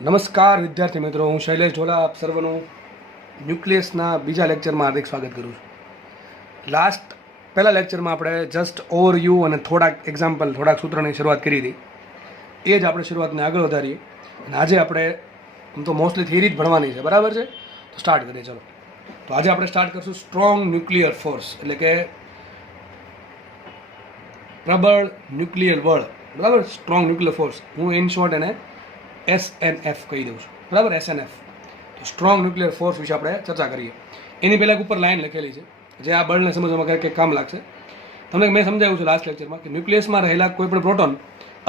નમસ્કાર વિદ્યાર્થી મિત્રો, હું શૈલેષ ઢોલા આપ સર્વનું ન્યુક્લિયસના બીજા લેક્ચરમાં હાર્દિક સ્વાગત કરું છું. પહેલા લેક્ચરમાં આપણે જસ્ટ ઓવરવ્યૂ અને થોડાક એક્ઝામ્પલ, થોડાક સૂત્રની શરૂઆત કરી હતી. એ જ આપણે શરૂઆતને આગળ વધારીએ અને આજે આપણે આમ તો મોસ્ટલી થિયરી જ ભણવાની છે, બરાબર છે? તો સ્ટાર્ટ કરીએ. ચલો, તો આજે આપણે સ્ટાર્ટ કરશું સ્ટ્રોંગ ન્યુક્લિયર ફોર્સ, એટલે કે પ્રબળ ન્યુક્લિયર બળ, બરાબર? સ્ટ્રોંગ ન્યુક્લિયર ફોર્સ, હું ઇન શોર્ટ એને SNF કહી દઉં છું, બરાબર? SNF. તો સ્ટ્રોંગ ન્યુક્લિયર ફોર્સ વિશે આપણે ચર્ચા કરીએ. એની પહેલાં ઉપર લાઈન લખેલી છે જે આ બળને સમજવામાં કંઈક કામ લાગશે. તમને મેં સમજાવ્યું છે લાસ્ટ લેક્ચરમાં કે ન્યુક્લિયસમાં રહેલા કોઈ પણ પ્રોટોન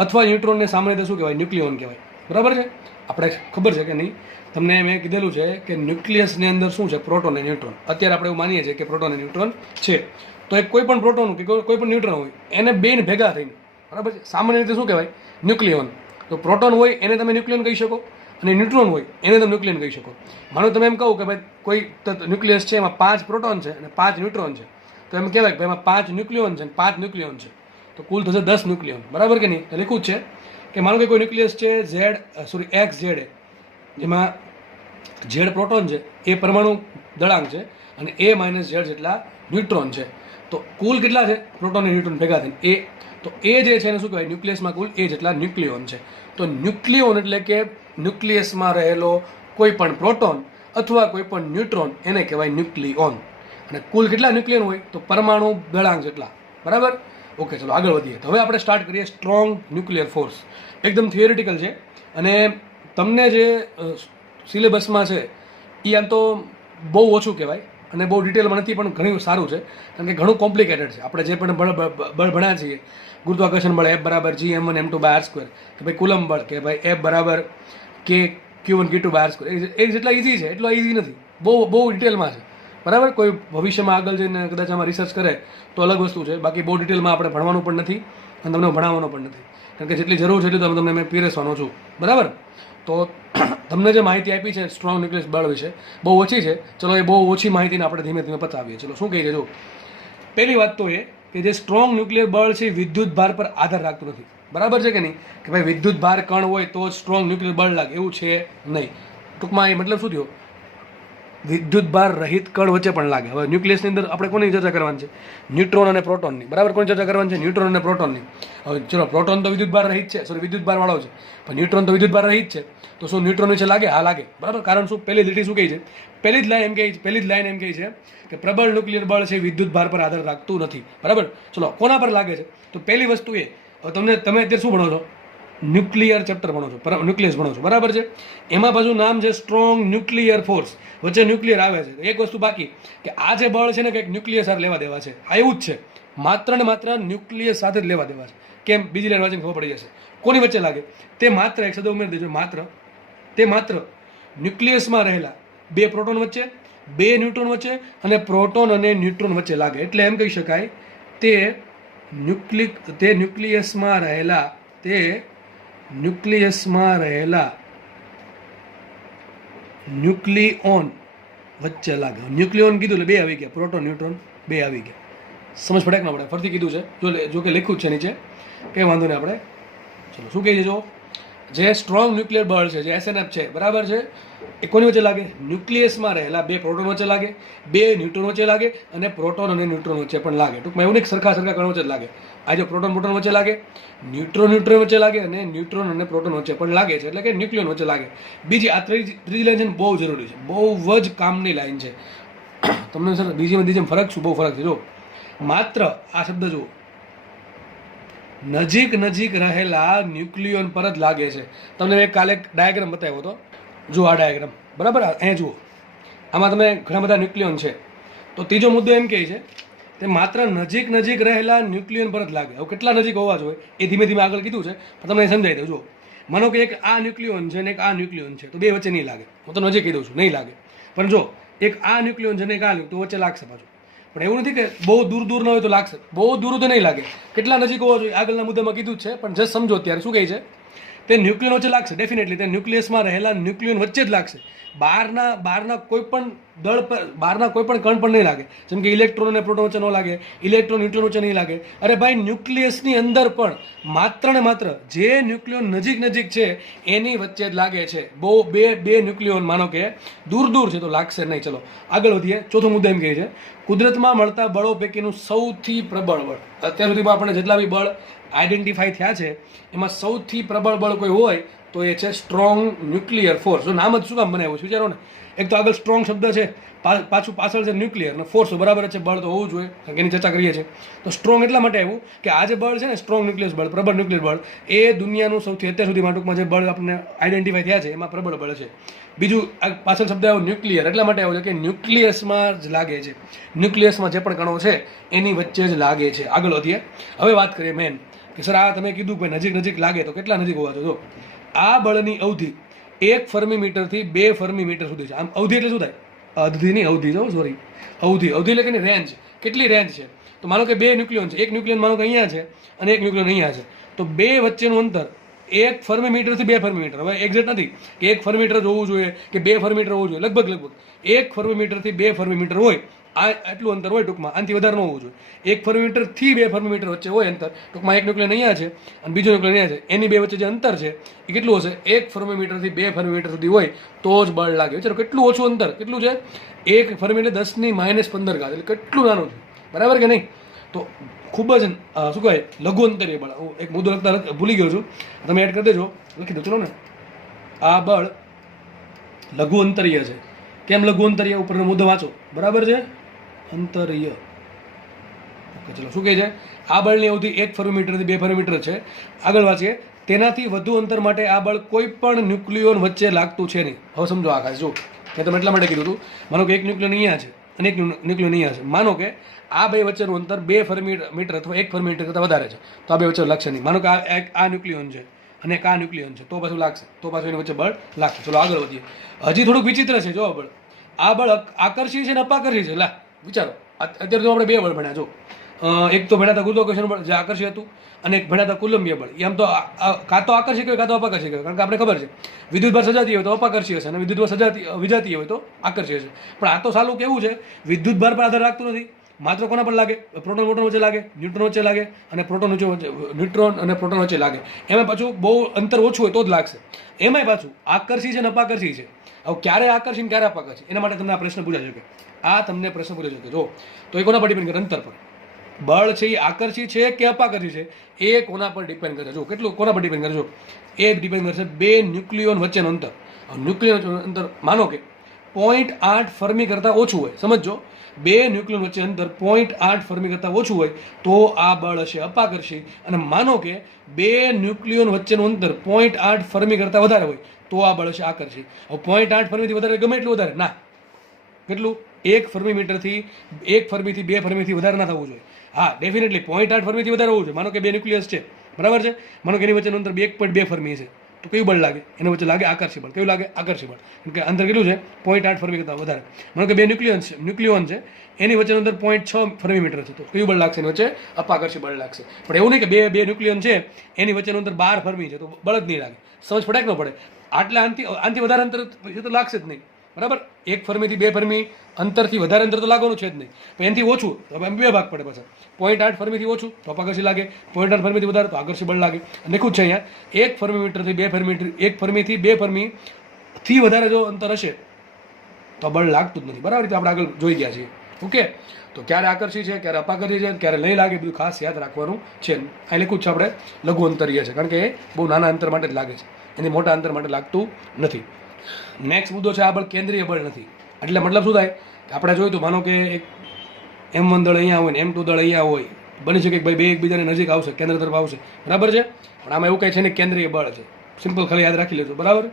અથવા ન્યુટ્રોનને સામાન્ય રીતે શું કહેવાય? ન્યુક્લિયોન કહેવાય, બરાબર છે? આપણે ખબર છે કે નહીં? તમને મેં કીધેલું છે કે ન્યુક્લિયસની અંદર શું છે? પ્રોટોન અને ન્યુટ્રોન. અત્યારે આપણે એવું માનીએ છીએ કે પ્રોટોન અને ન્યુટ્રોન છે. તો એક કોઈ પણ પ્રોટોન કે કોઈ પણ ન્યુટ્રોન હોય એને બેને ભેગા થઈને, બરાબર છે, સામાન્ય રીતે શું કહેવાય? ન્યુક્લિયોન. તો પ્રોટોન હોય એને તમે ન્યુક્લિયન કહી શકો અને ન્યુટ્રોન હોય એને તમે ન્યુક્લિયન કહી શકો. માનો તમે એમ કહું કે ભાઈ કોઈ ન્યુક્લિયસ છે, એમાં 5 પ્રોટોન છે અને 5 ન્યુટ્રોન છે, તો એમ કહેવાય કે એમાં 5 ન્યુક્લિયોન છે અને 5 ન્યુક્લિયોન છે, તો કુલ થશે 10 ન્યુક્લિયોન, બરાબર કે નહીં? તો લખ્યું જ છે કે માનો કે કોઈ ન્યુક્લિયસ છે XZ, જેમાં Z પ્રોટોન છે એ પરમાણુ દળાંક છે અને A - Z જેટલા ન્યુટ્રોન છે. તો કુલ કેટલા છે પ્રોટોન અને ન્યુટ્રોન ભેગા થઈને? તો એ જે છે એને શું કહેવાય? ન્યુક્લિયસમાં કુલ એ જેટલા ન્યુક્લિયોન છે. તો ન્યુક્લિયોન એટલે કે ન્યુક્લિયસમાં રહેલો કોઈ પણ પ્રોટોન અથવા કોઈ પણ ન્યુટ્રોન એને કહેવાય ન્યુક્લિયોન. અને કુલ કેટલા ન્યુક્લિયોન હોય? તો પરમાણુ દળાંક જેટલા, બરાબર? ઓકે, ચલો આગળ વધીએ. તો હવે આપણે સ્ટાર્ટ કરીએ સ્ટ્રોંગ ન્યુક્લિયર ફોર્સ. એકદમ થિયરિટિકલ છે અને તમને જે સિલેબસમાં છે એ આમ તો બહુ ઓછું કહેવાય અને બહુ ડિટેલમાં નથી, પણ ઘણું સારું છે કારણ કે ઘણું કોમ્પ્લિકેટેડ છે. આપણે જે પણ બળ ભણ્યા છીએ, ગુરુત્વાકર્ષણ બળ F = G m1m2/r², કે ભાઈ કુલમ બળ કે ભાઈ F = K(Q1 Q2)/r², એ જેટલા ઇઝી છે એટલો ઇઝી નથી, બહુ ડિટેલમાં છે, બરાબર? કોઈ ભવિષ્યમાં આગળ જઈને કદાચ આમાં રિસર્ચ કરે તો અલગ વસ્તુ છે, બાકી બહુ ડિટેલમાં આપણે ભણવાનું પણ નથી અને તમને ભણાવવાનો પણ નથી, કારણ કે જેટલી જરૂર છે એટલું તમને મેં પીરસવાનો છું, બરાબર? તો તમને જે માહિતી આપી છે સ્ટ્રોંગ ન્યુક્લિયસ બળ વિશે બહુ ઓછી છે. ચલો, એ બહુ ઓછી માહિતીને આપણે ધીમે ધીમે પતાવીએ. ચલો, શું કહે છે? જો, પહેલી વાત તો એ કે જે સ્ટ્રોંગ ન્યુક્લિયર બળ છે વિદ્યુત ભાર પર આધાર રાખતું નથી, બરાબર છે કે નહીં? કે ભાઈ વિદ્યુત ભાર કણ હોય તો જ સ્ટ્રોંગ ન્યુક્લિયર બળ લાગે, એવું છે નહીં. ટૂંકમાં એ મતલબ શું થયો? વિદ્યુત ભાર રહિત કણ વચ્ચે પણ લાગે. હવે ન્યુક્લિયસની અંદર આપણે કોની ચર્ચા કરવાની છે? ન્યુટ્રોન અને પ્રોટોનની, બરાબર? કોની ચર્ચા કરવાની છે? ન્યુટ્રોન અને પ્રોટોનની. હવે ચલો, પ્રોટોન તો વિદ્યુત ભાર રહિત છે, વિદ્યુત ભાર વાળો છે, પણ ન્યુટ્રોન તો વિદ્યુત ભાર રહિત છે. તો શું ન્યુટ્રોન વિશે લાગે? હા, લાગે, બરાબર. કારણ શું? પહેલી લીટી શું કહે છે? પહેલી જ લાઈન એમ કહે છે કે પ્રબળ ન્યુક્લિયર બળ છે વિદ્યુત ભાર પર આધાર રાખતું નથી, બરાબર? ચલો, કોના પર લાગે છે? તો પહેલી વસ્તુ એ, હવે તમે અત્યારે શું ભણો છો? ન્યુક્લિયર ચેપ્ટર ભણો છો, ન્યુક્લિયસ ભણો છો, બરાબર છે? એમાં પાછું નામ છે સ્ટ્રોંગ ન્યુક્લિયર ફોર્સ, વચ્ચે ન્યુક્લિયર આવે છે. એક વસ્તુ બાકી કે આ જે બળ છે ને કંઈક ન્યુક્લિયસ સાથે લેવા દેવા છે, આ એવું જ છે, માત્ર ને માત્ર ન્યુક્લિયસ સાથે જ લેવા દેવા છે. કેમ? બીજી લાઈન વાંચીને ખબર પડી જશે કોની વચ્ચે લાગે. તે માત્ર, એક શબ્દ ઉમેરી દેજો, માત્ર ન્યુક્લિયસમાં રહેલા 2 પ્રોટોન વચ્ચે, 2 ન્યુટ્રોન વચ્ચે અને પ્રોટોન અને ન્યુટ્રોન વચ્ચે લાગે. એટલે એમ કહી શકાય તે ન્યુક્લિયસમાં રહેલા ન્યુક્લિયોન વચ્ચે લાગે. ન્યુક્લિયોન કીધું એટલે 2 આવી ગયા, પ્રોટોન ન્યુટ્રોન 2 આવી ગયા. સમજ પડે કે ના પડે? ફરીથી કીધું છે, જો કે લખ્યું જ છે નીચે, કંઈ વાંધો નહીં. આપણે ચલો શું કહીએ? જો, જે સ્ટ્રોંગ ન્યુક્લિયર બળ છે, જે SNF છે, બરાબર છે, એ કોની વચ્ચે લાગે? ન્યુક્લિયસમાં રહેલા 2 પ્રોટોન વચ્ચે લાગે, 2 ન્યુટ્રોન વચ્ચે લાગે અને પ્રોટોન અને ન્યુટ્રોન વચ્ચે પણ લાગે. ટૂંકમાં એવું નહીં સરખા કણ વચ્ચે જ લાગે. આ જો પ્રોટોન વચ્ચે લાગે, ન્યુટ્રોન વચ્ચે લાગે અને ન્યુટ્રોન અને પ્રોટોન વચ્ચે પણ લાગે છે, એટલે કે ન્યુક્લિયોન વચ્ચે લાગે. બીજી આ ત્રીજી લાઈન છે ને, બહુ જરૂરી છે, બહુ જ કામની લાઈન છે. તમને સર બીજી ફરક શું? બહુ ફરક છે. જો, માત્ર આ શબ્દ જુઓ, નજીક રહેલા ન્યુક્લિયોન પર જ લાગે છે. તમને મેં કાલે ડાયાગ્રામ બતાવ્યો હતો, જો આ ડાયાગ્રામ, બરાબર? અહીંયા જુઓ, આમાં તમે ઘણા બધા ન્યુક્લિયોન છે. તો ત્રીજો મુદ્દો એમ કહે છે તે માત્ર નજીક રહેલા ન્યુક્લિયોન પર જ લાગે. હવે કેટલા નજીક હોવા જોઈએ એ ધીમે ધીમે આગળ કીધું છે, પણ તમને સમજાવી દઉં. જો, માનો કે એક આ ન્યુક્લિયોન છે ને એક આ ન્યુક્લિયોન છે, તો 2 વચ્ચે નહીં લાગે. હું તમને નજીક કહી દઉં છું, નહીં લાગે. પણ જો એક આ ન્યુક્લિયોન છે ને એક આ તો વચ્ચે લાગશે પાછું. પણ એવું નથી કે બહુ દૂર ન હોય તો લાગશે, બહુ દૂર તો નહીં લાગે. કેટલા નજીક હોવા જોઈએ આગળના મુદ્દામાં કીધું જ છે, પણ જસ્ટ સમજો અત્યારે શું કહે છે તે ન્યુક્લિયન વચ્ચે લાગશે ડેફિનેટલી, તે ન્યુક્લિયસમાં રહેલા ન્યુક્લિયન વચ્ચે જ લાગશે. બહારના કોઈ પણ દળ પર, બહારના કોઈ પણ કણ પર નહીં લાગે. જેમ કે ઇલેક્ટ્રોન અને પ્રોટોન વચ્ચે ન લાગે, ઇલેક્ટ્રોન ન્યુટ્રોન વચ્ચે નહીં લાગે. અરે ભાઈ, ન્યુક્લિયસની અંદર પણ માત્ર ને માત્ર જે ન્યુક્લિયન નજીક છે એની વચ્ચે જ લાગે છે. બે ન્યુક્લિયન માનો કે દૂર છે તો લાગશે નહીં. ચલો આગળ વધીએ. ચોથો મુદ્દો એમ કહે છે કુદરતમાં મળતા બળો પૈકીનું સૌથી પ્રબળ બળ. અત્યાર સુધીમાં આપણે જેટલા બી બળ આઈડેન્ટિફાઈ થયા છે એમાં સૌથી પ્રબળ બળ કોઈ હોય તો એ છે સ્ટ્રોંગ ન્યુક્લિયર ફોર્સ. જો નામ જ શું કામ બનાવ્યું છે વિચારો ને. એક તો આગળ સ્ટ્રોંગ શબ્દ છે, પાછળ છે ન્યુક્લિયર, અને ફોર્સ બરાબર છે, બળ તો હોવું જોઈએ, કારણ કે એની ચર્ચા કરીએ છીએ. તો સ્ટ્રોંગ એટલા માટે આવ્યું કે આ જે બળ છે ને, સ્ટ્રોંગ ન્યુક્લિયસ બળ, પ્રબળ ન્યુક્લિયર બળ, એ દુનિયાનું સૌથી અત્યાર સુધીમાં ટૂંકમાં જે બળ આપણને આઈડેન્ટિફાઈ થયા છે એમાં પ્રબળ બળ છે. બીજું પાછળ શબ્દ આવ્યો ન્યુક્લિયર, એટલા માટે આવ્યો છે કે ન્યુક્લિયસમાં જ લાગે છે, ન્યુક્લિયસમાં જે પણ કણો છે એની વચ્ચે જ લાગે છે. આગળ વધીએ. હવે વાત કરીએ મેન કે સર આ તમે કીધું કે નજીક લાગે તો કેટલા નજીક હોવા જોઈએ. આ બળની અવધિ 1 ફર્મીમીટરથી 2 ફર્મીમીટર સુધી છે. આમ અવધિ એટલે શું થાય? અવધિ એટલે કે રેન્જ. કેટલી રેન્જ છે? તો માનો કે બે ન્યુક્લિયન છે, એક ન્યુક્લિયન માનો કે અહીંયા છે અને એક ન્યુક્લિયન અહીંયા છે, તો બે વચ્ચેનું અંતર 1 ફર્મીમીટરથી 2 ફર્મીમીટર. હવે એક્ઝેક્ટ નથી કે 1 ફર્મીમીટર જ હોવું જોઈએ કે 2 ફર્મીમીટર હોવું જોઈએ, લગભગ 1 ફર્મીમીટરથી 2 ફર્મીમીટર હોય, આ એટલું અંતર હોય ટૂંકમાં, આનાથી વધારે ન હોવું જોઈએ. 1 ફર્મીમીટરથી 2 ફર્મીમીટર વચ્ચે હોય અંતર, ટૂંકમાં એક ન્યુક્લિયન અહીંયા છે અને બીજો ન્યુક્લિયન અહીંયા છે, એની બે વચ્ચે જે અંતર છે એ કેટલું હશે? 1 ફર્મીમીટરથી 2 ફર્મીમીટર સુધી હોય તો જ બળ લાગે. ચાલો કેટલું ઓછું અંતર કેટલું છે? 1 ફર્મીમીટર 10⁻15 ઘાત, એટલે કેટલું નાનું છે, બરાબર કે નહીં? તો ખૂબ જ શું કહેવાય લઘુ અંતરીય બળ. હું એક મુદ્દો લખતા ભૂલી ગયો છું, તમે એડ કરી દેજો, લખી દો. ચલો ને, આ બળ લઘુ અંતરીય છે. કેમ લઘુ અંતરીય? ઉપરનો મુદ્દો વાંચો, બરાબર છે? અંતરીય. ઓકે, ચલો શું કહે છે? આ બળની અવધિ 1 ફર્મીમીટરથી 2 ફર્મીમીટર છે. આગળ વાંચીએ. તેનાથી વધુ અંતર માટે આ બળ કોઈ પણ ન્યુક્લિયોન વચ્ચે લાગતું છે નહીં. હવે સમજો આ ખાસ જો, મેં તમે એટલા માટે કીધું હતું, માનો કે એક ન્યુક્લિયન અહીંયા છે અને એક ન્યુક્લિયન અહીંયા છે. માનો કે આ બે વચ્ચેનું અંતર 2 ફર્મીમીટર અથવા 1 ફર્મીમીટર કરતાં વધારે છે, તો આ બે વચ્ચે લાગશે નહીં. માનો કે આ ન્યુક્લિયન છે અને આ ન્યુક્લિયન છે, તો પાછું લાગશે, તો પાછું એની વચ્ચે બળ લાગશે. ચલો આગળ વધીએ. હજી થોડુંક વિચિત્ર છે જો બળ. આ બળ આકર્ષી છે ને અપાકર્ષી છે. લા વિચારો, અત્યારે તો આપણે બે બળ ભણ્યા. જો એક તો ભણ્યા હતા ગુરુત્વાકર્ષણ બળ જે આકર્ષી હતું, અને એક ભણ્યા હતા કુલંબીય બળ. એમ તો કાં તો આકર્ષી કહેવાય કાં તો અપાકર્ષી કહેવાય, કારણ કે આપણે ખબર છે વિદ્યુતભાર સજાતીય હોય તો અપાકર્ષી હશે અને વિદ્યુતભાર વિજાતીય હોય તો આકર્ષી હશે. પણ આ તો સાલું કેવું છે, વિદ્યુતભાર પર આધાર રાખતું નથી, માત્ર કોના પર લાગે? પ્રોટોન વચ્ચે લાગે, ન્યુટ્રોન વચ્ચે લાગે અને ન્યુટ્રોન અને પ્રોટોન વચ્ચે લાગે. એમાં પાછું બહુ અંતર ઓછું હોય તો જ લાગશે. એમાંય પાછું આકર્ષી છે અને અપાકર્ષી છે. હવે ક્યારે આકર્ષી ને ક્યારે અપાકર્ષી, એના માટે તમને આ પ્રશ્ન પૂછાઈ શકે. જો તો એ કોના પર ડિપેન્ડ કરે? અંતર પર. બળ છે એ આકર્ષી છે કે અપાકર્ષી છે, એ કોના પર ડિપેન્ડ કરે? જો કેટલું કોના પર ડિપેન્ડ કરે? જો એ ડિપેન્ડ કરશે બે ન્યુક્લિયોન વચ્ચેનું અંતર. ન્યુક્લિયન અંતર માનો કે 0.8 ફર્મી કરતાં ઓછું હોય, સમજો, બે ન્યુક્લિયન વચ્ચે અંતર 0.8 ફર્મી કરતાં ઓછું હોય તો આ બળ હશે અપાકર્ષી. અને માનો કે બે ન્યુક્લિયન વચ્ચેનું અંતર 0.8 ફર્મી કરતાં વધારે હોય તો આ બળ હશે આકર્ષી. હવે 0.8 ફર્મીથી વધારે ગમે એટલું વધારે ના, કેટલું? 1 ફર્મીમીટરથી 1 ફર્મીથી 2 ફર્મીથી વધારે ના થવું જોઈએ. હા, ડેફિનેટલી 0.8 ફર્મીથી વધારે હોવું જોઈએ. માનો કે બે ન્યુક્લિયસ છે, બરાબર છે, માનો કે એની વચ્ચેનું અંતર 1.2 ફર્મી છે, તો કયું બળ લાગે? એની વચ્ચે લાગે આકર્ષી બળ. કયું લાગે? આકર્ષી બળ. કેમ કે અંતર કેટલું છે? 0.8 ફર્મી કરતાં વધારે. માનો કે બે ન્યુક્લિયોન છે, એની વચ્ચેનું અંતર 0.6 ફર્મીમીટર છે, તો કયું બળ લાગશે? એની વચ્ચે અપાકર્ષી બળ લાગશે. પણ એવું નહીં કે બે ન્યુક્લિયોન છે એની વચ્ચેનું અંતર 12 ફર્મી છે તો બળ જ નહીં લાગે. સમજ પડે કે ન પડે? આટલા આનથી વધારે અંતર તો લાગશે જ નહીં, બરાબર? 1 ફર્મીથી 2 ફર્મી અંતરથી વધારે અંતર તો લાગવાનું છે જ નહીં. પણ એનાથી ઓછું તો એમ બે ભાગ પડે પાછા. 0.8 ફર્મીથી ઓછું તો અપાકર્ષી લાગે, 0.8 ફર્મીથી વધારે તો આકર્ષી બળ લાગે. લખ્યું છે અહીંયા 1 ફર્મીમીટરથી 2 ફર્મીમીટર, 1 ફર્મીથી 2 ફર્મીથી વધારે જો અંતર હશે તો બળ લાગતું જ નથી, બરાબર? રીતે આપણે આગળ જોઈ ગયા છીએ. ઓકે, તો ક્યારે આકર્ષી છે, ક્યારે અપાકર્ષી છે, ક્યારે નહીં લાગે, બધું ખાસ યાદ રાખવાનું છે. અહીં લખ્યું છે આપણે લઘુ અંતરીય છે, કારણ કે એ બહુ નાના અંતર માટે જ લાગે છે, એની મોટા અંતર માટે લાગતું નથી. નેક્સ્ટ મુદ્દો છે આ બળ કેન્દ્રીય બળ નથી. એટલે મતલબ શું થાય? આપણે જોયું તો માનો કે એક M1 દળ અહીંયા હોય ને M2 દળ અહીંયા હોય, બની શકે કે ભાઈ બે એકબીજાની નજીક આવશે, કેન્દ્ર તરફ આવશે, બરાબર છે? પણ આમાં એવું કંઈ છે ને કેન્દ્રીય બળ છે. સિમ્પલ ખાલી યાદ રાખી લેજો, બરાબર?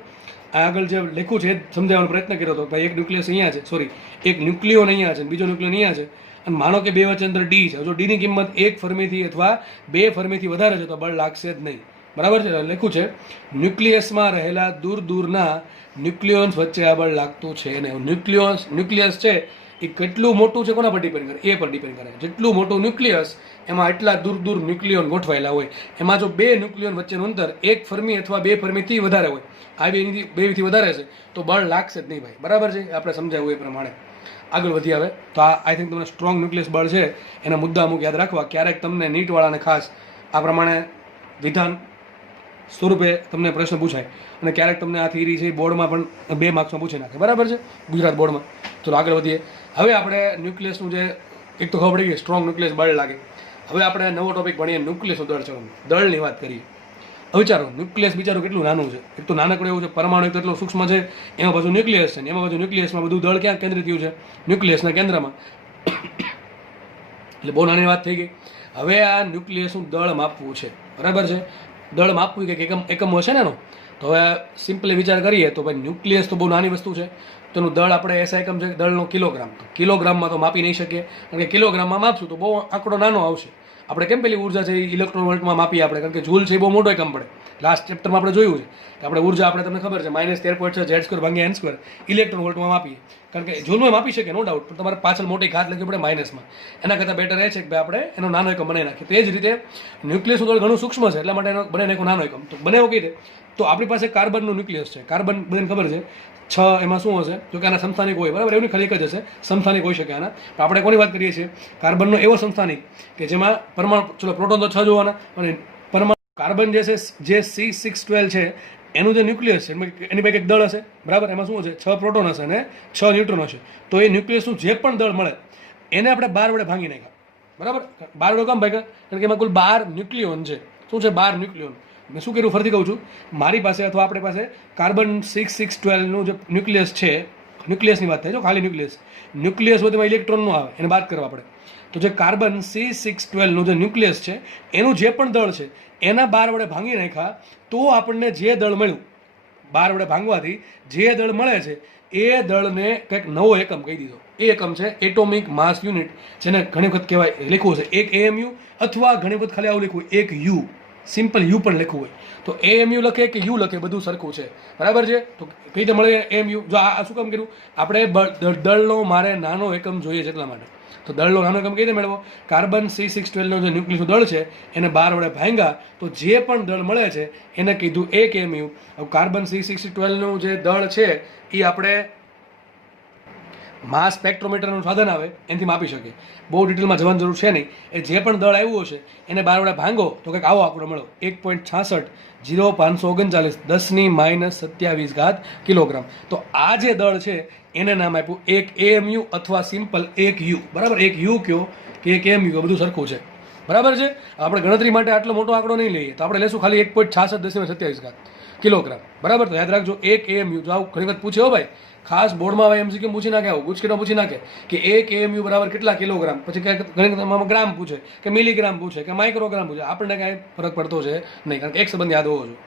આ આગળ જે લખ્યું છે એ સમજાવવાનો પ્રયત્ન કર્યો હતો. ભાઈ એક ન્યુક્લિયસ અહીંયા છે, સોરી, એક ન્યુક્લિયોન અહીંયા છે, બીજો ન્યુક્લિયોન અહીંયા છે, અને માનો કે બે વચ્ચે અંતર D છે. જો D ની કિંમત 1 ફર્મીથી અથવા 2 ફર્મીથી વધારે છે તો બળ લાગશે જ નહીં, બરાબર છે? લખ્યું છે ન્યુક્લિયસમાં રહેલા દૂરના ન્યુક્લિયોન્સ વચ્ચે આ બળ લાગતું છે ને. ન્યુક્લિયસ છે એ કેટલું મોટું છે કોના પર ડિપેન્ડ કરે? એ પર ડિપેન્ડ કરે. જેટલું મોટું ન્યુક્લિયસ એમાં એટલા દૂર દૂર ન્યુક્લિયોન ગોઠવાયેલા હોય. એમાં જો બે ન્યુક્લિયોન વચ્ચેનું અંતર એક ફર્મી અથવા બે ફર્મીથી વધારે હોય, આ બેથી વધારે છે તો બળ લાગશે જ નહીં ભાઈ. બરાબર છે? આપણે સમજાવ્યું એ પ્રમાણે આગળ વધી આવે તો આ આઈ થિંક તમને સ્ટ્રોંગ ન્યુક્લિયસ બળ છે એના મુદ્દા અમુક યાદ રાખવા. ક્યારેક તમને નીટવાળાને ખાસ આ પ્રમાણે વિધાન સ્વરૂપે તમને પ્રશ્ન પૂછાય અને ક્યારેક તમને આ થિયરી છે બોર્ડમાં પણ 2 માર્ક્સમાં પૂછી નાખે. બરાબર છે? ગુજરાત બોર્ડમાં. ચલો આગળ વધીએ. હવે આપણે ન્યુક્લિયસનું જે એક તો ખબર પડી ગઈ સ્ટ્રોંગ ન્યુક્લિયસ બળ લાગે. હવે આપણે નવો ટોપિક ભણીએ ન્યુક્લિયસનું દળ. ચલો દળની વાત કરીએ. હવે વિચારો ન્યુક્લિયસ બિચારો કેટલું નાનું છે. એક તો નાનકડું એવું છે, પરમાણુ તો એટલો સૂક્ષ્મ છે, એમાં પાછું ન્યુક્લિયસ છે, એમાં પાછું ન્યુક્લિયસમાં બધું દળ ક્યાં કેન્દ્રિત થયું છે? ન્યુક્લિયસના કેન્દ્રમાં. એટલે બહુ નાની વાત થઈ ગઈ. હવે આ ન્યુક્લિયસનું દળ માપવું છે. બરાબર છે? દળ માપવું કે એકમ હશે ને એનો. તો હવે સિમ્પલી વિચાર કરીએ તો ભાઈ ન્યુક્લિયસ તો બહુ નાની વસ્તુ છે, તો એનું દળ આપણે એસઆઈ એકમ છે દળનો કિલોગ્રામ. તો કિલોગ્રામમાં તો માપી નહીં શકીએ, કારણ કે કિલોગ્રામમાં માપશું તો બહુ આંકડો નાનો આવશે. આપણે કેમ પેલી ઉર્જા છે એ ઇલેક્ટ્રોન વોલ્ટમાં માપીએ આપણે, કારણ કે જૂલ છે એ બહુ મોટો એકમ પડે. લાસ્ટ ચેપ્ટરમાં આપણે જોયું છે કે આપણે ઉર્જા આપણે તમને ખબર છે -13.6 Z² ભાગ્યા n² ઇલેક્ટ્રોન વોલ્ટમાં માપીએ, કારણ કે જૂલમાં માપી શકે નો ડાઉટ, પણ તમારે પાછળ મોટી ઘાત લખવી પડે માઇનસમાં. એના કરતાં બેટર એ છે કે ભાઈ આપણે એનો નાનો એકમ બનાવી નાખીએ. તે જ રીતે ન્યુક્લિયસનું દળ ઘણું સૂક્ષ્મ છે, એટલા માટે એનો બને નાખો નાનો એકમ. તો બને એવું કઈ રીતે? તો આપણી પાસે કાર્બનનું ન્યુક્લિયસ છે. કાર્બન બધાને ખબર છે 6, એમાં શું હશે? જો કે આના સમસ્થાનિક હોય. બરાબર? એવું ખાલી એક જ હશે, સમસ્થાનિક હોઈ શકે આના. પણ આપણે કોની વાત કરીએ છીએ? કાર્બનનો એવો સમસ્થાનિક કે જેમાં પરમાણુ, ચલો પ્રોટોન તો 6 જોવાના, અને પરમાણુ કાર્બન જે છે જે C612 છે એનું જે ન્યુક્લિયસ છે એની પાસે એક દળ હશે. બરાબર? એમાં શું હશે? 6 પ્રોટોન હશે અને 6 ન્યુટ્રોન હશે. તો એ ન્યુક્લિયસનું જે પણ દળ મળે એને આપણે 12 વડે ભાંગી નાખ્યા. બરાબર? 12 વડે કામ ભાગ્યા? કારણ કે એમાં કુલ 12 ન્યુક્લિયોન છે. શું છે? 12 ન્યુક્લિયોન. મેં શું કર્યું ફરીથી કહું છું, મારી પાસે અથવા આપણી પાસે કાર્બન 612નું જે ન્યુક્લિયસ છે, ન્યુક્લિયસની વાત થાય છે, ખાલી ન્યુક્લિયસ હોય તેમાં ઇલેક્ટ્રોન નો આવે, એને બાદ કરવા પડે. તો જે કાર્બન C612નું જે ન્યુક્લિયસ છે એનું જે પણ દળ છે એના 12 વડે ભાંગી નાખ્યા તો આપણને જે દળ મળ્યું, 12 વડે ભાંગવાથી જે દળ મળે છે એ દળને કંઈક નવો એકમ કહી દીધો. એ એકમ છે એટોમિક માસ યુનિટ, જેને ઘણી વખત કહેવાય લખવું છે 1 AMU, અથવા ઘણી વખત ખાલી આવું લખવું 1 U, સિમ્પલ યુ પણ લખવું હોય તો AMU લખે કે યુ લખે બધું સરખું છે. બરાબર છે? તો કઈ રીતે મળે AMU? જો આ શું કામ કર્યું આપણે? દળનો મારે નાનો એકમ જોઈએ છે એટલા માટે. તો દળનો નાનો એકમ કઈ રીતે મેળવો? કાર્બન C612નો જે ન્યુક્લિયસનું દળ છે એને 12 વડે ભાંગ્યા તો જે પણ દળ મળે છે એને કીધું 1 AMU. હવે કાર્બન C612નું જે દળ છે એ આપણે માસ સ્પેક્ટ્રોમીટરનું સાધન આવે એનાથી માપી શકે. બહુ ડિટેલમાં જવાની જરૂર છે નહીં. એ જે પણ દળ આવ્યું હશે એને 12 વડે ભાંગો તો કંઈક આવો આંકડો મળો 1.660529 × 10 કિલોગ્રામ. તો આ જે દળ છે એને નામ આપ્યું 1 AMU અથવા સિમ્પલ 1 U. બરાબર? 1 U કયો કે 1 AMU, બધું સરખું છે. બરાબર છે? આપણે ગણતરી માટે આટલો મોટો આંકડો નહીં લઈએ, તો આપણે લેશું ખાલી 1.66 કિલોગ્રામ. બરાબર? તો યાદ રાખજો 1 AMU. જો આવું ઘણી વખત પૂછે હો ભાઈ, ખાસ બોર્ડમાં હવે MCQ પૂછી નાખે, આવું ગુજકેટમાં પૂછી નાખે કે 1 AMU બરાબર કેટલા કિલોગ્રામ, પછી ઘણી ગ્રામ પૂછે કે મિલીગ્રામ પૂછે કે માઇક્રોગ્રામ પૂછે. આપણને કાંઈ ફરક પડતો છે નહીં, કારણ કે એક સંબંધ યાદ હોવો જોઈએ.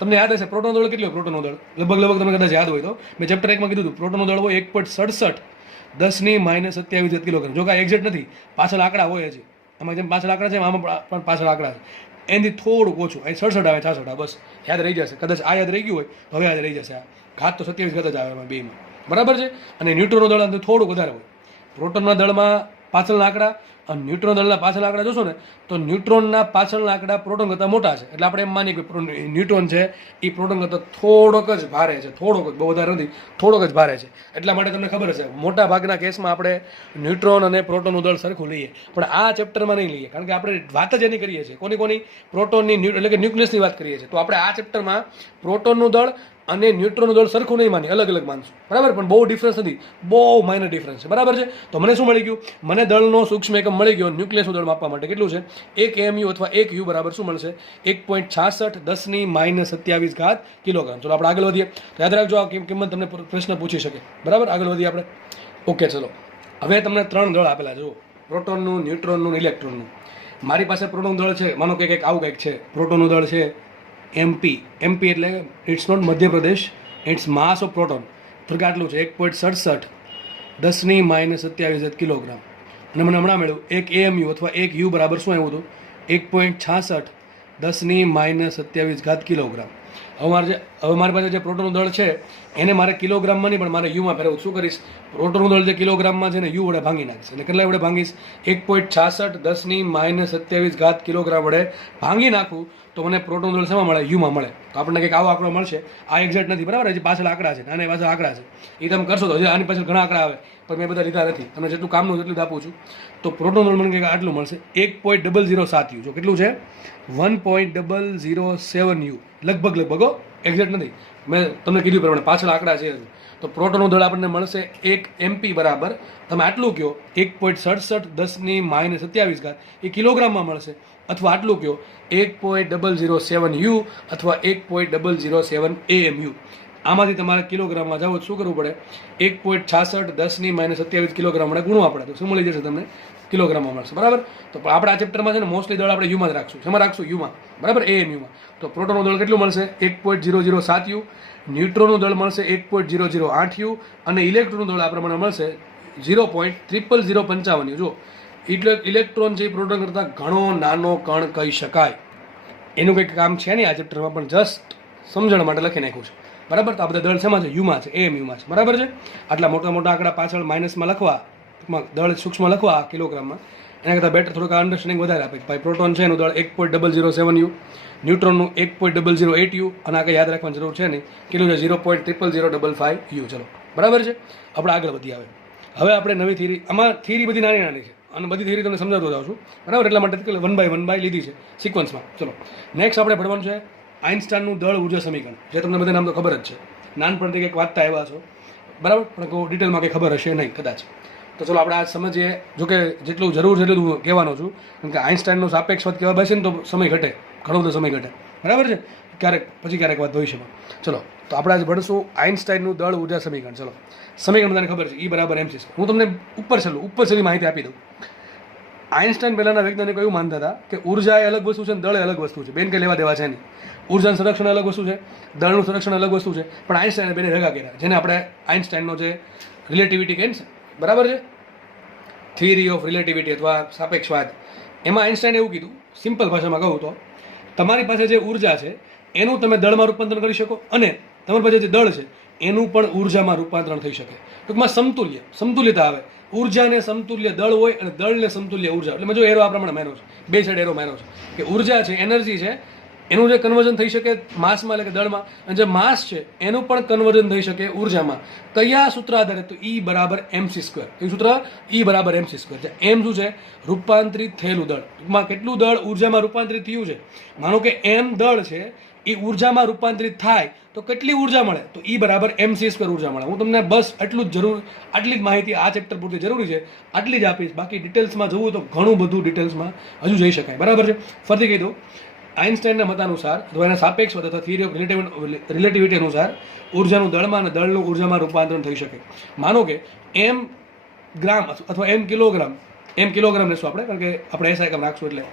તમને યાદ હશે પ્રોટોન દળ કેટલું? પ્રોટોનનું દળ લગભગ તમને કદાચ યાદ હોય તો મેં ચેપ્ટર 1માં કીધું હતું પ્રોટોનનું દળ હોય 1.67 10 - 27 કિલોગ્રામ. જો કાંઈ એક્ઝેક્ટ નથી, પાછળ આંકડા હોય છે. આમાં જેમ પાછળ આંકડા છે આમાં પણ પાછળ આંકડા છે, એનાથી થોડુંક ઓછું. અહીં 67 આવે, 66 આવે, બસ યાદ રહી જશે. કદાચ આ યાદ રહી ગયું હોય તો હવે યાદ રહી જશે. આ ઘાત તો 27 ઘાત જ આવે એમાં બેમાં. બરાબર છે? અને ન્યુટ્રોનનું દળ અંદર થોડુંક વધારે હોય. પ્રોટોનના દળમાં પાછળના આંકડા અને ન્યુટ્રોન દળના પાછળના આંકડા જોશો ને તો ન્યુટ્રોનના પાછળના આંકડા પ્રોટોન કરતાં મોટા છે. એટલે આપણે એમ માની કે ન્યુટ્રોન છે એ પ્રોટોન કરતાં થોડોક જ ભારે છે, થોડોક જ, બહુ વધારે નથી, થોડોક જ ભારે છે. એટલા માટે તમને ખબર હશે મોટા ભાગના કેસમાં આપણે ન્યુટ્રોન અને પ્રોટોનનું દળ સરખું લઈએ, પણ આ ચેપ્ટરમાં નહીં લઈએ, કારણ કે આપણે વાત જ એની કરીએ છીએ. કોની પ્રોટોનની, એટલે કે ન્યુક્લિયસની વાત કરીએ છીએ. તો આપણે આ ચેપ્ટરમાં પ્રોટોનનું દળ અને ન્યુટ્રોનનું દળ સરખું નહીં માની, અલગ અલગ માનશું. બરાબર? પણ બહુ ડિફરન્સ નથી, બહુ માઇનર ડિફરન્સ છે. બરાબર છે? તો મને શું મળી ગયું? મને દળનો સૂક્ષ્મ એકમ મળી ગયો ન્યુક્લિયસનું દળ માપવા માટે. કેટલું છે? 1 AMU અથવા 1 U બરાબર શું મળશે? 1.66 10 - 27 કિલોગ્રામ. ચલો આપણે આગળ વધીએ. યાદ રાખજો આ કિંમત તમને પ્રશ્ન પૂછી શકે. બરાબર? આગળ વધીએ આપણે. ઓકે, ચલો હવે તમને 3 દળ આપેલા જુઓ, પ્રોટોનનું, ન્યુટ્રોનનું, ઇલેક્ટ્રોનનું. મારી પાસે પ્રોટોન દળ છે, માનો કે કંઈક આવું કંઈક છે. પ્રોટોનનું દળ છે MP. MP એટલે it's not Madhya Pradesh, it's mass of proton. તો કે આટલું છે 1.67 10 - 27 કિલોગ્રામ. અને મને હમણાં મળ્યું 1 AMU અથવા 1 U બરાબર શું આવ્યું હતું? 1.66 10 - 27 કિલોગ્રામ. હવે મારી પાસે જે પ્રોટોનનું દળ છે એને મારે કિલોગ્રામમાં નહીં પણ મારે યુમાં ફેરવવું. શું કરીશ? પ્રોટોનનું દળ જે કિલોગ્રામમાં છે ને યુ વડે ભાંગી નાખીશ. એટલે કેટલા વડે ભાંગીશ? 1.66 × 10⁻27 કિલોગ્રામ વડે ભાંગી નાખું તો મને પ્રોટોન દળ શેમાં મળે? યુમાં મળે. તો આપણને કંઈક આવો આંકડો મળશે. આ એક્ઝેક્ટ નથી, બરાબર? હજી પાછળ આંકડા છે, આની પાછળ આંકડા છે, એ તમે કરશો તો હજી આની પાછળ ઘણા આંકડા આવે, પણ મેં બધા લીધા નથી. તમને જેટલું કામનું એટલું જ આપું છું. તો પ્રોટોન દળ મને કંઈક આટલું મળશે, 1.007 યુ. જો કેટલું છે? 1.007 યુ. લગભગ એક્ઝેક્ટ નથી, મેં તમને કીધું પ્રમાણે પાછળ આંકડા છે. તો પ્રોટોનનું દળ આપણને મળશે 1 MP બરાબર, તમે આટલું કહો 1.67 × 10⁻27 એ કિલોગ્રામમાં મળશે, અથવા આટલું કહો 1.007 યુ અથવા 1.007 AMU. આમાંથી તમારે કિલોગ્રામમાં જાવ શું કરવું પડે? 1.66 × 10⁻27 કિલોગ્રામ વડે ગુણવા પડે, તો શું મળી જશે તમને? કિલોગ્રામમાં મળશે, બરાબર? તો આપણે આ ચેપ્ટરમાં છે ને મોસ્ટલી દળ આપણે યુમાં જ રાખશું. શેમાં રાખશું? યુમાં, બરાબર? AMUમાં. તો પ્રોટોનનું દળ કેટલું મળશે? 1.007 યુ. ન્યુટ્રોનનું દળ મળશે 1.008 યુ અને ઇલેક્ટ્રોનનું દળ આ પ્રમાણે મળશે 0.00055 યુ. જો એટલે ઇલેક્ટ્રોન છે એ પ્રોટોન કરતાં ઘણો નાનો કણ કહી શકાય. એનું કંઈક કામ છે નહીં આ ચેપ્ટરમાં, પણ જસ્ટ સમજણ માટે લખી નાખ્યું છે, બરાબર? તો આ બધા દળ શેમાં છે? યુમાં છે, AMUમાં છે, બરાબર છે? આટલા મોટા મોટા આંકડા પાછળ માઇનસમાં લખવા, દળ સૂક્ષ્મ લખવા કિલોગ્રામમાં, એના કરતાં બેટર થોડુંક અન્ડરસ્ટેન્ડિંગ વધારે આપે. ભાઈ પ્રોટોન છે એનું દળ 1.007 યુ, ન્યુટ્રોનનું 1.008 યુ, અને આ કંઈ યાદ રાખવાની જરૂર છે નહીં, કેટલું છે? 0.00055 યુ. ચલો, બરાબર છે? આપણે આગળ વધી આવે. હવે આપણે નવી થિયરી, આમાં થિયરી બધી નાની નાની છે અને બધી થિયરી તમને સમજાવતો જાઉં છું, બરાબર? એટલા માટે 1 બાય 1 લીધી છે સિક્વન્સમાં. ચલો, નેક્સ્ટ આપણે ભણવાનું છે આઇન્સ્ટાઈનનું દળ ઉર્જા સમીકરણ, જે તમને બધા નામ તો ખબર જ છે, નાનપણથી કંઈક વાંચતા આવ્યા છો, બરાબર? પણ કોઈ ડિટેલમાં કંઈ ખબર હશે નહીં કદાચ. તો ચલો આપણે આ સમજીએ. જોકે જેટલું જરૂર છે એટલું હું કહેવાનો છું, કારણ કે આઇન્સ્ટાઈનનો સાપેક્ષવાદ કહેવા બેસે ને તો સમય ઘટે, ઘણો બધો સમય ઘટે, બરાબર છે? ક્યારેક વાત ભવિષ્યમાં. ચલો, તો આપણે આજે ભણશું આઇન્સ્ટાઈનનું દળ ઉર્જા સમીકરણ. ચલો, સમીકરણ બધાને ખબર છે, E = mc². હું તમને ઉપર છેલ્લી માહિતી આપી દઉં. આઇન્સ્ટાઈન પહેલાંના વૈજ્ઞાનિકો એવું માનતા હતા કે ઉર્જા એ અલગ વસ્તુ છે અને દળ એ અલગ વસ્તુ છે, બેન કંઈ લેવા દેવા છે નહીં. ઉર્જાનું સંરક્ષણ અલગ વસ્તુ છે, દળનું સંરક્ષણ અલગ વસ્તુ છે, પણ આઇન્સ્ટાઈને બેને ભેગા કર્યા, જેને આપણે આઇન્સ્ટાઈનનો જે રિલેટિવિટી કહે છે, બરાબર છે? થિયરી ઓફ રિલેટિવિટી અથવા સાપેક્ષવાદ. એમાં આઇન્સ્ટાઈને એવું કીધું, સિમ્પલ ભાષામાં કહું તો, તમારી પાસે જે ઉર્જા છે એનું તમે દળમાં રૂપાંતરણ કરી શકો, અને તમારી પાસે જે દળ છે એનું પણ ઉર્જામાં રૂપાંતરણ થઈ શકે. ટૂંકમાં સમતુલ્યતા આવે. ઉર્જાને સમતુલ્ય દળ હોય અને દળને સમતુલ્ય ઉર્જા. એટલે મેં જો એરો આ પ્રમાણે માર્યો છે, બે સાઈડ એરો માર્યો છે કે ઉર્જા છે, એનર્જી છે, એનું જે કન્વર્ઝન થઈ શકે માસમાં, એટલે કે દળમાં, અને જે માસ છે એનું પણ કન્વર્ઝન થઈ શકે ઉર્જામાં. કયા સૂત્ર આધારે? તો E = mc². એ સૂત્ર E = mc². એમ શું છે? રૂપાંતરિત થયેલું દળ. ટૂંકમાં કેટલું દળ ઉર્જામાં રૂપાંતરિત થયું છે. માનો કે m દળ છે, એ ઉર્જામાં રૂપાંતરિત થાય તો કેટલી ઉર્જા મળે? તો E = mc² ઉર્જા મળે. હું તમને બસ આટલી જ માહિતી આ ચેપ્ટર પૂરતી જરૂરી છે, આટલી જ આપીશ. બાકી ડિટેલ્સમાં જવું તો ઘણું બધું ડિટેલ્સમાં હજુ જઈ શકાય, બરાબર છે? ફરીથી કહી દઉં, આઇન્સ્ટાઈનના મતાનુસાર અથવા એના સાપેક્ષવાદ અથવા થિયરી ઓફ રિલેટિવિટી અનુસાર ઉર્જાનું દળમાં અને દળનું ઉર્જામાં રૂપાંતરણ થઈ શકે. માનો કે m ગ્રામ અથવા m કિલોગ્રામ લેશું આપણે, કારણ કે આપણે SI એકમ રાખશું, એટલે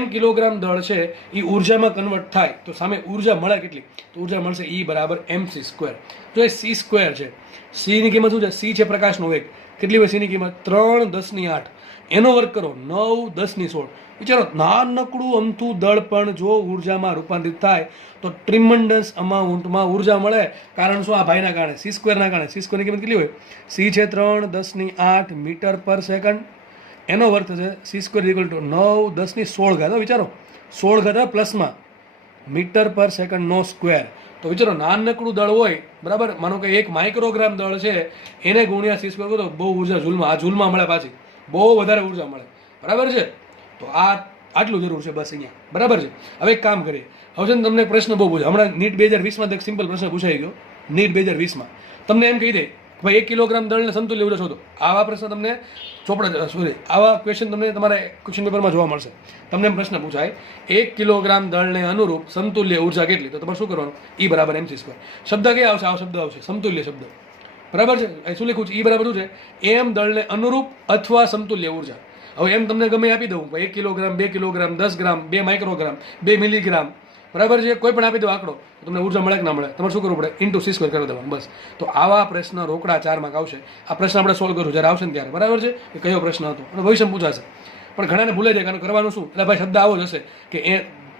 m કિલોગ્રામ દળ છે એ ઉર્જામાં કન્વર્ટ થાય તો સામે ઉર્જા મળે કેટલી? તો ઉર્જા મળશે E = mc². જો એ c² છે, c ની કિંમત શું છે? c છે પ્રકાશનો વેગ. કેટલી હોય c ની કિંમત? 3×10⁸. એનો વર્ગ કરો 9×10⁻16. વિચારો, નાનકડું અમથું દળ પણ જો ઉર્જામાં રૂપાંતરિત થાય તો ટ્રિમન્ડસ અમાઉન્ટમાં ઉર્જા મળે. કારણ શું? આ ભાઈના કારણે, c² ના કારણે. c² ની કિંમત કેટલી હોય? c છે 3×10⁸ મીટર/સેકન્ડ. એનો વર્ગ થશે c² = 9×10⁻16. વિચારો, 16 પ્લસમાં મીટર/સેકન્ડનો સ્ક્વેર. તો વિચારો, નાનકડું દળ હોય, બરાબર? માનો કે 1 માઇક્રોગ્રામ દળ છે, એને ગુણ્યા c² કરો તો બહુ ઉર્જા ઝૂલમાં મળે, પાછી બહુ વધારે ઉર્જા મળે, બરાબર છે? તો આટલું જરૂર છે બસ અહીંયા, બરાબર છે? હવે એક કામ કરીએ. હવે છે ને તમને પ્રશ્ન બહુ પૂછે. હમણાં NEET 2020માં એક સિમ્પલ પ્રશ્ન પૂછાઈ ગયો. NEET 2020માં તમને એમ કહી દે કે ભાઈ 1 કિલોગ્રામ દળને સમતુલ્ય ઉર્જા શોધો. આવા પ્રશ્ન તમને આવા ક્વેશ્ચન તમને તમારે ક્વેશ્ચન પેપરમાં જોવા મળશે. તમને એમ પ્રશ્ન પૂછાય 1 કિલોગ્રામ દળને અનુરૂપ સમતુલ્ય ઉર્જા કેટલી? તો તમારે શું કરવાનું? E = mc². શબ્દ કયા આવશે? આવો શબ્દ આવશે, સમતુલ્ય શબ્દ, બરાબર છે? શું લખ્યું છે? E બરાબર શું છે? m દળને અનુરૂપ અથવા સમતુલ્ય ઉર્જા. હવે એમ તમને ગમે આપી દઉં, 1 કિલોગ્રામ, 2 કિલોગ્રામ, 10 ગ્રામ, 2 માઇક્રોગ્રામ, 2 મિલીગ્રામ, બરાબર છે? કોઈ પણ આપી દો આંકડો, તો તમને ઉર્જા મળે કે ના મળે? તમારે શું કરવું પડે? × c² કરી દેવાનું, બસ. તો આવા પ્રશ્ન રોકડા 4 માર્ક આવશે. આ પ્રશ્ન આપણે સોલ્વ કરશું જ્યારે આવશે ને ત્યારે, બરાબર છે? એ કયો પ્રશ્ન હતો અને ભવિષ્યમાં પૂછાશે. પણ ઘણાને ભૂલે જાય, કારણ કરવાનું શું? એટલે ભાઈ શબ્દ આવો જ હશે કે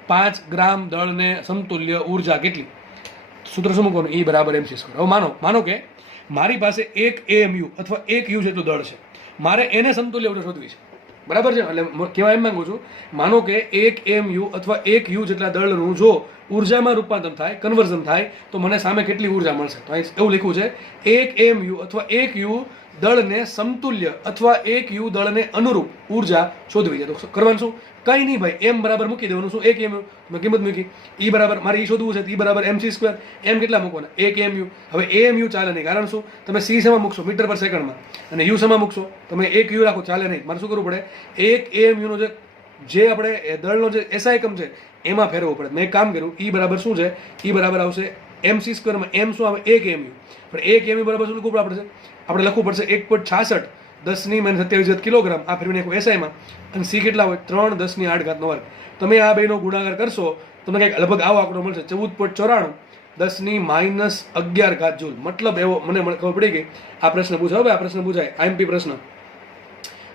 5 ગ્રામ દળને સમતુલ્ય ઉર્જા કેટલી? સૂત્ર શું મૂકવાનું? E બરાબર mc². હવે માનો કે મારી પાસે એક AMU અથવા એક યુ જેટલું દળ છે, મારે એને સમતુલ્ય ઉર્જા શોધવી છે, બરાબર છે? એટલે કહેવા એમ માંગુ છું, માનો કે એક AMU અથવા એક યુ જેટલા દળનું જો ઉર્જામાં રૂપાંતર થાય, કન્વર્ઝન થાય, તો મને સામે કેટલી ઉર્જા મળશે? તો અહીં એવું લખ્યું છે, એક AMU અથવા એક યુ દળને સમતુલ્ય અથવા એક યુ દળને અનુરૂપ ઉર્જા શોધવી છે. તો કરવાનું શું? કંઈ નહીં ભાઈ, એમ બરાબર મૂકી દેવાનું. શું? એક AMU મેં કિંમત મૂકી, E બરાબર મારે E શોધવું છે, E બરાબર mc². એમ કેટલા મૂકવાના? એક AMU. હવે AMU ચાલે નહીં, કારણ શું? તમે C શેમાં મૂકશો? મીટર પર સેકન્ડમાં. અને યુ શેમાં મૂકશો? તમે એક યુ રાખો, ચાલે નહીં. મારે શું કરવું પડે? એક AMU નો જે આપણે દળનો જે SI એકમ છે એમાં ફેરવવું પડે. મેં કામ કર્યું. E બરાબર શું છે? E બરાબર આવશે mc². એમ શું આવે? એક AMU. પણ એક AMU બરાબર શું લખવું પડશે? આપણે લખવું પડશે 1.66 10⁻27 કિલોગ્રામ. આ ફેરવીને નાખો SI માં. અને C કેટલા હોય? 3 10⁻8 તમે આ બેનો ગુણાકાર કરશો તમને કંઈક લગભગ આવો આંકડો મળશે, 14.94 10⁻11 જૂલ. મતલબ એવો મને ખબર પડી ગઈ. આ પ્રશ્ન પૂછાય. હવે આ પ્રશ્ન પૂછાય, IMP પ્રશ્ન.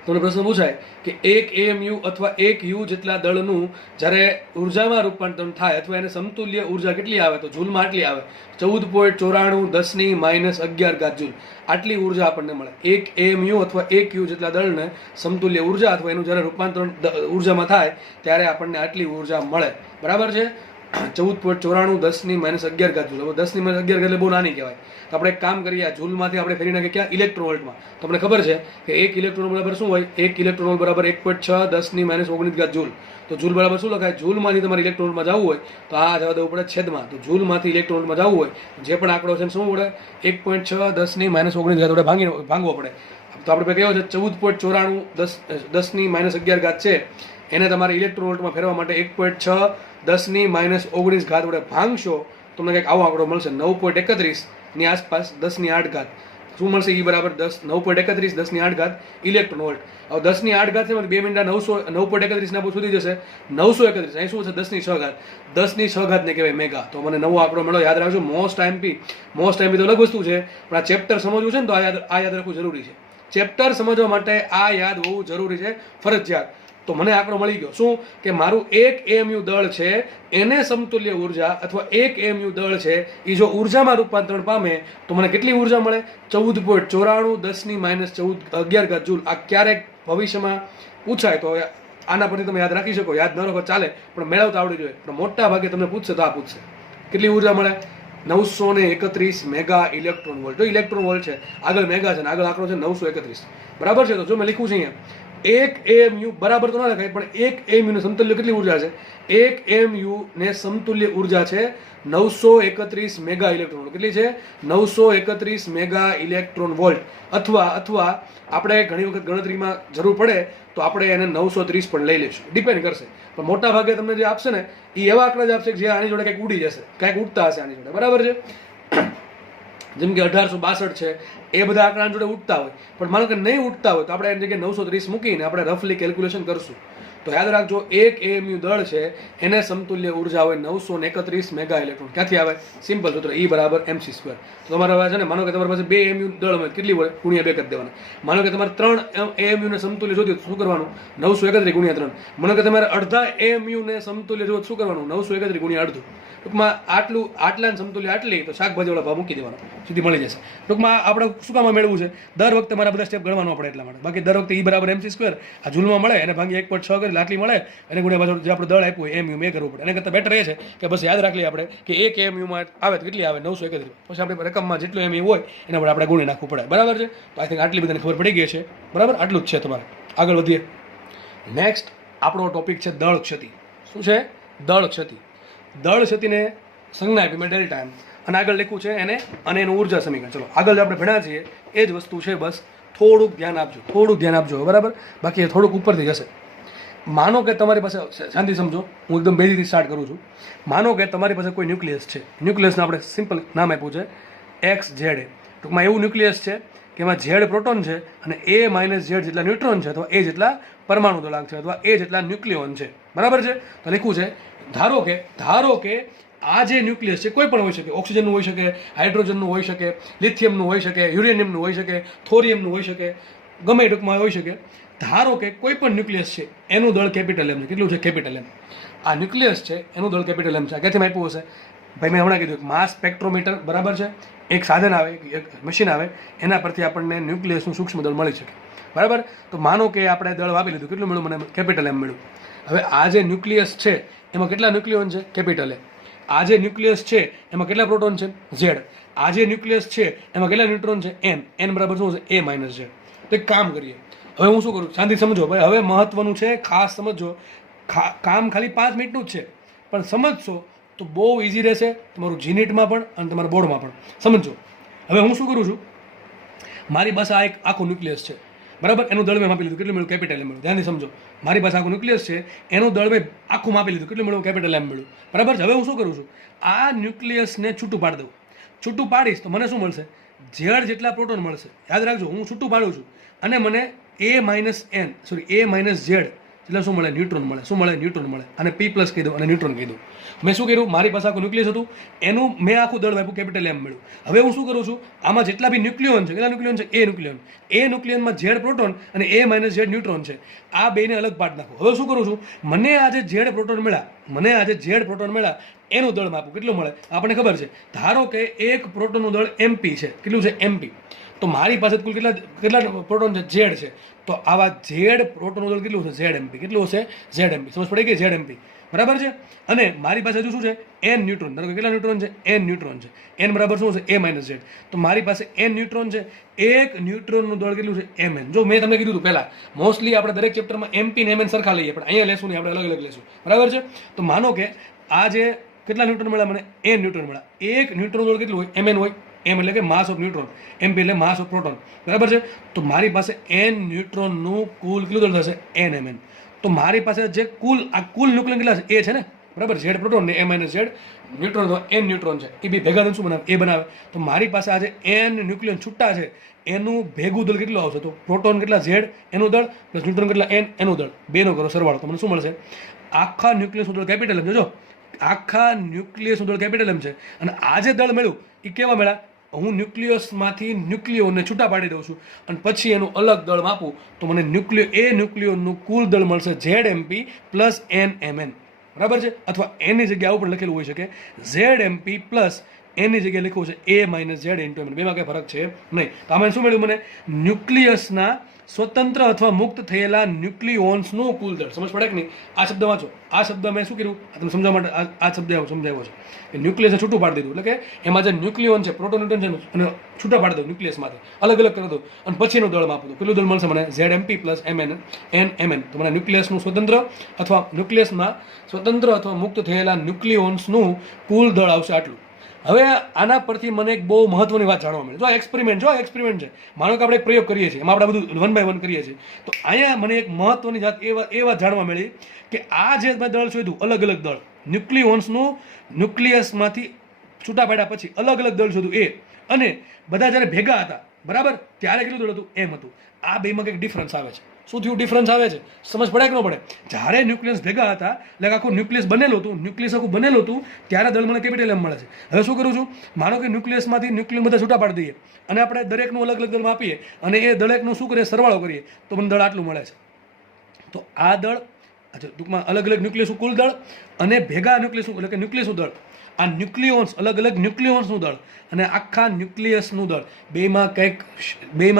તમને પ્રશ્ન પૂછાય કે એક AMU અથવા એક યુ જેટલા દળનું જ્યારે ઉર્જામાં રૂપાંતર થાય અથવા એને સમતુલ્ય ઉર્જા કેટલી આવે? તો જૂલમાં આટલી આવે, 14.94 10⁻11 જૂલ. આટલી ઉર્જા આપણને મળે. એક AMU અથવા એક યુ જેટલા દળને સમતુલ્ય ઉર્જા અથવા એનું જ્યારે રૂપાંતરણ ઉર્જામાં થાય ત્યારે આપણને આટલી ઉર્જા મળે, બરાબર છે? 14.94 10⁻11 જૂલ. હવે 10⁻11 એટલે બહુ નાની કહેવાય. તો આપણે એક કામ કરીએ, આ જૂલમાંથી આપણે ફેરી નાખીએ ક્યાં? ઇલેક્ટ્રોન વોલ્ટમાં. તમને ખબર છે કે એક ઇલેક્ટ્રોન બરાબર શું હોય? એક ઇલેક્ટ્રોન બરાબર 1.6 10⁻19 જૂલ. તો જૂલ બરાબર શું લખાય? જૂલમાંથી તમારે ઇલેક્ટ્રોન વોલ્ટમાં જવું હોય તો આ જવા દેવું પડે છેદમાં. તો જૂલમાંથી ઇલેક્ટ્રોન વોલ્ટમાં જવું હોય જે પણ આંકડો છે શું પડે? 1.6 10⁻19 વડે ભાંગવો પડે. તો આપણે કયો છે? 14.94 10⁻11 છે એને તમારે ઇલેક્ટ્રોન વોલ્ટમાં ફેરવા માટે 1.6 10⁻19 વડે ભાંગશો તમને કંઈક આવો આંકડો મળશે, 9.31 ની આસપાસ 10⁸. શું મળશે? E બરાબર 9.31 10⁸ ઇલેક્ટ્રોન વોલ્ટ. હવે 10⁸ છે 2 મિનિટ 9.31 ના સુધી જશે 931. અહીં શું છે? 10⁶. 10⁶ ને કહેવાય મેગા. તો મને નવો આંકડો મળ્યો. યાદ રાખજો, મોસ્ટ આઈએમપી તો અલગ વસ્તુ છે, પણ આ ચેપ્ટર સમજવું છે ને તો આ યાદ રાખવું જરૂરી છે. ચેપ્ટર સમજવા માટે આ યાદ હોવું જરૂરી છે, ફરજિયાત. તો મને આંકડો મળી ગયો. શું? કે મારું એક AMU દળ છે એને સમતુલ્ય ઉર્જા અથવા એક AMU દળ છે એ જો ઉર્જામાં રૂપાંતરણ પામે તો મને કેટલી ઉર્જા મળે? 14.94 10⁻11 જૂલ. આ ક્યારેક ભવિષ્યમાં પૂછાય તો આના પરથી તમે યાદ રાખી શકો, યાદ ન રાખો ચાલે, પણ મેળવતા આવડી જોઈએ. પણ મોટા ભાગે તમને પૂછશે તો આ પૂછશે કેટલી ઉર્જા મળે? 931 મેગા ઇલેક્ટ્રોન વોલ્ટ. જો ઇલેક્ટ્રોન વોલ્ટ છે, આગળ મેગા છે ને આગળ આંકડો છે 931, બરાબર છે? તો જો મેં લખ્યું છે અહીંયા એક AMU બરાબર તો ના લખાય, પણ એક AMU ને સમતુલ્ય કેટલી ઉર્જા છે? એક AMU ને સમતુલ્ય ઉર્જા છે 931 મેગા ઇલેક્ટ્રોન વોલ્ટ. કેટલી છે? 931 મેગા ઇલેક્ટ્રોન વોલ્ટ. અથવા આપણે ઘણી વખત ગણતરીમાં જરૂર પડે તો આપણે એને 930 પણ લઈ લઈશું, ડિપેન્ડ કરશે. પણ મોટા ભાગે તમને જે આપશે ને એ એવા આંકડા જ આપશે કે જે આની જોડે કંઈક ઉડી જશે, કંઈક ઉડતા હશે આની જોડે, બરાબર છે? જેમ કે 1862 છે, એ બધા આંકડા જોડે ઉઠતા હોય. પણ માનો કે નહીં ઉઠતા હોય તો આપણે એની જગ્યાએ 930 મૂકીને આપણે રફલી કેલ્ક્યુલેશન કરશું. તો યાદ રાખજો, એક AMU દળ છે એને સમતુલ્ય ઉર્જા હોય 931 મેગા ઇલેક્ટ્રોન. ક્યાંથી આવે? સિમ્પલ સૂત્ર, E બરાબર mc². તો તમારે હવે છે ને, માનો કે તમારી પાસે 2 AMU દળ હોય, કેટલી હોય? ગુણ્યા 2 કરી દેવાના. માનો કે તમારે 3 AMU ને સમતુલ્ય જોતી શું કરવાનું? 931 ગુણ્યા 3. માનો કે તમારે અડધા AMU ને સમતુલ્ય જોત શું કરવાનું? 931 ગુણ્યા અડધું. ટૂંકમાં આટલા સમતુલ્ય આટલી, તો શાકભાજીવાળા ભાવ મૂકી દેવાનો, સીધી મળી જશે. ટૂંકમાં આપણે શું કામ મેળવવું છે? દર વખતે મારા બધા સ્ટેપ ગણવાનો પડે એટલા માટે. બાકી દર વખતે E બરાબર mc², આ જૂલમાં મળે એને ભાંગી 1.6 કરી આટલી મળે, એને ગુણ્યા પાછળ જે આપણે દળ આપ્યું AMU મેં કરવું પડે. એને કરતાં બેટર એ છે કે બસ યાદ રાખીએ આપણે કે એક AMU માં આવે તો કેટલી આવે? 931. પછી આપણે રકમમાં જેટલું AMU હોય એના પર આપણે ગુણી નાખવું પડે, બરાબર છે? તો આઈ થિંક આટલી બધાને ખબર પડી ગઈ છે, બરાબર? આટલું જ છે તમારે. આગળ વધીએ. નેક્સ્ટ આપણો ટોપિક છે દળ ક્ષતિ. શું છે? દળ ક્ષતિ. દળ ક્ષતિને સંજ્ઞા આપી મેં ડેલ્ટા એમ, અને આગળ લખ્યું છે એને અને એનું ઉર્જા સમીકરણ. ચલો આગળ આપણે ભણ્યા છીએ એ જ વસ્તુ છે, બસ થોડુંક ધ્યાન આપજો, બરાબર? બાકી થોડુંક ઉપરથી જશે. માનો કે તમારી પાસે, શાંતિ સમજો, હું એકદમ બેઝિકથી સ્ટાર્ટ કરું છું. માનો કે તમારી પાસે કોઈ ન્યુક્લિયસ છે. ન્યુક્લિયસને આપણે સિમ્પલ નામ આપ્યું છે XZ. ટૂંકમાં એવું ન્યુક્લિયસ છે કે એમાં Z પ્રોટોન છે અને A - Z જેટલા ન્યુટ્રોન છે, અથવા A જેટલા પરમાણુ દળાંક છે, અથવા A જેટલા ન્યુક્લિયોન છે, બરાબર છે? તો લખ્યું છે, ધારો કે આ જે ન્યુક્લિયસ છે કોઈ પણ હોઈ શકે, ઓક્સિજનનું હોઈ શકે, હાઇડ્રોજનનું હોઈ શકે, લિથિયમનું હોઈ શકે, યુરેનિયમનું હોઈ શકે, થોરિયમનું હોઈ શકે, ગમે ટૂંકમાં હોઈ શકે. ધારો કે કોઈ પણ ન્યુક્લિયસ છે એનું દળ કેપિટલ M છે. કેટલું છે? Capital M. આ ન્યુક્લિયસ છે એનું દળ કેપિટલ M છે. ક્યાંથી આપ્યું હશે? ભાઈ મેં હમણાં કીધું માસ સ્પેક્ટ્રોમીટર બરાબર છે, એક સાધન આવે, એક મશીન આવે, એના પરથી આપણને ન્યુક્લિયસનું સૂક્ષ્મ દળ મળી શકે બરાબર. તો માનો કે આપણે દળ આપી લીધું, કેટલું મળ્યું મને? કેપિટલ એમ મળ્યું. હવે આ જે ન્યુક્લિયસ છે એમાં કેટલા ન્યુક્લિયોન છે? કેપિટલ એ. આ જે ન્યુક્લિયસ છે એમાં કેટલા પ્રોટોન છે? ઝેડ. આ જે ન્યુક્લિયસ છે એમાં કેટલા ન્યુટ્રોન છે? એન. એન બરાબર શું છે? એ માઇનસ ઝેડ. તો એક કામ કરીએ, હવે હું શું કરું? શાંતિ સમજો ભાઈ, હવે મહત્વનું છે, ખાસ સમજો. કામ ખાલી 5 મિનિટનું જ છે, પણ સમજશો તો બહુ ઇઝી રહેશે તમારું જીનીટમાં પણ અને તમારા બોર્ડમાં પણ. સમજો. હવે હું શું કરું છું, મારી પાસે આ એક આખું ન્યુક્લિયસ છે બરાબર, એનું દળ મેં માપી લીધું, કેટલું મળ્યું? કેપિટલ એમ મળ્યું. ધ્યાનથી સમજો, મારી પાસે આખું ન્યુક્લિયસ છે, એનું દળ મેં આખું માપી લીધું, કેટલું મળ્યું? કેપિટલ એમ મળ્યું બરાબર. હવે હું શું કરું છું, આ ન્યુક્લિયસને છૂટું પાડી દઉં. છૂટું પાડીશ તો મને શું મળશે? ઝેડ જેટલા પ્રોટોન મળશે. યાદ રાખજો, હું છૂટું પાડું છું અને મને એ માઇનસ ઝેડ એટલે શું મળે? ન્યુટ્રોન મળે. શું મળે? ન્યુટ્રોન મળે. અને પી પ્લસ કહી દઉં અને ન્યુટ્રોન કહી દઉં. મેં શું કર્યું? મારી પાસે આખું ન્યુક્લિયસ હતું, એનું મેં આખું દળ આપ્યું, કેપિટલ એમ મળ્યું. હવે હું શું કરું છું, આમાં જેટલા બી ન્યુક્લિયોન છે, કેટલા ન્યુક્લિયોન છે? એ ન્યુક્લિયોન. એ ન્યુક્લિયનમાં ઝેડ પ્રોટોન અને એ માઇનસ ઝેડ ન્યુટ્રોન છે. આ બેને અલગ પાડી નાખો. હવે શું કરું છું, મને આજે ઝેડ પ્રોટોન મળ્યા, એનું દળ માપું, કેટલું મળે? આપણને ખબર છે, ધારો કે એક પ્રોટોનનું દળ એમપી છે. કેટલું છે? એમપી. તો મારી પાસે કુલ કેટલા પ્રોટોન છે? ઝેડ છે. તો આવા ઝેડ પ્રોટોનનું દળ કેટલું છે? Z MP. કેટલું હશે? Z MP. સમજ પડી ગઈ? ઝેડ એમપી બરાબર છે. અને મારી પાસે હજુ શું છે? N neutron. ધારો કે કેટલા ન્યુટ્રોન છે? એન ન્યુટ્રોન છે. એન બરાબર શું છે? એ માઇનસ ઝેડ. તો મારી પાસે એન ન્યુટ્રોન છે, એક ન્યુટ્રોનનું દળ કેટલું છે? M N. જો મેં તમને કીધું હતું પહેલા, મોસ્ટલી આપણે દરેક ચેપ્ટરમાં એમપી ને એમ એન સરખા લઈએ, પણ અહીંયા લેશું નહીં, આપણે અલગ અલગ લેશું બરાબર છે. તો માનો કે આ જે કેટલા ન્યુટ્રોન મળ્યા મને? એન ન્યુટ્રોન મળ્યા. એક ન્યુટ્રોન દળ કેટલું હોય? એમ એન હોય. એમ એટલે કે માસ ઓફ ન્યુટ્રોન, એમપી એટલે માસ ઓફ પ્રોટોન બરાબર છે. તો મારી પાસે એન ન્યુટ્રોનનું કુલ કેટલું દળ થશે? N M N. તો મારી પાસે જે કુલ ન્યુક્લિયન કેટલા છે? એ છે ને બરાબર. ઝેડ પ્રોટોન ને એ માઇનસ ઝેડ ન્યુટ્રોન, તો એન ન્યુટ્રોન છે. એ બી ભેગા શું બનાવે? એ બનાવે. તો મારી પાસે આજે એન ન્યુક્લિયન છૂટા છે, એનું ભેગું દળ કેટલું આવશે? તો પ્રોટોન કેટલા? ઝેડ એનું દળ પ્લસ ન્યુટ્રોન કેટલા? એન એનું દળ. બેનો કરો સરવાળો, તો મને શું મળશે? આખા ન્યુક્લિયસનું દળ કેપિટલ એમ. જોજો, આખા ન્યુક્લિયસનું દળ કેપિટલ એમ છે. અને આ જે દળ મળ્યું એ કેવા મળ્યા? હું ન્યુક્લિયસમાંથી ન્યુક્લિયોને છૂટા પાડી દઉં છું અને પછી એનું અલગ દળ માપું તો મને ન્યુક્લિયોનનું કુલ દળ મળશે Z MP plus N M N બરાબર છે. અથવા એની જગ્યાએ ઉપર લખેલું હોઈ શકે ઝેડ એમપી પ્લસ એની જગ્યાએ લખ્યું છે એ માઇનસ ઝેડ ઇન્ટુ એમ. બેમાં કંઈ ફરક છે નહીં. તો આમાં શું મળ્યું મને? ન્યુક્લિયસના સ્વતંત્ર અથવા મુક્ત થયેલા ન્યુક્લિયોન્સનું કુલ દળ. સમજ પડે કે નહીં? આ શબ્દ વાંચો. આ શબ્દ મેં શું કર્યું તમને સમજાવવા માટે આ શબ્દ સમજાવ્યો છે કે ન્યુક્લિયસને છૂટું પાડી દીધું, એટલે કે એમાં જે ન્યુક્લિયોન છે, પ્રોટોન ન્યુટ્રોન છે, અને છૂટા પાડી દઉં ન્યુક્લિયસમાંથી, અલગ અલગ કરી દઉં અને પછી એનું દળ આપું. કેટલું દળ મળશે મને? Z MP plus M N N M N. તો મને ન્યુક્લિયસનું સ્વતંત્ર અથવા મુક્ત થયેલા ન્યુક્લિયોન્સનું કુલ દળ આવશે આટલું. હવે આના પરથી મને એક બહુ મહત્વની વાત જાણવા મળી. જો આ એક્સપેરિમેન્ટ છે, માનો કે આપણે એક પ્રયોગ કરીએ છીએ, એમાં આપણે બધું 1 by 1 કરીએ છીએ. તો અહીંયા મને એક મહત્વની એ વાત જાણવા મળી કે આ જે મેં દળ શોધ્યું, અલગ અલગ દળ ન્યુક્લિયોન્સનું, ન્યુક્લિયસમાંથી છૂટા પાડ્યા પછી અલગ અલગ દળ શોધ્યું એ, અને બધા જ્યારે ભેગા હતા બરાબર ત્યારે કેટલું દળ હતું? એમ હતું. આ બેમાં કંઈક ડિફરન્સ આવે છે. શું થયું? ડિફરન્સ આવે છે. સમજ પડે કે ન પડે? જ્યારે ન્યુક્લિયસ ભેગા હતા, એટલે આખું ન્યુક્લિયસ બનેલું હતું ત્યારે દળ મને કેપિટલ એમ મળે છે. હવે શું કરું છું, માનો કે ન્યુક્લિયસમાંથી ન્યુક્લિયન બધા છૂટા પાડી દઈએ અને આપણે દરેકનું અલગ અલગ દળ આપીએ અને એ દરેકનું શું કરીએ? સરવાળો કરીએ તો મને દળ આટલું મળે છે. તો આ દળ ટૂંકમાં અલગ અલગ ડિફ્યુઝિવ કુલ દળ અને ભેગા ન્યુક્લિયસ એટલે કે ન્યુક્લિયસનું દળ, આ ન્યુક્લિયોન્સ અલગ અલગ ન્યુક્લિયોન્સનું દળ અને આખા ન્યુક્લિયસનું દળ બેમાં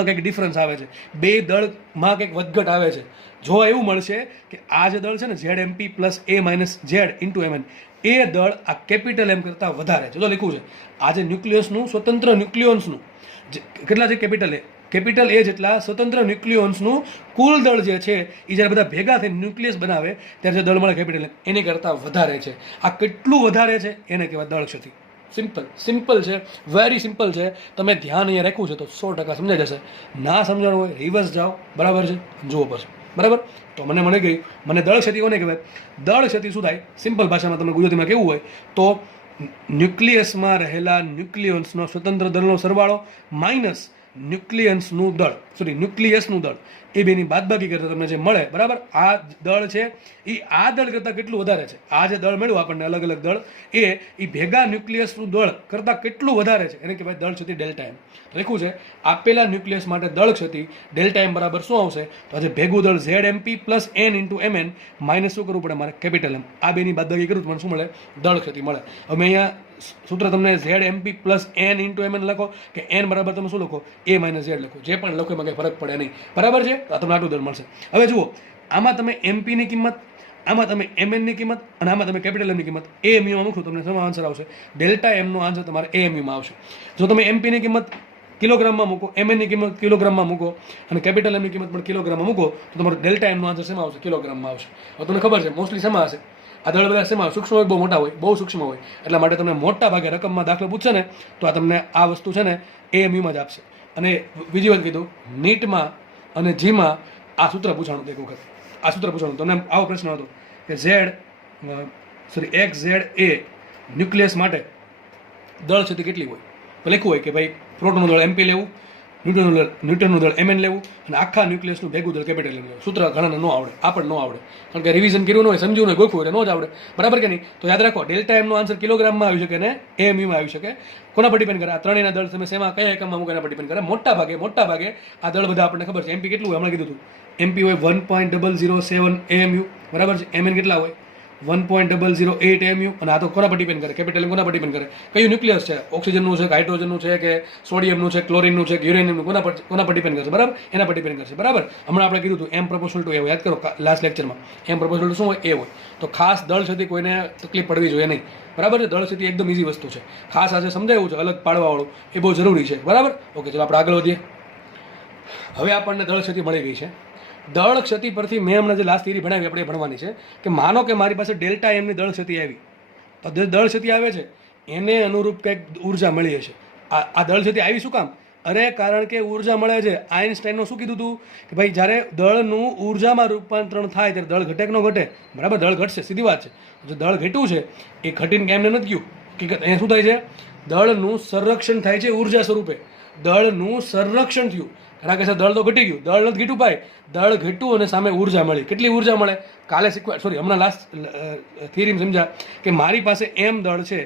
કંઈક ડિફરન્સ આવે છે, બે દળમાં કંઈક વધઘટ આવે છે. જો એવું મળશે કે આ જે દળ છે ને Z MP plus A minus Z into M N, એ દળ આ કેપિટલ એમ કરતાં વધારે છે. જો લખ્યું છે આ જે ન્યુક્લિયસનું સ્વતંત્ર ન્યુક્લિયોન્સનું કેટલા છે કેપિટલ એ જેટલા સ્વતંત્ર ન્યુક્લિયોન્સનું કુલ દળ જે છે એ જ્યારે બધા ભેગા થઈને ન્યુક્લિયસ બનાવે ત્યારે જે દળ મળે કેપિટલ એની કરતાં વધારે છે. આ કેટલું વધારે છે એને કહેવાય દળ ક્ષતિ. સિમ્પલ છે, વેરી સિમ્પલ છે. તમે ધ્યાન અહીંયા રાખ્યું છે તો 100% સમજાઈ જશે. ના સમજાણું હોય રિવર્સ જાઓ, બરાબર છે, જુઓ પછી, બરાબર. તો મને મળી ગઈ. મને દળ ક્ષતિ કોને કહેવાય? દળ ક્ષતિ શું થાય? સિમ્પલ ભાષામાં તમને ગુજરાતીમાં કેવું હોય તો ન્યુક્લિયસમાં રહેલા ન્યુક્લિયોન્સનો સ્વતંત્ર દળનો સરવાળો માઇનસ ન્યુક્લિયન્સનું દળ. સોરી ન્યુક્લિયસનું દળ એ બેની બાદબાકી કરતા તમને જે મળે, બરાબર, આ દળ છે એ આ દળ કરતાં કેટલું વધારે છે, આ જે દળ મળ્યું આપણને અલગ અલગ દળ એ ભેગા ન્યુક્લિયસનું દળ કરતાં કેટલું વધારે છે એને કહેવાય દળ ક્ષતિ ડેલ્ટા એમ. લખ્યું છે આપેલા ન્યુક્લિયસ માટે દળ ક્ષતિ ડેલ્ટા એમ બરાબર શું આવશે, તો આજે ભેગું દળ ZMP plus N into MN minus શું કરવું પડે મારે કેપિટલ એમ. આ બેની બાદબાકી કરું તો મને શું મળે, દળ ક્ષતિ મળે. હવે અહીંયા સૂત્ર તમને ZMP plus N into MN લખો કે N બરાબર તમે શું લખો A માઇનસ Z લખો, જે પણ લખો એમાં કંઈ ફરક પડે નહીં, બરાબર છે. તો તમને આટલું દળ મળશે. હવે જુઓ આમાં તમે MP ની કિંમત, આમાં તમે MN ની કિંમત અને આમાં તમે કેપિટલ એમની કિંમત AMUમાં મૂકશો તમને શેમાં આન્સર આવશે, ડેલ્ટા એમનો આન્સર તમારે AMUમાં આવશે. જો તમે MP ની કિંમત કિલોગ્રામમાં મૂકો, MN ની કિંમત કિલોગ્રામમાં મૂકો અને કેપિટલ એમની કિંમત પણ કિલોગ્રામમાં મૂકો તો તમારો ડેલ્ટા એમનો આન્સર શેમાં આવશે, કિલોગ્રામમાં આવશે. હવે તમને ખબર છે મોસ્ટલી શેમાં હશે, આ દળ બધા શેમાં સૂક્ષ્મ હોય, બહુ મોટા હોય, બહુ સૂક્ષ્મ હોય, એટલા માટે તમને મોટા ભાગે રકમમાં દાખલો પૂછશે ને તો આ તમને આ વસ્તુ છે ને AMUમાં જ આપશે. અને બીજી વાત કીધું, નીટમાં અને જીમાં આ સૂત્ર પૂછાણું એક વખત, આ સૂત્ર પૂછાણું તમને આવો પ્રશ્ન હતો કે XZA ન્યુક્લિયસ માટે દળ ક્ષતિ કેટલી હોય, તો લખ્યું હોય કે ભાઈ પ્રોટોનનું દળ MP લેવું, ન્યુટ્રનનું દળ MN લેવું અને આખા ન્યુક્લિયસનું ભેગું દળ કેપિટલ એમ લેવું. સૂત્ર ઘણાને ન આવડે, આપણને ન આવડે, કારણ કે રિવિઝન કર્યું ન હોય, સમજ્યું નહીં, ગોખવું એટલે ન જ આવડે, બરાબર કે નહીં. તો યાદ રાખો ડેલ્ટા એમનો આન્સર કિલોગ્રામમાં આવી શકે ને AMUમાં આવી શકે. કોના પર ડિપેન્ડ કરે, આ ત્રણેયના દળ તમે શેમાં કયા એકમમાં મૂકો એના પર ડિપેન્ડ કરે. મોટા ભાગે આ દળ બધા આપણને ખબર છે. MP કેટલું હોય હમણાં કીધું હતું, MP હોય 1.007 AMU, બરાબર છે. MN કેટલા હોય 1.008 AMU. અને આ તો કોના પર ડિપેન્ડ કરે, કેપિટલ કોના પર ડિપેન્ડ કરે, કયું ન્યુક્લિયસ છે, ઓક્સિજનનું છે કે હાઇડ્રોજનનું છે કે સોડિયમનું છે, ક્લોરિનનું છે કે યુરેનિયમનું, કોના પર ડિપેન્ડ કરશે, બરાબર, એના પર ડિપેન્ડ કરશે, બરાબર. હમણાં આપણે કીધું હતું M પ્રોપોર્શનલ ટુ A હોય, યાદ કરો લાસ્ટ લેક્ચરમાં, M પ્રોપોર્શનલ ટુ શું હોય, A હોય. તો ખાસ દળ ક્ષતિ કોઈને તકલીફ પડવી જોઈએ નહીં, બરાબર છે. દળ ક્ષતિ એકદમ ઇઝી વસ્તુ છે, ખાસ આજે સમજાયું છે અલગ પાડવાવાળું, એ બહુ જરૂરી છે, બરાબર. ઓકે, ચલો આપણે આગળ વધીએ. હવે આપણને દળ ક્ષતિ મળી ગઈ છે. દળ ક્ષતિ પરથી મેં હમણાં જે લાસ્ટ થિયરી ભણાવી આપણે ભણવાની છે કે માનો કે મારી પાસે ડેલ્ટા એમની દળ ક્ષતિ આવી, તો દળ ક્ષતિ આવે છે એને અનુરૂપ કંઈક ઉર્જા મળી હશે. આ દળ ક્ષતિ આવી શું કામ, અરે કારણ કે ઉર્જા મળે છે. આઇન્સ્ટાઈનનું શું કીધું હતું કે ભાઈ જ્યારે દળનું ઉર્જામાં રૂપાંતરણ થાય ત્યારે દળ ઘટે કે ન ઘટે, બરાબર, દળ ઘટશે, સીધી વાત છે. જે દળ ઘટ્યું છે એ ઘટીને કેમને નથી ગયું, હકીકત અહીંયા શું થાય છે, દળનું સંરક્ષણ થાય છે ઉર્જા સ્વરૂપે, દળનું સંરક્ષણ થયું. કારણ કે દળ તો ઘટી ગયું, દળ નથી ઘટ્યું ભાઈ, દળ ઘટ્યું અને સામે ઉર્જા મળી. કેટલી ઉર્જા મળે કાલે હમણાં લાસ્ટ થિયરીમાં સમજા કે મારી પાસે M દળ છે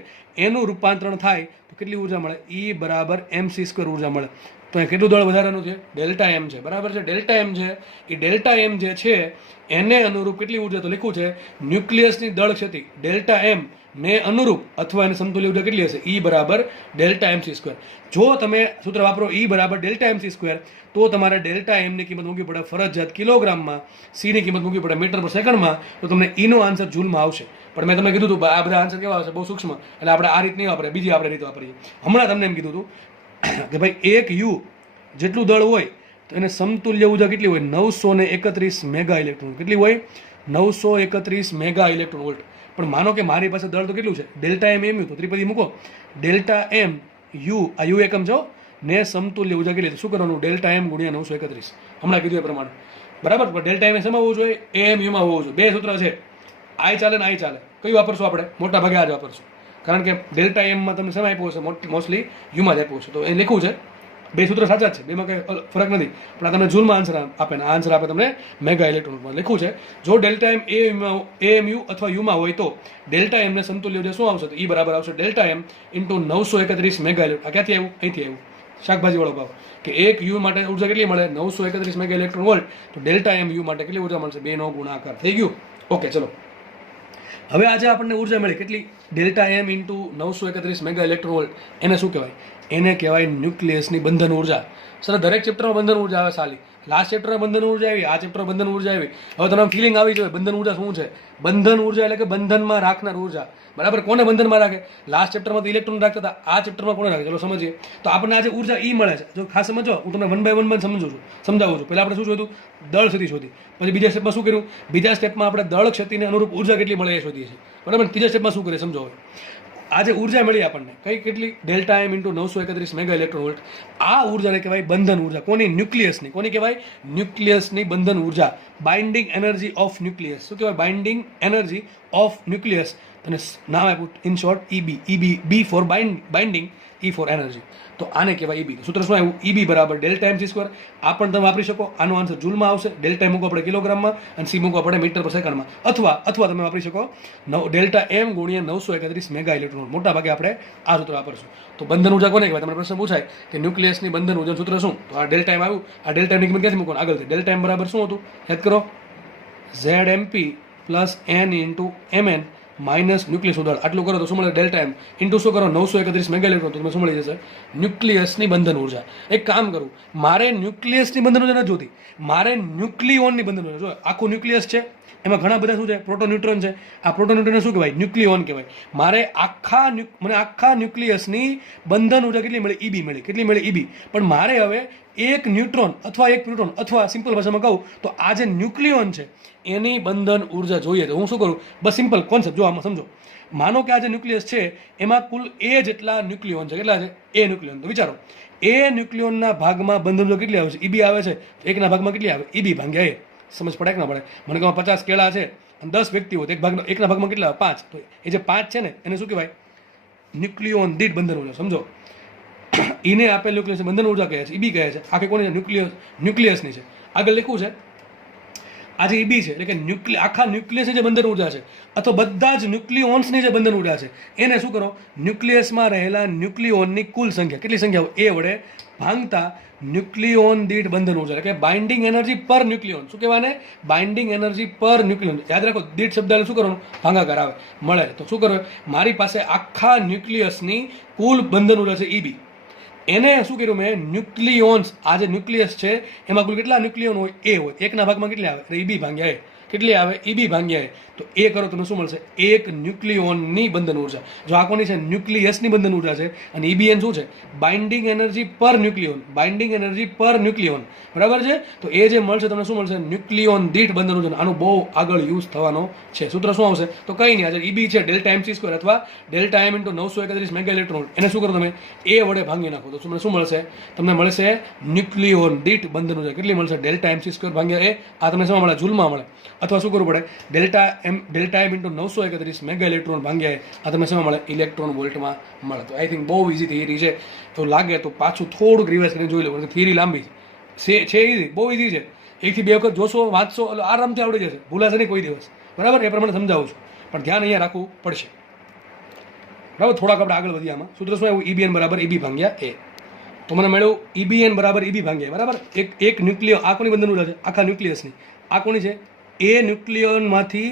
એનું રૂપાંતરણ થાય તો કેટલી ઉર્જા મળે, E બરાબર mc² ઉર્જા મળે. તો અહીં કેટલું દળ વધારાનું છે, ડેલ્ટા M છે, બરાબર છે. ડેલ્ટા M છે એ ડેલ્ટા M જે છે એને અનુરૂપ કેટલી ઉર્જા, તો લખ્યું છે ન્યુક્લિયસની દળ ક્ષતિ ડેલ્ટા M ને અનુરૂપ અથવા એને સમતુલ્ય ઉર્જા કેટલી હશે, E બરાબર ડેલ્ટા mc². જો તમે સૂત્ર વાપરો E બરાબર ડેલ્ટા mc² તો તમારે ડેલ્ટા એમની કિંમત મૂકવી પડે ફરજિયાત કિલોગ્રામમાં, સીની કિંમત મૂકવી પડે મીટર પર સેકન્ડમાં, તો તમને ઈનો આન્સર જૂલમાં આવશે. પણ મેં તમને કીધું હતું આ બધા આન્સર કેવા આવશે, બહુ સૂક્ષ્મ, એટલે આપણે આ રીત નહીં વાપરીએ, બીજી આપણે રીત વાપરીએ. હમણાં તમને એમ કીધું હતું કે ભાઈ એક U જેટલું દળ હોય તો એને સમતુલ્ય ઉર્જા કેટલી હોય, 931 મેગા ઇલેક્ટ્રોન. કેટલી હોય, 931 મેગા ઇલેક્ટ્રોન વોલ્ટ. પણ માનો કે મારી પાસે દળ તો કેટલું છે, ડેલ્ટા એમ MU, તો ત્રિપદી મૂકો, ડેલ્ટા એમ યુ, આ યુ એકમ જો ને સમતુલ્ય ઉર્જા કેટલી, શું કરવાનું, ડેલ્ટા એમ ગુણ્યા 931. હમણાં કીધું એ પ્રમાણે, બરાબર. પણ ડેલ્ટા એમ શેમાં હોવું જોઈએ, AMUમાં હોવું જોઈએ. બે સૂત્ર છે, આઈ ચાલે ને આઈ ચાલે, કયું વાપરશું આપણે, મોટા ભાગે આ જ વાપરશું, કારણ કે ડેલ્ટા એમમાં તમને શેમાં આપ્યું હશે, મોસ્ટલી યુમાં જ આપ્યું હશે. તો એ લખ્યું છે, બે સૂત્ર સાચા જ છે, બેમાં કંઈ ફરક નથી, પણ આ તમને જૂલમાં આન્સર આપે ને આન્સર આપે તમને મેગા ઇલેક્ટ્રોનમાં. લખ્યું છે જો ડેલ્ટા એમ AMU અથવા યુમાં હોય તો ડેલ્ટા એમને સમતુલ્ય ઉર્જા શું આવશે, તો E બરાબર આવશે delta M into 931 mega electron. આ ક્યાંથી આવ્યું, અહીંથી આવ્યું, શાકભાજીવાળો ભાવ, કે એક યુ માટે ઉર્જા કેટલી મળે, 931 મેગા ઇલેક્ટ્રોન વોલ્ટ. તો ડેલ્ટા એમ યુ માટે કેટલી ઉર્જા મળશે, 2 નો ગુણાકાર. થઈ ગયું, ઓકે. ચલો હવે આજે આપણને ઉર્જા મળી કેટલી, delta M into 931 mega electron volt. એને શું કહેવાય, એને કહેવાય ન્યુક્લિયસની બંધન ઉર્જા. સર દરેક ચેપ્ટરમાં બંધન ઉર્જા આવે સાલી, લાસ્ટ ચેપ્ટરમાં બંધન ઉર્જા આવી, આ ચેપ્ટરમાં બંધન ઉર્જા આવી. હવે તમને ફિલિંગ આવી જોઈએ બંધન ઉર્જા શું છે. બંધન ઉર્જા એટલે કે બંધનમાં રાખનાર ઉર્જા, બરાબર. કોને બંધનમાં રાખે, લાસ્ટ ચેપ્ટરમાં તો ઇલેક્ટ્રોન રાખતા હતા, આ ચેપ્ટરમાં કોને રાખે, ચલો સમજીએ. તો આપણને આજે ઉર્જા E મળે છે. જો ખાસ સમજો, હું તમને 1 by 1 સમજું છું, સમજાવું છું. પહેલાં આપણે શું શોધ્યું, દળ ક્ષતિ શોધી. પછી બીજા સ્ટેપમાં શું કર્યું, બીજા સ્ટેપમાં આપણે દળ ક્ષતિને અનુરૂપ ઉર્જા કેટલી મળે એ શોધીએ છીએ, બરાબર. ત્રીજા સ્ટેપમાં શું કરીએ સમજો. હવે આજે ઉર્જા મળી આપણને કઈ કેટલી, delta M into 931 mega electron volt. આ ઉર્જાને કહેવાય બંધન ઉર્જા. કોની, ન્યુક્લિયસની. કોની કહેવાય, ન્યુક્લિયસની બંધન ઉર્જા. Binding energy of nucleus. શું કહેવાય, બાઇન્ડિંગ એનર્જી ઓફ ન્યુક્લિયસ. અને નામ આપ્યું in short EB. B for binding E for energy. તો આને કહેવાય EB. સૂત્ર શું આવ્યું? EB બરાબર ડેલ્ટા mc સ્ક્વેર. આ પણ તમે વાપરી શકો. આનો આન્સર જૂલમાં આવશે. ડેલ્ટા મૂકો આપણે કિલોગ્રામમાં અને સી મૂકો આપણે મીટર પર સેકન્ડમાં. અથવા તમે વાપરી શકો ડેલ્ટા m ગુણ્યા 931 મેગા ઇલેક્ટ્રોન. મોટા ભાગે આપણે આ સૂત્ર વાપરશું. તો બંધન ઉર્જા કોને કહેવાય? તમને પ્રશ્ન પૂછાય કે ન્યુક્લિયસની બંધન ઉર્જાનું સૂત્ર શું? તો આ ડેલ્ટા m આવ્યું. આ ડેલ્ટા ની કિંમત ક્યાંથી મૂકવાનું? આગળથી. ડેલ્ટા m બરાબર શું હતું? યાદ કરો. ZMP plus n into mn minus nucleus ઉડાડ. આટલું કરો તો શું મળે? ડેલ્ટા m ઇન્ટુ શું કરો? 931 મેગા ઇલેક્ટ્રોન. તો તમને શું મળી જશે? ન્યુક્લિયસની બંધન ઉર્જા. એક કામ કરું, મારે ન્યુક્લિયસની બંધન ઉર્જા નથી જોતી, મારે ન્યુક્લિયોનની બંધન ઉર્જા જો. આખું ન્યુક્લિયસ છે, એમાં ઘણા બધા શું છે? પ્રોટોન ન્યુટ્રોન છે. આ પ્રોટોન ન્યુટ્રોનને શું કહેવાય? ન્યુક્લિયોન કહેવાય. મારે આખા ન્યુક્લિયસની બંધન ઉર્જા કેટલી મળી? EB મળી. કેટલી મળી? EB. પણ મારે હવે એક ન્યુટ્રોન અથવા એક પ્રોટોન અથવા સિમ્પલ ભાષામાં કહું તો આ જે ન્યુક્લિયોન છે એની બંધન ઉર્જા જોઈએ. તો હું શું કરું? બસ સિમ્પલ કોન્સેપ્ટ જો આમાં સમજો. માનો કે આ જે ન્યુક્લિયસ છે એમાં કુલ A જેટલા ન્યુક્લિયોન છે. કેટલા છે? A ન્યુક્લિયોન. તો વિચારો, A ન્યુક્લિયોનના ભાગમાં બંધન ઉર્જા કેટલી આવે છે? EB આવે છે. એકના ભાગમાં કેટલી આવે? EB ભાગ્યા A. સમજ પડે કે ના પડે? મને કહો 50 કેળા છે અને 10 વ્યક્તિઓ, એકના ભાગમાં કેટલા આવે? 5. તો એ જે 5 છે ને એને શું કહેવાય? ન્યુક્લિયોન દીઠ બંધન ઉર્જા. સમજો, એને આપેલ ન્યુક્લિયસ બંધન ઉર્જા કહે છે, EB કહે છે. આખી કોની છે? ન્યુક્લિયસની છે. આગળ લખ્યું છે આ જે EB છે એટલે કે આખા ન્યુક્લિયસની જે બંધન ઉર્જા છે અથવા બધા જ ન્યુક્લિયોન્સની જે બંધન ઉર્જા છે એને શું કરો? ન્યુક્લિયસમાં રહેલા ન્યુક્લિયોનની કુલ સંખ્યા, કેટલી સંખ્યા હોય? A વડે ભાંગતા ન્યુક્લિયોન દીઠ બંધન ઉર્જા, એટલે કે બાઇન્ડિંગ એનર્જી પર ન્યુક્લિયોન. શું કહેવાય? બાઇન્ડિંગ એનર્જી પર ન્યુક્લિયોન. યાદ રાખો, દીઠ શબ્દને શું કરવાનું? ભાગાકાર આવે મળે. તો શું કરવું? મારી પાસે આખા ન્યુક્લિયસની કુલ બંધન ઉર્જા છે EB. એને શું કર્યું મેં? ન્યુક્લિયોન્સ. આ જે ન્યુક્લિયસ છે એમાં કુલ કેટલા ન્યુક્લિયોન હોય? A હોય. એકના ભાગમાં કેટલી આવે? EB ભાગ્યા A. કેટલી આવે? EB ભાગ્યા A. તો A કરો તમને શું મળશે? એક ન્યુક્લિયોનની બંધન ઉર્જા. જો આ કોની છે? ન્યુક્લિયસની બંધન ઉર્જા છે. અને EBN શું છે? બાઇન્ડિંગ એનર્જી પર ન્યુક્લિયોન. બાઇન્ડિંગ એનર્જી પર ન્યુક્લિયોન. બરાબર છે? તો એ જે મળશે તમને શું મળશે? ન્યુક્લિયોન દીઠ બંધન ઉર્જા. આનું બહુ આગળ યુઝ થવાનો છે. સૂત્ર શું આવશે? તો કંઈ નહીં, આજે EB છે ડેલ્ટા MC સ્ક્વેર અથવા delta m into 931 mega electron. એને શું કરો તમે? A વડે ભાંગી નાખો તો તમને શું મળશે? તમને મળશે ન્યુક્લિયોન દીઠ બંધન ઉર્જા. કેટલી મળશે? ડેલ્ટા MC સ્ક્વેર ભાગ્યા A. આ તમને શું મળે? જૂલમાં મળે. અથવા શું કરવું પડે? Delta m into 931 mega electron ભાગ્યા A. આ તમને શું મળે? ઇલેક્ટ્રોન વોલ્ટમાં મળે. તો આઈ થિંક બહુ ઇઝી થિયરી છે. તો લાગે તો પાછું થોડુંક રિવાઇઝ કરીને જોઈ લો, કારણ કે થિયરી લાંબી છે ઇઝી, બહુ ઇઝી છે. 1 થી 2 વખત જોશો, વાંચશો એટલે આરામથી આવડી જશે. ભૂલાશે નહીં કોઈ દિવસ. બરાબર? એ પ્રમાણે સમજાવું છું, પણ ધ્યાન અહીંયા રાખવું પડશે. બરાબર? થોડાક આપણે આગળ વધીએ. આમાં સૂત્ર શું આવ્યું? EBN બરાબર EB ભાગ્યા A. તો મને મળ્યું EBN બરાબર EB ભાગ્યા. બરાબર? એક ન્યુક્લિયો. આ કોની બંધન ઉર્જા છે? આખા ન્યુક્લિયસની. આ કોની છે? A ન્યુક્લિયોનમાંથી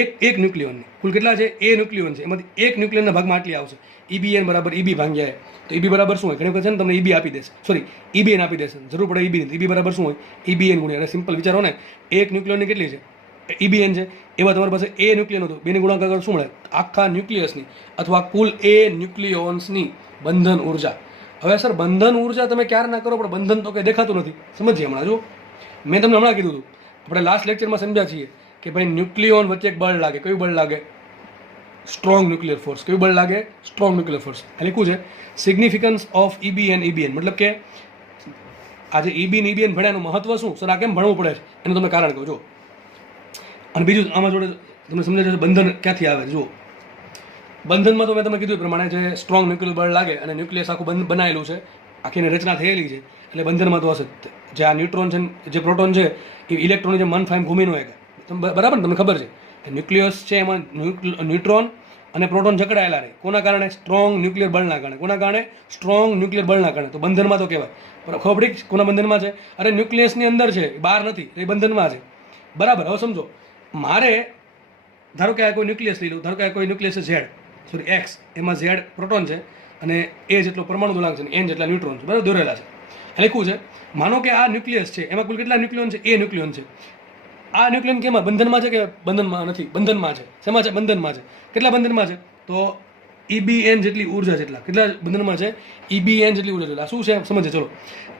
એક ન્યુક્લિયોનની કુલ કેટલા છે? A ન્યુક્લિયોન છે, એમાંથી એક ન્યુક્લિયોનના ભાગમાં આટલી આવશે. EBN બરાબર EB ભાગ્યા A. તો EB બરાબર શું હોય? ઘણી વખત છે ને તમને EB આપી દેશે, સોરી EBN આપી દેશે, જરૂર પડે EB ની. EB બરાબર શું હોય? EBN ગુણ્યા, સિમ્પલ વિચારો ને, એક ન્યુક્લિયોનની કેટલી છે? EBN છે. એવા તમારી પાસે A ન્યુક્લિયોન હતું, બેની ગુણાકાર કરો શું મળે? આખા ન્યુક્લિયસની અથવા કુલ A ન્યુક્લિયોન્સની બંધન ઉર્જા. હવે સર બંધન ઉર્જા તમે ક્યારે ના કરો, પણ બંધન તો કંઈ દેખાતું નથી. સમજીએ હમણાં. જો મેં તમને હમણાં કીધું હતું, આપણે લાસ્ટ લેક્ચરમાં સમજ્યા છીએ કે ભાઈ ન્યુક્લિયોન વચ્ચે એક બળ લાગે. કયું બળ લાગે? Strong nuclear force. કયું બળ લાગે? Strong nuclear force. આ લખ્યું છે significance of EB and EBN. મતલબ કે આજે EB ને EBN ભણ્યાનું મહત્વ શું? સર આ કેમ ભણવું પડે છે એનું તમે કારણ કહો. જો અને બીજું આમાં જોડે તમને સમજાય છે બંધન ક્યાંથી આવે. જુઓ, બંધનમાં તો મેં તમે કીધું એ પ્રમાણે જે સ્ટ્રોંગ ન્યુક્લિયર બળ લાગે અને ન્યુક્લિયસ આખું બનાવેલું છે, આખીની રચના થયેલી છે, એટલે બંધનમાં તો હશે. જે આ ન્યુટ્રોન છે, જે પ્રોટોન છે, એ ઇલેક્ટ્રોનની જે મન ફાઈમ ઘૂમીનો હોય. બરાબર ને? તમને ખબર છે કે ન્યુક્લિયસ છે એમાં ન્યુટ્રોન અને પ્રોટોન જકડાયેલા રહે. કોના કારણે? સ્ટ્રોંગ ન્યુક્લિયર બળના કારણે. કોના કારણે? સ્ટ્રોંગ ન્યુક્લિયર બળના કારણે. તો બંધનમાં તો કહેવાય. ખબર પડી કોના બંધનમાં છે? અરે ન્યુક્લિયસની અંદર છે, બહાર નથી, એ બંધનમાં છે. બરાબર? હવે સમજો, મારે ધારો કે આ કોઈ ન્યુક્લિયસ લઈ લઉં, ધારો કે આ કોઈ ન્યુક્લિયસ છે X, એમાં Z પ્રોટોન છે અને A જેટલો પરમાણુ દોલાંક છે અને N જેટલા ન્યુટ્રોન છે. બરાબર? દોરેલા છે. લખ્યું છે માનો કે આ ન્યુક્લિયસ છે, એમાં કુલ કેટલા ન્યુક્લિયોન છે? A ન્યુક્લિયોન છે. આ ન્યુક્લિયન કેમાં? બંધનમાં છે કે બંધનમાં નથી? બંધનમાં છે. શેમાં છે? બંધનમાં છે. કેટલા બંધનમાં છે? તો EBN જેટલી ઉર્જા જેટલા. કેટલા બંધનમાં છે? EBN જેટલી ઉર્જા જેટલા. શું છે સમજે? ચલો,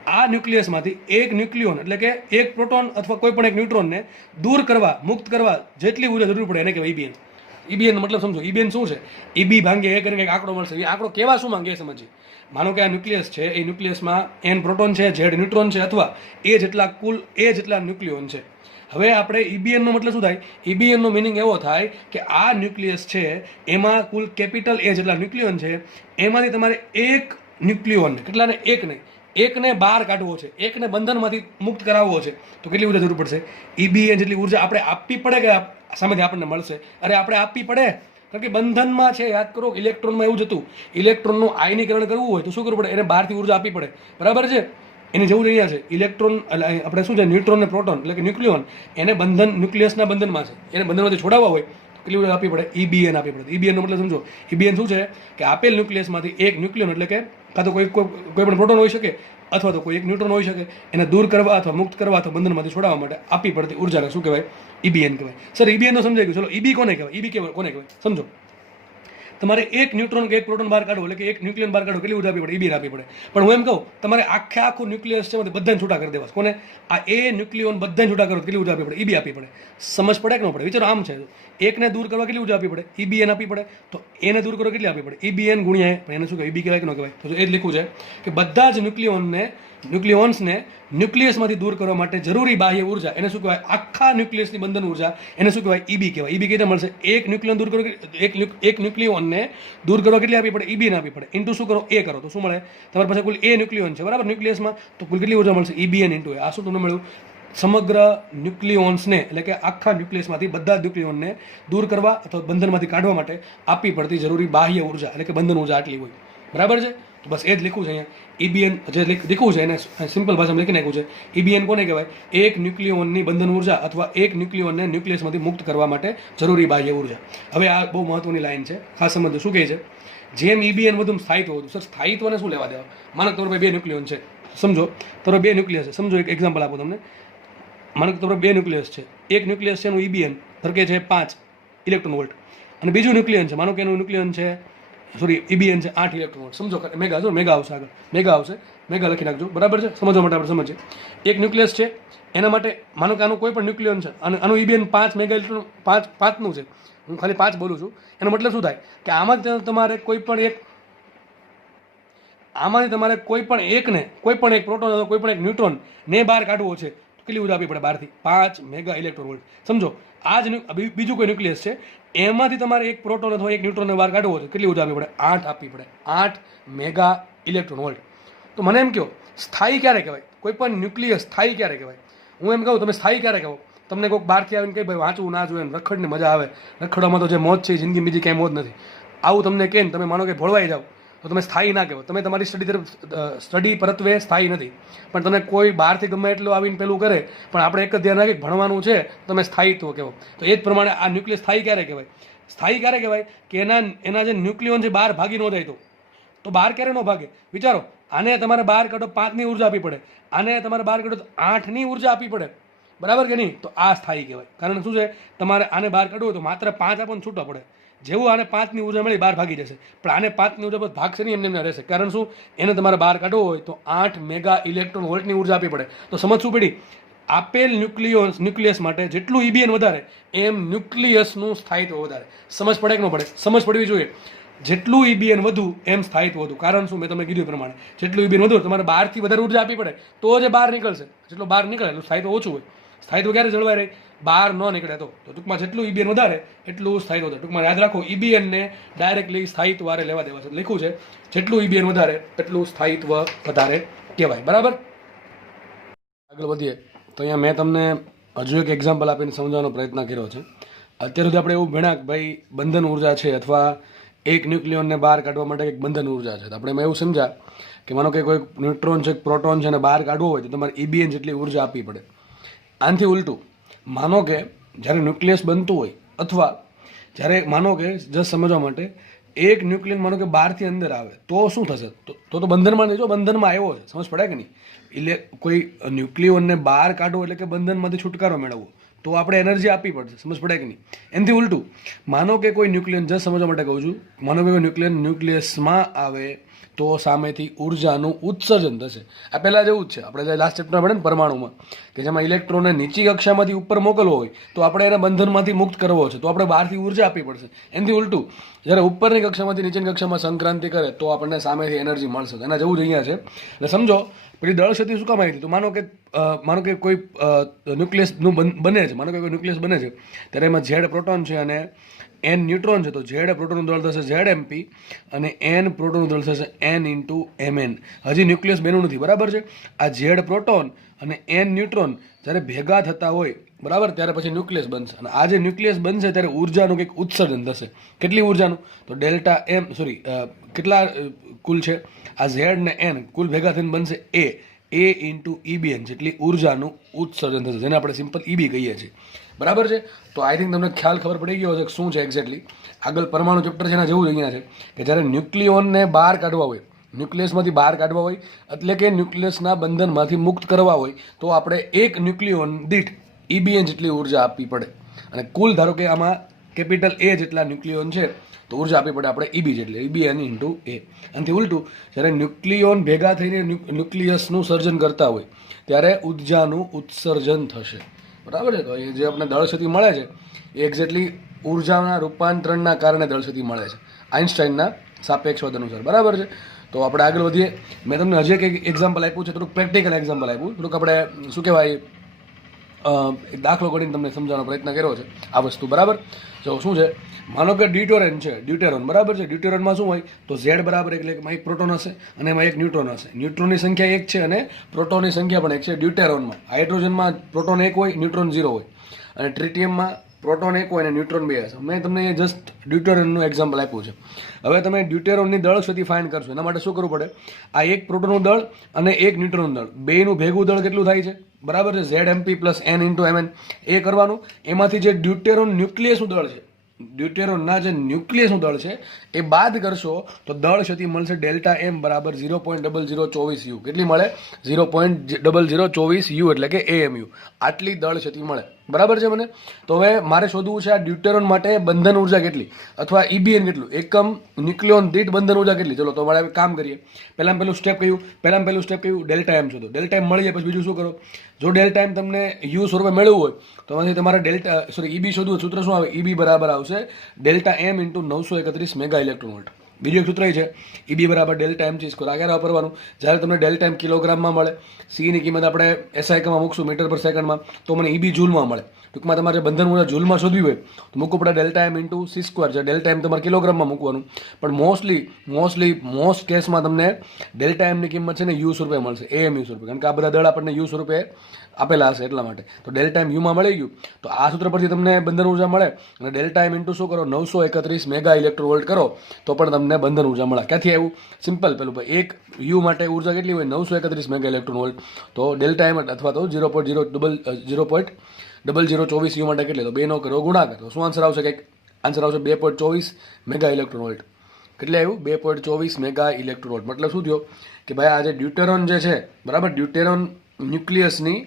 આ ન્યુક્લિયસમાંથી એક ન્યુક્લિયોન એટલે કે એક પ્રોટોન અથવા કોઈ પણ એક ન્યુટ્રોનને દૂર કરવા, મુક્ત કરવા જેટલી ઉર્જા જરૂર પડે એને કહેવાય EBN. EBN મતલબ સમજો. EBN શું છે? EB ભાંગે A કરીને કંઈક આંકડો મળશે. એ આંકડો કેવા શું માંગે એ સમજીએ. માનો કે આ ન્યુક્લિયસ છે, એ ન્યુક્લિયસમાં N પ્રોટોન છે, Z ન્યુટ્રોન છે, અથવા A જેટલા ન્યુક્લિયોન છે. હવે આપણે ઈબીએનનો મતલબ શું થાય? ઈબીએનનો મિનિંગ એવો થાય કે આ ન્યુક્લિયસ છે એમાં કુલ કેપિટલ એ જેટલા ન્યુક્લિયોન છે એમાંથી તમારે એક ન્યુક્લિયોન, કેટલાને? એકને બહાર કાઢવો છે, એકને બંધનમાંથી મુક્ત કરાવવો છે, તો કેટલી ઉર્જા જરૂર પડશે? ઈબીએન જેટલી ઉર્જા આપણે આપવી પડે કે સામેથી આપણને મળશે? અરે આપણે આપવી પડે, કારણ કે બંધનમાં છે. યાદ કરો, ઇલેક્ટ્રોનમાં એવું જ હતું, ઇલેક્ટ્રોનનું આયનીકરણ કરવું હોય તો શું કરવું પડે? એને બહારથી ઉર્જા આપવી પડે, બરાબર છે? એની જેવું અહીંયા છે, ઇલેક્ટ્રોન એટલે આપણે શું છે, ન્યુટ્રોન ને પ્રોટોન એટલે કે ન્યુક્લિયોન, એને બંધન ન્યુક્લિયસના બંધનમાં છે, એને બંધનમાંથી છોડાવવા હોય કેટલી ઉર્જા આપવી પડે? ઈબીએન આપવી પડે. ઈબીએનનો મતલબ સમજો. ઈબીએન શું છે કે આપેલ ન્યુક્લિયસમાંથી એક ન્યુક્લિયોન એટલે કે કાં તો કોઈ પણ પ્રોટોન હોઈ શકે અથવા તો કોઈ એક ન્યુટ્રોન હોઈ શકે, એને દૂર કરવા અથવા મુક્ત કરવા અથવા બંધનમાંથી છોડાવવા માટે આપવી પડતી ઉર્જાને શું કહેવાય? ઈબીએન કહેવાય. સર ઈબીએન તો સમજાઈ ગયું. ચલો ઈબી કોને કહેવાય? ઈબી કોને કહેવાય સમજો. તમારે એક ન્યુટ્રોન કે એક પ્રોટોન બહાર કાઢવો એટલે કે એક ન્યુક્લિયન બહાર કાઢવો, કેટલી ઉર્જા આપવી પડે? ઈબીએન આપવી પડે. પણ હું એમ કહું, તમારે આખું ન્યુક્લિયસ છે બધાને છૂટા કરી દેવા. કોને? આ એ ન્યુક્લિયોન બધાને છૂટા કરો, કેટલી ઉર્જા આપવી પડે? ઈબી આપવી પડે. સમજ પડે કે ન પડે? વિચારો, આમ છે, એકને દૂર કરવા કેટલી ઉર્જા આપવી પડે? ઈબીએન આપવી પડે. તો એને દૂર કરવા કેટલી આપવી પડે? ઈબીએન ગુણ્યા પણ એને શું કહેવાય? ઈબી કહેવાય કે ન કહેવાય? તો એ જ લખવું છે કે બધા જ ન્યુક્લિયોન્સને ન્યુક્લિયસમાંથી દૂર કરવા માટે જરૂરી બાહ્ય ઉર્જા એને શું કહેવાય? આખા ન્યુક્લિયસની બંધન ઉર્જા એને શું કહેવાય? ઈબી કહેવાય. ઈબી કેવી રીતે મળશે? એક ન્યુક્લિયોન દૂર કરો, એક ન્યુક્લિયોનને દૂર કરવા કેટલી આપવી પડે? ઈબીએન આપવી પડે. ઇન્ટુ શું કરો? એ કરો તો શું મળે? તમારી પાસે કુલ એ ન્યુક્લિયોન છે, બરાબર, ન્યુક્લિયસમાં, તો કુલ કેટલી ઉર્જા મળશે? ઈબીએન ઇન્ટુ એ. આ શું તમને મળ્યું? સમગ્ર ન્યુક્લિયોન્સને એટલે કે આખા ન્યુક્લિયસમાંથી બધા ન્યુક્લિયોનને દૂર કરવા અથવા બંધનમાંથી કાઢવા માટે આપવી પડતી જરૂરી બાહ્ય ઉર્જા એટલે કે બંધન ઉર્જા આટલી હોય, બરાબર છે? તો બસ એ જ લખવું છે અહીંયા. ઈબીએન જે લખવું છે એને સિમ્પલ ભાષામાં લખી નાખ્યું છે. ઈબીએન કોને કહેવાય? એક ન્યુક્લિયોનની બંધન ઉર્જા અથવા એક ન્યુક્લિયોનને ન્યુક્લિયસમાંથી મુક્ત કરવા માટે જરૂરી બાહ્ય ઉર્જા. હવે આ બહુ મહત્વની લાઈન છે, ખાસ સમજો. શું કહે છે? જેમ ઈબીએન વધુ સ્થાયિત્વ વધુ. સર સ્થાયિત્વને શું લેવા દેવા? માનો કે તમારે બે ન્યુક્લિયોન છે, સમજો તમારે બે ન્યુક્લિયસ છે. સમજો એક એક્ઝામ્પલ આપું તમને. માનો કે તમારે બે ન્યુક્લિયસ છે, એક ન્યુક્લિયસ છે એનું ઈબીએન ધરકે છે 5 ઇલેક્ટ્રોન વોલ્ટ અને બીજું ન્યુક્લિયન છે, માનો કે એનું ન્યુક્લિયન છે ઈબીએન છે 8 ઇલેક્ટ્રોન વોલ્ટ. સમજો, મેગા જો મેગા આવશે, આગળ મેગા આવશે, મેગા લખી નાખજો, બરાબર છે? સમજવા માટે આપણે સમજીએ. એક ન્યુક્લિયસ છે, એના માટે માનો કે આનું કોઈ પણ ન્યુક્લિયન છે અને આનું ઈબીએન 5 મેગા ઇલેક્ટ્રોન 5નું છે. હું ખાલી 5 બોલું છું. એનો મતલબ શું થાય કે આમાંથી તમારે કોઈ પણ એક પ્રોટોન અથવા કોઈ પણ એક ન્યુટ્રોન ને બહાર કાઢવો છે, કેટલી ઉર્જા આપવી પડે? બહારથી 5 મેગા ઇલેક્ટ્રોન વોલ્ટ. સમજો, આ જ બીજું કોઈ ન્યુક્લિયસ છે, એમાંથી તમારે એક પ્રોટોન અથવા એક ન્યુટ્રોનને બહાર કાઢવો છે, કેટલી ઉર્જા આપવી પડે? 8 આપવી પડે. 8 મેગા ઇલેક્ટ્રોન વોલ્ટ. તો મને એમ કહો, સ્થાયી ક્યારે કહેવાય? કોઈ પણ ન્યુક્લિયસ સ્થાયી ક્યારે કહેવાય? હું એમ કહું, તમે સ્થાયી ક્યારે કહો? તમને કોઈક બહારથી આવીને કહે ભાઈ વાંચવું ના જોઈએ, રખડને મજા આવે, રખડવામાં તો જે મોજ છે જિંદગી બીજી ક્યાંય મોજ નથી, આવું તમને કહે ને તમે માનો કે ભોળવાઈ જાઓ, તો તમે સ્થાયી ના કહેવો. તમે તમારી સ્ટડી પરત્વે સ્થાયી નથી. પણ તમે કોઈ બહારથી ગમે એટલું આવીને પેલું કરે, પણ આપણે એક જ ધ્યાન રાખીએ ભણવાનું છે, તમે સ્થાયિત્વ કહેવો. તો એ જ પ્રમાણે આ ન્યુક્લિયસ સ્થાયી ક્યારે કહેવાય? સ્થાયી ક્યારે કહેવાય? કે એના જે ન્યુક્લિયોન છે બહાર ભાગી ન જાય તો બહાર ક્યારે ન ભાગે? વિચારો, આને તમારે બહાર કાઢો 5ની ઉર્જા આપવી પડે, આને તમારે બહાર કાઢો તો 8ની ઉર્જા આપવી પડે, બરાબર કે નહીં? તો આ સ્થાયી કહેવાય. કારણ શું છે, તમારે આને બહાર કાઢવું હોય તો માત્ર 5 આપણને છૂટવા પડે. જેવું આને 5ની ઉર્જા મળી બહાર ભાગી જશે, પણ આને 5ની ઉર્જા પર ભાગશે નહીં, એમને રહેશે. કારણ શું? એને તમારે બહાર કાઢવું હોય તો 8 મેગા ઇલેક્ટ્રોન વોલ્ટની ઉર્જા આપવી પડે. તો સમજવું પડી, આપેલ ન્યુક્લિયસ માટે જેટલું ઈબીએન વધારે એમ ન્યુક્લિયસનું સ્થાયિત્વ વધારે. સમજ પડે કે ન પડે? સમજ પડવી જોઈએ. જેટલું ઈબીએન વધુ એમ સ્થાયિત્વ વધુ. કારણ શું? મેં તમને કીધું એ પ્રમાણે જેટલું ઈબીએન વધુ તમારે બહારથી વધારે ઉર્જા આપવી પડે તો જ બહાર નીકળશે. જેટલું બહાર નીકળે એટલું સ્થાયિત્વ ઓછું હોય. સ્થાયિત્વ ક્યારે જળવાય રહે? બહાર ન નીકળે તો ટૂંકમાં જેટલું ઈબીએન વધારે એટલું સ્થાયિત્વ વધારે. ટૂંકમાં યાદ રાખો, ઈબીએનને ડાયરેક્ટલી સ્થાયિત્વ વારે લેવા દેવા છે. લખ્યું છે જેટલું ઈબીએન વધારે એટલું સ્થાયિત્વ વધારે કહેવાય, બરાબર? આગળ વધીએ તો અહીંયા મેં તમને હજુ એક એક્ઝામ્પલ આપીને સમજાવવાનો પ્રયત્ન કર્યો છે. અત્યાર સુધી આપણે એવું ભણ્યા કે ભાઈ બંધન ઉર્જા છે અથવા એક ન્યુક્લિયોનને બહાર કાઢવા માટે એક બંધન ઉર્જા છે. તો આપણે એમાં એવું સમજ્યા કે માનો કે કોઈ ન્યુટ્રોન છે, પ્રોટોન છે, અને બહાર કાઢવો હોય તો તમારે ઈબીએન જેટલી ઉર્જા આપવી પડે. આનાથી ઉલટું, માનો કે જ્યારે ન્યુક્લિયસ બનતું હોય અથવા જ્યારે માનો કે જસ્ટ સમજવા માટે એક ન્યુક્લિયન માનો કે બહારથી અંદર આવે તો શું થશે? તો બંધનમાં નહીં, જો બંધનમાં આવ્યો છે, સમજ પડે કે નહીં? એટલે કોઈ ન્યુક્લિયોનને બહાર કાઢવો એટલે કે બંધનમાંથી છુટકારો મેળવવો, તો આપણે એનર્જી આપવી પડશે, સમજ પડે કે નહીં? એનાથી ઉલટું, માનો કે કોઈ ન્યુક્લિયન, જસ્ટ સમજવા માટે કહું છું, માનો કે કોઈ ન્યુક્લિયસમાં આવે તો સામેથી ઉર્જાનું ઉત્સર્જન થશે. આ પહેલાં જેવું જ છે, આપણે જે લાસ્ટ ચેપ્ટર ભણે ને પરમાણુમાં, કે જેમાં ઇલેક્ટ્રોનને નીચી કક્ષામાંથી ઉપર મોકલવો હોય તો આપણે એને બંધનમાંથી મુક્ત કરવો છે, તો આપણે બહારથી ઉર્જા આપવી પડશે. એનાથી ઉલટું જ્યારે ઉપરની કક્ષામાંથી નીચેની કક્ષામાં સંક્રાંતિ કરે તો આપણને સામેથી એનર્જી મળશે. એના જેવું જ અહીંયા છે. એટલે સમજો પેલી દળ ક્ષતિ શું કામ આવી હતી? તો માનો કે કોઈ ન્યુક્લિયસનું બને છે, માનો કે કોઈ ન્યુક્લિયસ બને છે, ત્યારે એમાં ઝેડ પ્રોટોન છે અને એન ન્યુટ્રોન છે. તો ઝેડ પ્રોટોનનું દળ થશે ઝેડ એમપી અને એન પ્રોટોનનું દળ થશે એન ઇન્ટુ એમએન. હજી ન્યુક્લિયસ બન્યું નથી, બરાબર છે. આ ઝેડ પ્રોટોન અને એન ન્યુટ્રોન જ્યારે ભેગા થતા હોય, બરાબર, ત્યારે પછી ન્યુક્લિયસ બનશે. અને આ જે ન્યુક્લિયસ બનશે ત્યારે ઉર્જાનું કંઈક ઉત્સર્જન થશે. કેટલી ઉર્જાનું? તો ડેલ્ટા એમ કેટલા કુલ છે આ ઝેડ ને એન કુલ ભેગા થઈને બનશે એ ઇન્ટુ ઈબીએન જેટલી ઉર્જાનું ઉત્સર્જન થશે, જેને આપણે સિમ્પલ ઈબી કહીએ છીએ. બરાબર છે. તો આઈ થિંક તમને ખ્યાલ ખબર પડી ગયો છે કે શું છે એક્ઝેક્ટલી. આગળ પરમાણુ ચેપ્ટર છે એના જેવું અહીંયા છે કે જ્યારે ન્યુક્લિયોનને બહાર કાઢવા હોય, ન્યુક્લિયસમાંથી બહાર કાઢવા હોય, એટલે કે ન્યુક્લિયસના બંધનમાંથી મુક્ત કરવા હોય, તો આપણે એક ન્યુક્લિયોન દીઠ ઈબીએન જેટલી ઉર્જા આપવી પડે. અને કુલ ધારો કે આમાં કેપિટલ એ જેટલા ન્યુક્લિયોન છે તો ઉર્જા આપવી પડે આપણે ઈબી જેટલી, ઈબીએન ઇન્ટુ એ. આનાથી ઉલટું જ્યારે ન્યુક્લિયોન ભેગા થઈને ન્યુક્લિયસનું સર્જન કરતા હોય ત્યારે ઉર્જાનું ઉત્સર્જન થશે. બરાબર છે. તો એ જે આપણે દળશક્તિ મળે છે એ એક્ઝેક્ટલી ઉર્જાના રૂપાંતરણના કારણે દળશક્તિ મળે છે, આઇન્સ્ટાઈનના સાપેક્ષવાદ અનુસાર. બરાબર છે. તો આપણે આગળ વધીએ. મેં તમને હજી એક એક્ઝામ્પલ આપ્યું છે, થોડુંક પ્રેક્ટિકલ એક્ઝામ્પલ આપ્યું, થોડુંક આપણે શું કહેવાય એક દાખલો કરીને તમને સમજાવવાનો પ્રયત્ન કર્યો છે આ વસ્તુ. બરાબર. તો શું છે, માનો કે ડ્યુટેરોન છે, ડ્યુટેરોન, બરાબર છે. ડ્યુટેરોનમાં શું હોય તો ઝેડ બરાબર એટલે એમાં એક પ્રોટોન હશે અને એમાં એક ન્યુટ્રોન હશે. ન્યુટ્રોનની સંખ્યા 1 છે અને પ્રોટોનની સંખ્યા પણ 1 છે ડ્યુટેરોનમાં. હાઇડ્રોજનમાં પ્રોટોન 1 હોય, ન્યુટ્રોન 0 હોય. અને ટ્રિટિયમમાં પ્રોટોન 1 હોય અને ન્યુટ્રોન 2 હશે. મેં તમને જસ્ટ ડ્યુટેરોનનું એક્ઝામ્પલ આપ્યું છે. હવે તમે ડ્યુટેરોનની દળ ક્ષતિ ફાઇન્ડ કરશો, એના માટે શું કરવું પડે? આ એક પ્રોટોનનું દળ અને એક ન્યુટ્રોનનું દળ, બેનું ભેગું દળ કેટલું થાય છે? બરાબર છે, Z MP plus N into MN. એ કરવાનું. એમાંથી જે ડ્યુટેરોન ન્યુક્લિયસનું દળ છે, ડ્યુટેરોનના જે ન્યુક્લિયસનું દળ છે એ બાદ કરશો તો દળ ક્ષતિ મળશે ડેલ્ટા એમ બરાબર 0.0024 યુ. કેટલી મળે? 0.0024 યુ એટલે કે એએમયુ. આટલી દળ ક્ષતિ મળે. બરાબર છે મને? તો હવે મારે શોધવું છે આ ડ્યુટેરોન માટે બંધન ઉર્જા કેટલી અથવા ઈબીએન કેટલું, એકમ ન્યુક્લિયોન દીઠ બંધન ઉર્જા કેટલી. ચલો તો મારે કામ કરીએ. પહેલું સ્ટેપ કયું? ડેલ્ટા એમ શોધો. ડેલ્ટા એમ મળી જાય પછી બીજું શું કરો? જો ડેલ્ટા એમ તમને યુ સ્વરૂપે મેળવવું હોય તો એમાંથી તમારે ઈબી શોધવું. સૂત્ર શું આવે? ઈબી બરાબર આવશે delta M into 931 mega electron volt. બીજું એક સૂત્ર છે ઈબી બરાબર ડેલ્ટા એમ ચીઝ આગળ વાપરવાનું. જ્યારે તમને ડેલ્ટા એમ કિલોગ્રામમાં મળે, સીની કિંમત આપણે એસઆઈકમાં મૂકશું મીટર પર સેકન્ડમાં, તો મને ઈબી જૂલમાં મળે. ટૂંકમાં તમારે બંધન ઉર્જા જૂલમાં શોધવી હોય તો મૂકવું પડે delta M into C square. છે ડેલ્ટા એમ તમારે કિલોગ્રામમાં મૂકવાનું. પણ મોસ્ટ કેસમાં તમને ડેલ્ટા એમની કિંમત છે ને યુ સ્વરૂપે મળશે, એએમ યુ સ્વરૂપે, કારણ કે આ બધા દળ આપણને યુ સ્વરૂપે આપેલા હશે એટલા માટે. તો ડેલ્ટા એમ યુમાં મળી ગયું. તો આ સૂત્ર પરથી તમને બંધન ઉર્જા મળે અને ડેલ્ટા એમ ઇન્ટુ શું કરો? 931 મેગા ઇલેક્ટ્રોન વોલ્ટ કરો તો પણ તમને બંધન ઉર્જા મળે. ક્યાંથી આવ્યું? સિમ્પલ. પેલું એક યુ માટે ઉર્જા કેટલી હોય? 931 મેગા ઇલેક્ટ્રોન વોલ્ટ. તો ડેલ્ટા એમ અથવા તો 0.0024 યુ માટે કેટલી? તો 2 નો કરો ગુણાકાર. તો શું આન્સર આવશે? કંઈક આન્સર આવશે 2.24 મેગા ઇલેક્ટ્રોન વોલ્ટ. કેટલે આવ્યું? 2.24 મેગા ઇલેક્ટ્રોન વોલ્ટ. મતલબ શું થયો કે ભાઈ આ જે ડ્યુટેરોન જે છે, બરાબર, ડ્યુટેરોન ન્યુક્લિયસની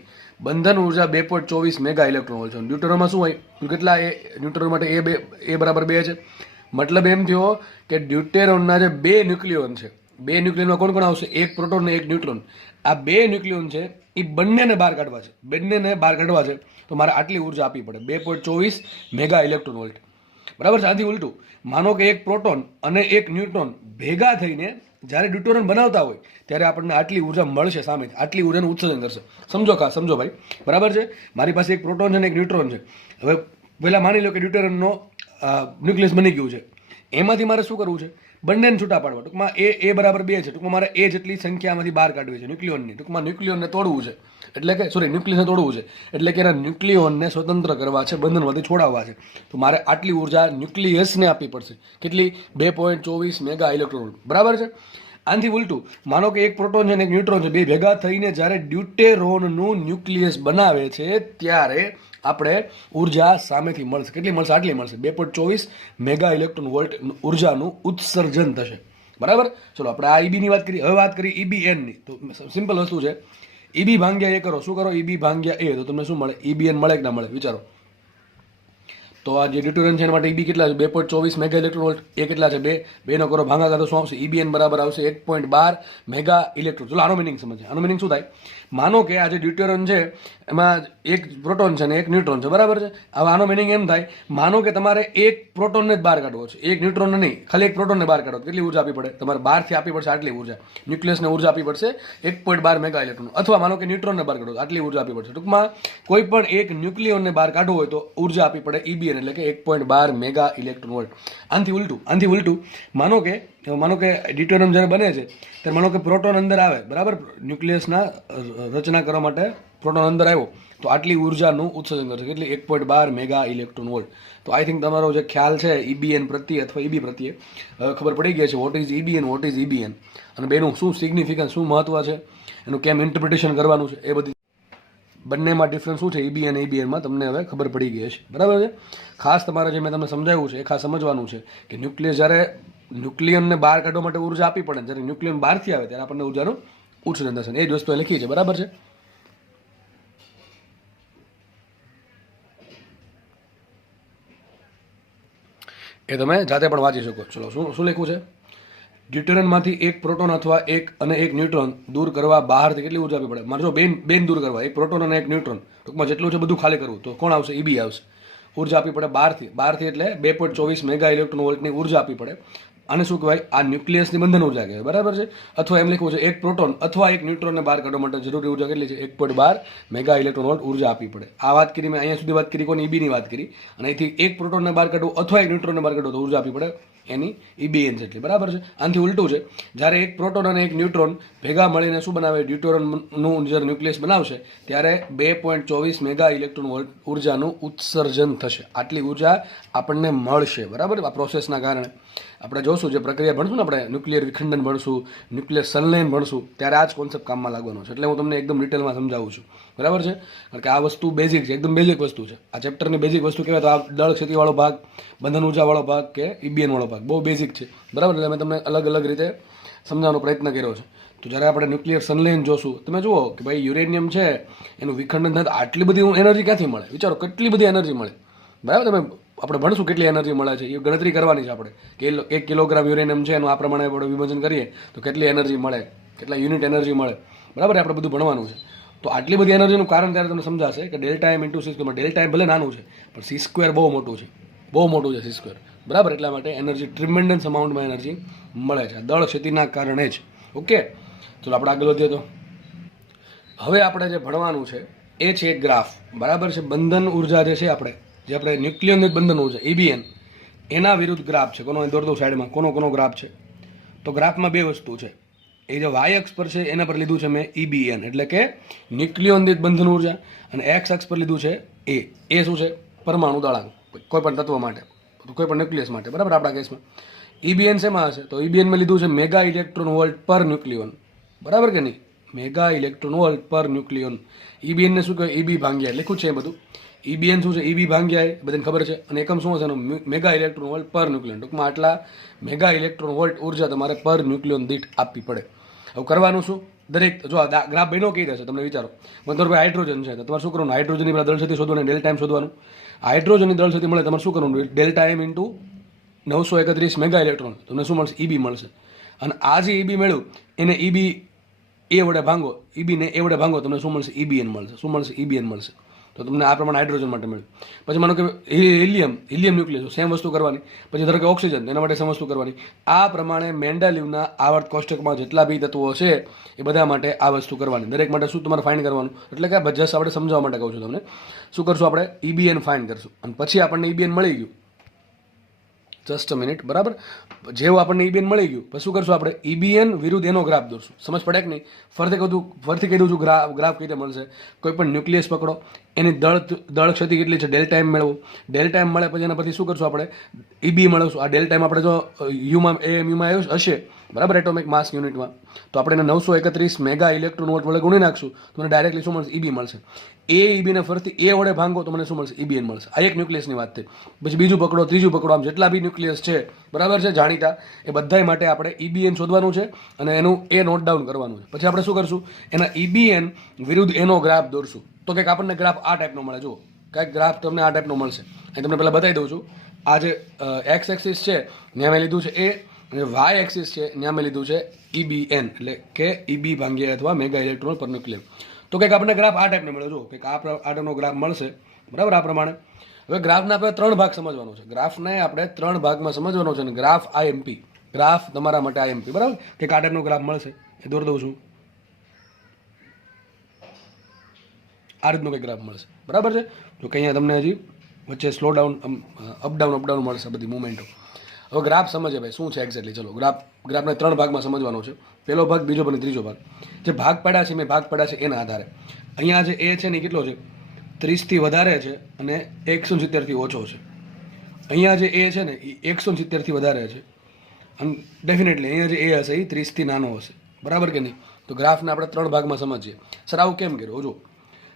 બંધન ઉર્જા 2.24 મેગા ઇલેક્ટ્રોન વોલ્ટ છે. ડ્યુટેરોનમાં શું હોય? કેટલા? ન્યુટ્રોન માટે એ બરાબર 2 છે. મતલબ એમ થયો કે ડ્યુટેરોનના જે 2 ન્યુક્લિયોન છે, 2 ન્યુક્લિયોનમાં કોણ આવશે? એક પ્રોટોન ને એક ન્યુટ્રોન. આ 2 ન્યુક્લિયોન છે એ બંનેને બહાર કાઢવા છે. તો મારે આટલી ઉર્જા આપવી પડે 2.24 મેગા ઇલેક્ટ્રોન વોલ્ટ. બરાબર છે. આથી ઉલટું માનો કે એક પ્રોટોન અને એક ન્યુટ્રોન ભેગા થઈને જ્યારે ડ્યુટેરોન બનાવતા હોય ત્યારે આપણને આટલી ઉર્જા મળશે સામેથી, આટલી ઉર્જાનું ઉત્સર્જન કરશે. સમજો ભાઈ. બરાબર છે. મારી પાસે એક પ્રોટોન છે અને એક ન્યુટ્રોન છે. હવે પહેલાં માની લો કે ડ્યુટેરોનનો ન્યુક્લિયસ બની ગયું છે. એમાંથી મારે શું કરવું છે? બંનેને છૂટા પાડવા. ટૂંકમાં એ બરાબર 2 છે. ટૂંકમાં મારે એ જેટલી સંખ્યામાંથી બહાર કાઢવી છે ન્યુક્લિયોનની. ટૂંકમાં ન્યુક્લિયોનને તોડવું છે, એટલે કે ન્યુક્લિયસને તોડવું છે, એટલે કે એના ન્યુક્લિયોનને સ્વતંત્ર કરવા છે, બંધનમાંથી છોડાવવા છે. તો મારે આટલી ઉર્જા ન્યુક્લિયસને આપવી પડશે. કેટલી? 2.24 મેગા ઇલેક્ટ્રોન વોલ્ટ. બરાબર છે. આનાથી ઉલટું માનો કે એક પ્રોટોન છે અને એક ન્યુટ્રોન છે, બે ભેગા થઈને જ્યારે ડ્યુટેરોનનું ન્યુક્લિયસ બનાવે છે ત્યારે આપણે ઉર્જા સામેથી મળશે. કેટલી મળશે? આટલી મળશે. 2.24 મેગા ઇલેક્ટ્રોન વોલ્ટ ઉર્જાનું ઉત્સર્જન થશે. બરાબર. ચલો આપણે આ ઈબીની વાત કરી. હવે વાત કરી ઈબીએનની. તો સિમ્પલ વસ્તુ છે, ઈબી ભાંગ્યા એ કરો. શું કરો? ઈબી ભાંગ્યા એ. તો તમને શું મળે? ઈબીએન મળે કે ના મળે? વિચારો. તો આ જે ડ્યુટેરિયમ છે એના માટે ઈબી કેટલા છે 2.24 મેગા ઇલેક્ટ્રોન વોલ્ટ. એ કેટલા છે 2 નો કરો ભાગાકાર તો શું આવશે ઈબીએન બરાબર આવશે 1.12 મેગા ઇલેક્ટ્રોન. ચલો આનો મિનિંગ સમજે. આનો મિનિંગ શું થાય? માનો કે આ જે ડ્યુટેરિયમ છે એમાં એક પ્રોટોન છે અને એક ન્યુટ્રોન છે, બરાબર છે. હવે આનો મિનિંગ એમ થાય, માનો કે તમારે એક પ્રોટોનને જ બહાર કાઢવો છે, એક ન્યુટ્રોનને નહીં, ખાલી એક પ્રોટોનને બહાર કાઢો. કેટલી ઉર્જા આપવી પડે તમારે? બહારથી આપવી પડશે આટલી ઉર્જા. ન્યુક્લિયસને ઉર્જા આપવી પડશે 1.12 મેગા ઇલેક્ટ્રોન. અથવા માનો કે ન્યુટ્રોનને બહાર કાઢો આટલી ઉર્જા આપવી પડશે. ટૂંકમાં કોઈ પણ એક ન્યુક્લિયોનને બહાર કાઢવું હોય તો ઉર્જા આપવી પડે ઈબીએન એટલે કે 1.12 મેગા ઇલેક્ટ્રોન વોલ્ટ. આનાથી ઉલટું માનો કે ડ્યુટેરિયમ જ્યારે બને છે ત્યારે માનો કે પ્રોટોન અંદર આવે, બરાબર. ન્યુક્લિયસના રચના કરવા માટે પ્રોટોન અંદર આવ્યો તો આટલી ઉર્જાનું ઉત્સર્જન કરશે. કેટલી? 1.12 મેગા ઇલેક્ટ્રોન વોલ્ટ. તો આઈ થિંક તમારો જે ખ્યાલ છે ઈબીએન પ્રત્યે અથવા ઈબી પ્રત્યે ખબર પડી ગઈ છે. વોટ ઇઝ ઈબીએન, વોટ ઇઝ ઈબીએન, અને બેનું શું સિગ્નિફિકન્સ, શું મહત્વ છે, એનું કેમ ઇન્ટરપ્રિટેશન કરવાનું છે, એ બધી બંનેમાં ડિફરન્સ શું છે ઈબી અને ઈબીએનમાં તમને હવે ખબર પડી ગઈ છે, બરાબર છે. ખાસ તમારે જે મેં તમને સમજાવ્યું છે એ ખાસ સમજવાનું છે કે ન્યુક્લિયનને બહાર કાઢવા માટે ઉર્જા આપી પડે, જ્યારે ન્યુક્લિયન બહારથી આવે ત્યારે આપણને ઉર્જાનું ઉત્સર્જન થશે. એ જ વસ્તુ લખી છે, બરાબર છે. એ તમે જાતે પણ વાંચી શકો. ચલો શું લખ્યું છે? ડ્યુટેરિયમમાંથી એક પ્રોટોન અથવા એક ન્યુટ્રોન દૂર કરવા બહારથી કેટલી ઉર્જા આપવી પડે? મારે જો બેન દૂર કરવા, એક પ્રોટોન અને એક ન્યુટ્રોન, ટૂંકમાં જેટલું છે બધું ખાલી કરવું, તો કોણ આવશે? ઈબી આવશે. ઉર્જા આપવી પડે બહારથી એટલે 2.24 મેગા ઇલેક્ટ્રોન વોલ્ટની ઉર્જા આપવી પડે. આને શું કહેવાય? આ ન્યુક્લિયસની બંધન ઉર્જા કહેવાય, બરાબર છે. અથવા એમ લખવું છે એક પ્રોટોન અથવા એક ન્યુટ્રોનને બહાર કાઢવા માટે જરૂરી ઉર્જા કેટલી છે? 1.12 મેગા ઇલેક્ટ્રોન વોલ્ટ ઉર્જા આપવી પડે. આ વાત કરી મેં, અહીંયા સુધી વાત કરી કોની? ઈબીની વાત કરી. અને અહીંથી એક પ્રોટોનને બહાર કાઢવું અથવા એક ન્યુટ્રોનને બહાર કાઢવું તો ઉર્જા આપવી પડે એની ઈબીએન જેટલી, બરાબર છે. આનાથી ઉલટું છે, જ્યારે એક પ્રોટોન અને એક ન્યુટ્રોન ભેગા મળીને શું બનાવે? ડ્યુટેરિયમનું જ્યારે ન્યુક્લિયસ બનાવશે ત્યારે 2.24 મેગા ઇલેક્ટ્રોન વોલ્ટ ઉર્જાનું ઉત્સર્જન થશે. આટલી ઉર્જા આપણને મળશે, બરાબર. આ પ્રોસેસના કારણે આપણે જોશું, જે પ્રક્રિયા ભણશું ને આપણે, ન્યુક્લિયર વિખંડન ભણશું, ન્યુક્લિયર સંલયન ભણશું, ત્યારે આ જ કોન્સેપ્ટ કામમાં લાગવાનો છે. એટલે હું તમને એકદમ ડિટેલમાં સમજાવું છું, બરાબર છે. કારણ કે આ વસ્તુ બેઝિક છે, એકદમ બેઝિક વસ્તુ છે. આ ચેપ્ટરની બેઝિક વસ્તુ કહેવાય તો આ દળ ક્ષેત્રવાળો ભાગ, બંધન ઉર્જાવાળો ભાગ કે ઈબીએન વાળો ભાગ બહુ બેઝિક છે, બરાબર. એટલે મેં તમને અલગ અલગ રીતે સમજાવવાનો પ્રયત્ન કર્યો છે. તો જ્યારે આપણે ન્યુક્લિયર સંલયન જોશું, તમે જુઓ કે ભાઈ યુરેનિયમ છે એનું વિખંડન થાય તો આટલી બધી એનર્જી ક્યાંથી મળે? વિચારો કેટલી બધી એનર્જી મળે, બરાબર. તમે આપણે ભણશું કેટલી એનર્જી મળે છે, એ ગણતરી કરવાની છે આપણે કે 1 કિલોગ્રામ યુરેનિયમ છે એનું આ પ્રમાણે આપણે વિભાજન કરીએ તો કેટલી એનર્જી મળે, કેટલા યુનિટ એનર્જી મળે, બરાબર. આપણે બધું ભણવાનું છે. તો આટલી બધી એનર્જીનું કારણ ત્યારે તમને સમજાશે કે delta M into C². Delta M ભલે નાનું છે પણ C² બહુ મોટું છે C², બરાબર. એટલા માટે એનર્જી ટ્રીમેન્ડન્સ અમાઉન્ટમાં એનર્જી મળે છે દળ ક્ષતિના કારણે જ. ઓકે, ચલો આપણે આગળ વધીએ. તો હવે આપણે જે ભણવાનું છે એ છે એક ગ્રાફ, બરાબર છે. બંધન ઉર્જા જે છે જે આપણે ન્યુક્લિયનનું બંધન ઉર્જા ઈબીએન, એના વિરુદ્ધ ગ્રાફ છે. કોનો દોરતો સાઈડમાં કોનો ગ્રાફ છે? તો ગ્રાફમાં બે વસ્તુ છે. એ જે વાય અક્ષ પર છે એના પર લીધું છે મેં ઈબીએન એટલે કે ન્યુક્લિયન દીઠ બંધન ઉર્જા, અને એક્સ અક્ષ પર લીધું છે એ શું છે? પરમાણુ દળાંક, કોઈ પણ તત્વ માટે, કોઈ પણ ન્યુક્લિયસ માટે, બરાબર. આપણા કેસમાં ઈબીએન શેમાં હશે? તો ઈબીએનમાં લીધું છે મેગા ઇલેક્ટ્રોન વોલ્ટ પર ન્યુક્લિયોન, બરાબર કે નહીં? મેગા ઇલેક્ટ્રોન વોલ્ટ પર ન્યુક્લિયોન. ઈબીએનને શું કહેવાય? ઈબી ભાંગ્યા લખ્યું છે એ બધું. ઈબીએન શું છે? ઈબી ભાંગ્યા, બધાને ખબર છે. અને એકમ શું હશે એનો? મેગા ઇલેક્ટ્રોન વોલ્ટ પર ન્યુક્લિયોન. ટૂંકમાં આટલા મેગા ઇલેક્ટ્રોન વોલ્ટ ઉર્જા તમારે પર ન્યુક્લિયોન દીઠ આપવી પડે. હવે કરવાનું શું? દરેક જો ગ્રાફ બન્યો કઈ રહેશે તમને વિચારો. મતલબ હાઇડ્રોજન છે તો તમારે શું કરવાનું? હાઇડ્રોજનની પેલા દળશક્તિ શોધવાની, ડેલ્ટા એમ શોધવાનું. હાઇડ્રોજનની દળશક્તિ મળે તમારે શું કરવાનું? Delta M into 931 mega electron, તમને શું મળશે? ઈબી મળશે. અને આ જે ઈબી મળ્યું એને ઈબી એ વડે ભાંગો, ઈબીને એ વડે ભાંગો, તમને શું મળશે? ઈબીએન મળશે. શું મળશે? ઈબીએન મળશે. તો તમને આ પ્રમાણે હાઇડ્રોજન માટે મળ્યું. પછી માનો કે હિલિયમ ન્યુક્લિયસ, સેમ વસ્તુ કરવાની. પછી ધારો કે ઓક્સિજન, એના માટે સેમ વસ્તુ કરવાની. આ પ્રમાણે મેન્ડેલિવના આવર્ત કોષ્ટકમાં જેટલા બી તત્વો છે એ બધા માટે આ વસ્તુ કરવાની. દરેક માટે શું તમારે ફાઇન્ડ કરવાનું? એટલે કે જસ્ટ આપણે સમજાવવા માટે કહું છું તમને. શું કરશું આપણે? ઈબીએન ફાઇન્ડ કરશું. અને પછી આપણને ઈબીએન મળી ગયું, જસ્ટ અ મિનિટ, બરાબર. જેવું આપણને ઈબીએન મળી ગયું પછી શું કરશું? આપણે ઈબીએન વિરુદ્ધ એનો ગ્રાફ દોરશું. સમજ પડે કે નહીં? ફરીથી કહી દઉં છું, ગ્રાફ કઈ રીતે મળશે? કોઈ પણ ન્યુક્લિયસ પકડો, એની દળ ક્ષતિ કેટલી છે? ડેલ્ટા એમ મેળવો. ડેલ્ટા એમ મળે પછી એના પછી શું કરશું? આપણે ઈબી મેળવશું. આ ડેલ્ટા એમ આપણે જો યુમાં હશે, બરાબર, એટોમિક માસ યુનિટમાં, તો આપણે એને 931 મેગા ઇલેક્ટ્રોન વોલ્ટ વડે ગુણી નાખશું તો મને ડાયરેક્ટલી શું મળશે? ઈબી મળશે. એ ઈબીને ફરતી એ વડે ભાંગો તો મને શું મળશે? ઈબીએન મળશે. આ એક ન્યુક્લિયસની વાત થઈ. પછી બીજું પકડો, ત્રીજું પકડો, આમ જેટલા બી ન્યુક્લિયસ છે, બરાબર છે, જાણીતા, એ બધા માટે આપણે ઈબીએન શોધવાનું છે અને એનું એ નોટ ડાઉન કરવાનું છે. પછી આપણે શું કરશું? એના ઈબીએન વિરુદ્ધ એનો ગ્રાફ દોરશું. તો કંઈક આપણને ગ્રાફ આ ટાઈપનો મળે. જુઓ, કાંઈક ગ્રાફ તમને આ ટાઈપનો મળશે. અહીં તમને પહેલાં બતાવી દઉં છું. આ જે એક્સ એક્સિસ છે ત્યાં મેં લીધું છે એ, અને વાય એક્સિસ છે ત્યાં મેં લીધું છે EBN, એટલે કે EB ભાંગ્યા અથવા મેગા ઇલેક્ટ્રોન પર ન્યુક્લિયર. તો કંઈક આપણને ગ્રાફ આ ટાઈપનો મળે. જો કંઈક આ ટાઈપનો ગ્રાફ મળશે, બરાબર. આ પ્રમાણે હવે ગ્રાફને આપણે 3 ભાગ સમજવાનો છે. ગ્રાફને આપણે 3 ભાગમાં સમજવાનો છે. અને ગ્રાફ IMP, ગ્રાફ તમારા માટે IMP, બરાબર. કંઈક આ ટાઈપનો ગ્રાફ મળશે, એ દોરી દઉં છું. આ રીતનો કંઈક ગ્રાફ મળશે, બરાબર છે. જો કે અહીંયા તમને હજી વચ્ચે સ્લો ડાઉન, અપડાઉન મળશે, બધી મુવમેન્ટો. હવે ગ્રાફ સમજે ભાઈ શું છે એક્ઝેક્ટલી. ચલો ગ્રાફને 3 ભાગમાં સમજવાનો છે. પહેલો ભાગ, બીજો ભાગ અને ત્રીજો ભાગ. જે ભાગ પડ્યા છે, મેં ભાગ પડ્યા છે એના આધારે અહીંયા જે એ છે ને કેટલો છે, 30થી વધારે છે અને 170થી ઓછો છે. અહીંયા જે એ છે ને એ 170થી વધારે છે, અને ડેફિનેટલી અહીંયા જે એ હશે એ 30થી નાનો હશે, બરાબર કે નહીં. તો ગ્રાફને આપણે 3 ભાગમાં સમજીએ. સર આવું કેમ કર્યું? જો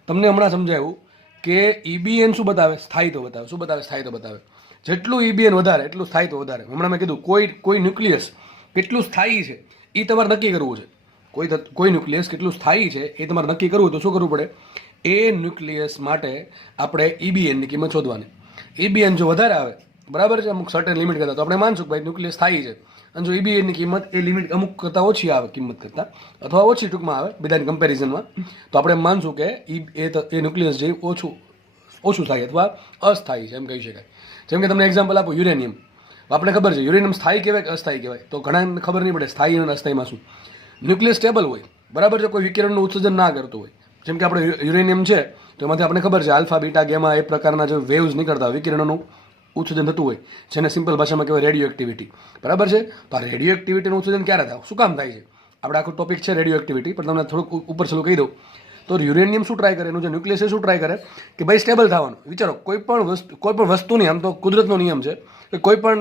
તમને હમણાં સમજાયું કે EBN શું બતાવે? સ્થાયિત્વ બતાવે. શું બતાવે? સ્થાયિત્વ બતાવે. જેટલું EBN વધારે એટલું સ્થાયિત્વ વધારે. હમણાં મેં કીધું કોઈ ન્યુક્લિયસ કેટલું સ્થાયી છે એ તમારે નક્કી કરવું છે. કોઈ ન્યુક્લિયસ કેટલું સ્થાયી છે એ તમારે નક્કી કરવું તો શું કરવું પડે? એ ન્યુક્લિયસ માટે આપણે EBNની કિંમત શોધવાની. EBN જો વધારે આવે, બરાબર છે, અમુક સર્ટેન લિમિટ કરતાં, તો આપણે માનશું કે ભાઈ ન્યુક્લિયસ સ્થાયી છે. અને જો EBNની કિંમત એ લિમિટ અમુક કરતાં ઓછી આવે, કિંમત કરતાં, અથવા ઓછી ટૂંકમાં આવે બધાની કમ્પેરિઝનમાં, તો આપણે માનશું કે એ ન્યુક્લિયસ જે ઓછું થાય અથવા અસ્થાયી છે એમ કહી શકાય. જેમ કે તમને એક્ઝામ્પલ આપો, યુરેનિયમ. આપણને ખબર છે યુરેનિયમ સ્થાયી કહેવાય કે અસ્થાયી કહેવાય? તો ઘણાને ખબર નહીં પડે સ્થાયી અને અસ્થાયીમાં શું. ન્યુક્લિયસ સ્ટેબલ હોય, બરાબર છે, કોઈ વિકિરણનું ઉત્સર્જન ના કરતું હોય. જેમ કે આપણે યુરેનિયમ છે તો એમાંથી આપણને ખબર છે આલ્ફા, બીટા, ગેમા એ પ્રકારના જે વેવ્સ નીકળતા હોય, વિકિરણોનું ઉત્સર્જન થતું હોય, જેને સિમ્પલ ભાષામાં કહેવાય રેડિયો એક્ટિવિટી, બરાબર છે. તો આ રેડિયો એક્ટિવિટીનું ઉત્સર્જન ક્યારે થાય, શું કામ થાય છે? આપણે આખો ટોપિક છે રેડિયો એક્ટિવિટી, પણ તમને થોડુંક ઉપર છેલ્લું કહી દઉં. તો યુરેનિયમ શું ટ્રાય કરે, એનું જે ન્યુક્લિયસ શું ટ્રાય કરે કે ભાઈ સ્ટેબલ થવાનું. વિચારો, કોઈ પણ વસ્તુની, આમ તો કુદરતનો નિયમ છે કે કોઈ પણ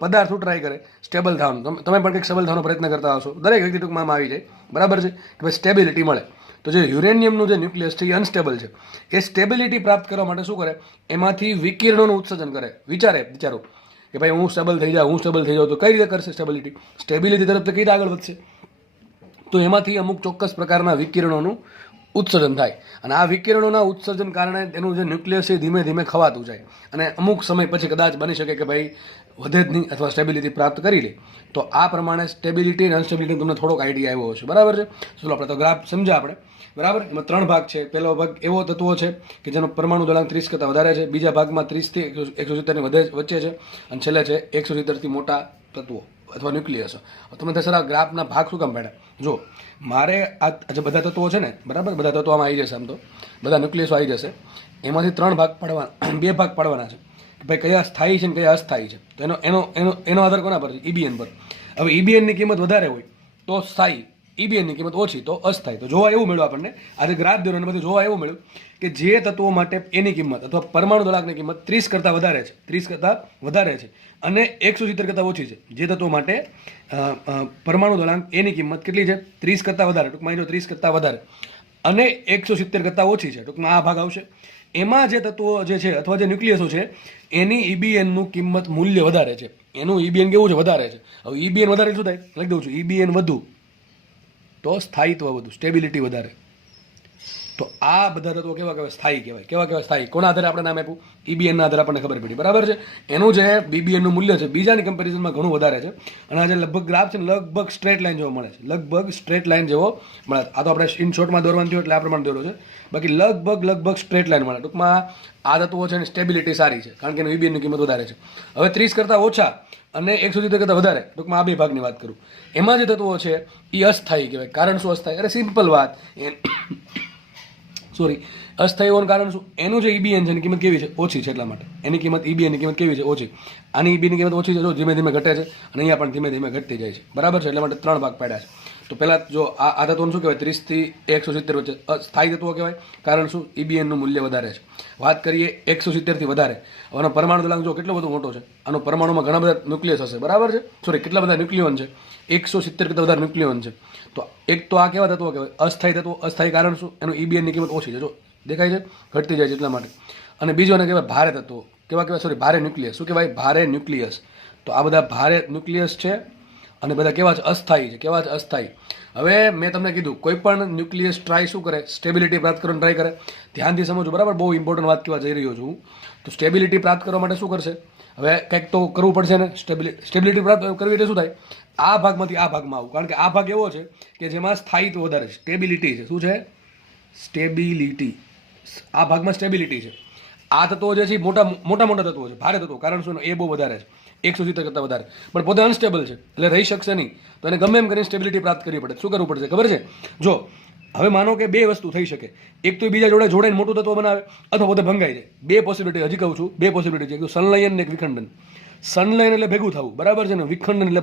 પદાર્થ શું ટ્રાય કરે? સ્ટેબલ થવાનું. તમે પણ કંઈક સ્ટેબલ થવાનો પ્રયત્ન કરતા હશો, દરેક વ્યક્તિ ટૂંકમાં આવી જાય, બરાબર છે, કે ભાઈ સ્ટેબિલિટી મળે. તો જે યુરેનિયમનું જે ન્યુક્લિયસ છે એ અનસ્ટેબલ છે. એ સ્ટેબિલિટી પ્રાપ્ત કરવા માટે શું કરે? એમાંથી વિકિરણોનું ઉત્સર્જન કરે. વિચારો કે ભાઈ હું સ્ટેબલ થઈ જાઉં તો કઈ રીતે કરશે સ્ટેબિલિટી તરફ કઈ રીતે આગળ વધશે? તો એમાંથી અમુક ચોક્કસ પ્રકારના વિકિરણોનું ઉત્સર્જન થાય. અને આ વિકિરણોના ઉત્સર્જન કારણે એનું જે ન્યુક્લિયસ છે ધીમે ધીમે ખવાતું જાય, અને અમુક સમય પછી કદાચ બની શકે કે ભાઈ વધે જ નહીં અથવા સ્ટેબિલિટી પ્રાપ્ત કરી લે. તો આ પ્રમાણે સ્ટેબિલિટી અને અનસ્ટેબિલિટી તમને થોડોક આઈડિયા આવ્યો હશે, બરાબર છે. ચલો આપણે તો ગ્રાફ સમજ્યા આપણે, બરાબર. એમાં 3 ભાગ છે. પહેલો ભાગ એવો તત્વો છે કે જેનો પરમાણુ દળાંક 30 કરતાં વધારે છે. બીજા ભાગમાં 30થી 170ની વચ્ચે છે. અને છેલ્લે છે 170થી મોટા તત્વો અથવા ન્યુક્લિયસ. તમે સર આ ગ્રાફના ભાગ શું કામ પાડ્યા? જો મારે આ જે બધા તત્વો છે ને, બરાબર, બધા તત્વો આમાં આવી જશે, આમ તો બધા ન્યુક્લિયસો આવી જશે. એમાંથી 3 ભાગ પાડવાના, 2 ભાગ પાડવાના છે કે ભાઈ કયા સ્થાયી છે ને કયા અસ્થાયી છે. તો એનો આધાર કોના પર છે? EBN પર. હવે EBNની કિંમત વધારે હોય તો સ્થાયી, EBNની કિંમત ઓછી તો અસ્થાયી. તો જોવા એવું મળ્યું આપણને, આજે ગ્રાફ દોરો અને બધું જોવા એવું મળ્યું કે જે તત્વો માટે એની કિંમત અથવા પરમાણુ દળાંકની કિંમત 30 કરતાં વધારે છે, 30 કરતાં વધારે છે, અને 170 કરતાં ઓછી છે. જે તત્વો માટે પરમાણુ દળાંક એની કિંમત કેટલી છે? 30 કરતાં વધારે, ટૂંકમાં 30 કરતાં વધારે, અને 170 કરતાં ઓછી છે, ટૂંકમાં આ ભાગ આવશે. એમાં જે તત્વો જે છે અથવા જે ન્યુક્લિયસો છે એની EBNનું કિંમત મૂલ્ય વધારે છે. એનું EBN કેવું છે? વધારે છે. હવે EBN વધારે શું થાય? લખી દઉં છું, EBN વધુ તો સ્થાયિત્વ વધુ, સ્ટેબિલિટી વધારે. તો આ બધા તત્વો કેવા કહેવાય? સ્થાયી કહેવાય. કેવા કહેવાય? સ્થાયી. કોના આધારે આપણે નામ આપ્યું? EBNના આધારે આપણને ખબર પડી, બરાબર છે. એનું જે BBNનું મૂલ્ય છે બીજાની કમ્પેરિઝનમાં ઘણું વધારે છે. અને આ જે લગભગ ગ્રાફ છે ને લગભગ સ્ટ્રેટ લાઇન જેવો મળે છે, લગભગ સ્ટ્રેટ લાઇન જેવો મળે. આ તો આપણે ઇન શોર્ટમાં દોરવાનું થયું એટલે આ પ્રમાણે દોરો છે, બાકી લગભગ સ્ટ્રેટ લાઇન મળે. ટૂંકમાં આ તત્વો છે એની સ્ટેબિલિટી સારી છે, કારણ કે એનું EBNની કિંમત વધારે છે. હવે 30 કરતાં ઓછા અને 170 કરતાં વધારે, ટૂંકમાં આ 2 ભાગની વાત કરું. એમાં જે તત્વો છે એ અસ્થાયી કહેવાય. કારણ શું અસ્થાયી? અરે સિમ્પલ વાત, અસ્થાયી હોવાનું કારણ શું? એનું જે EBN છે એની કિંમત કેવી છે? ઓછી છે, એટલા માટે એની કિંમત EBNની કિંમત કેવી છે? ઓછી. આની EBની કિંમત ઓછી છે, જો ધીમે ધીમે ઘટે છે, અને અહીંયા પણ ધીમે ધીમે ઘટતી જાય છે, બરાબર છે. એટલા માટે 3 ભાગ પાડ્યા છે. તો પહેલાં જો આ તત્વોનું શું કહેવાય? 30થી 170 વચ્ચે સ્થાયી તત્વો કહેવાય. કારણ શું? EBNનું મૂલ્ય વધારે છે. વાત કરીએ 170થી વધારે, આનો પરમાણુ દળાંક જો કેટલો બધો મોટો છે. આનો પરમાણુમાં ઘણા બધા ન્યુક્લિયસ હશે, બરાબર છે. કેટલા બધા ન્યુક્લિયોન છે? 170 કરતાં વધારે ન્યુક્લિયોન છે. તો એક તો આ કેવા તત્વો કહેવાય? અસ્થાયી તત્વો. અસ્થાયી કારણ શું? એનું EBNની કિંમત ઓછી છે, જો દેખાય છે, ઘટતી જાય છે, એટલા માટે. અને બીજું એને કહેવાય ભારે તત્વો. કેવા કહેવાય? ભારે ન્યુક્લિયસ. શું કહેવાય? ભારે ન્યુક્લિયસ. તો આ બધા ભારે ન્યુક્લિયસ છે, અને બધા કેવા છે? અસ્થાયી છે. કેવા છે? અસ્થાયી. હવે મેં તમને કીધું કોઈ પણ ન્યુક્લિયસ ટ્રાય શું કરે? સ્ટેબિલિટી પ્રાપ્ત કરવાની ટ્રાય કરે. ધ્યાનથી સમજો, બરાબર? બહુ ઇમ્પોર્ટન્ટ વાત કહેવા જઈ રહ્યો છું. તો સ્ટેબિલિટી પ્રાપ્ત કરવા માટે શું કરશે? હવે કંઈક તો કરવું પડશે ને. સ્ટેબિલિટી પ્રાપ્ત કરવી એટલે શું થાય? આ ભાગમાંથી આ ભાગમાં આવું, કારણ કે આ ભાગ એવો છે કે જેમાં સ્થાયિત્વ વધારે છે, સ્ટેબિલિટી છે. શું છે? સ્ટેબિલિટી. આ ભાગમાં સ્ટેબિલિટી છે. આ તત્વો જે છે મોટા મોટા તત્વો છે, ભારે તત્વો. કારણ શું? એ બહુ વધારે છે, 170 કરતાં વધારે, પણ પોતે અનસ્ટેબલ છે, એટલે રહી શકશે નહીં. તો એને ગમે એમ કરીને સ્ટેબિલિટી પ્રાપ્ત કરવી પડે. શું કરવું પડશે ખબર છે? જો હવે માનો કે બે વસ્તુ થઈ શકે. એક તો બીજા જોડે જોડાઈને મોટું તત્વ બનાવે, અથવા પોતે ભંગાઈ જાય. બે પોસિબિલિટી, હજી કહું છું, બે પોસિબિલિટી છે. એક તો સંલયન ને એક વિખંડન. સંલયન એટલે ભેગું થવું, બરાબર છે ને? વિખંડન એટલે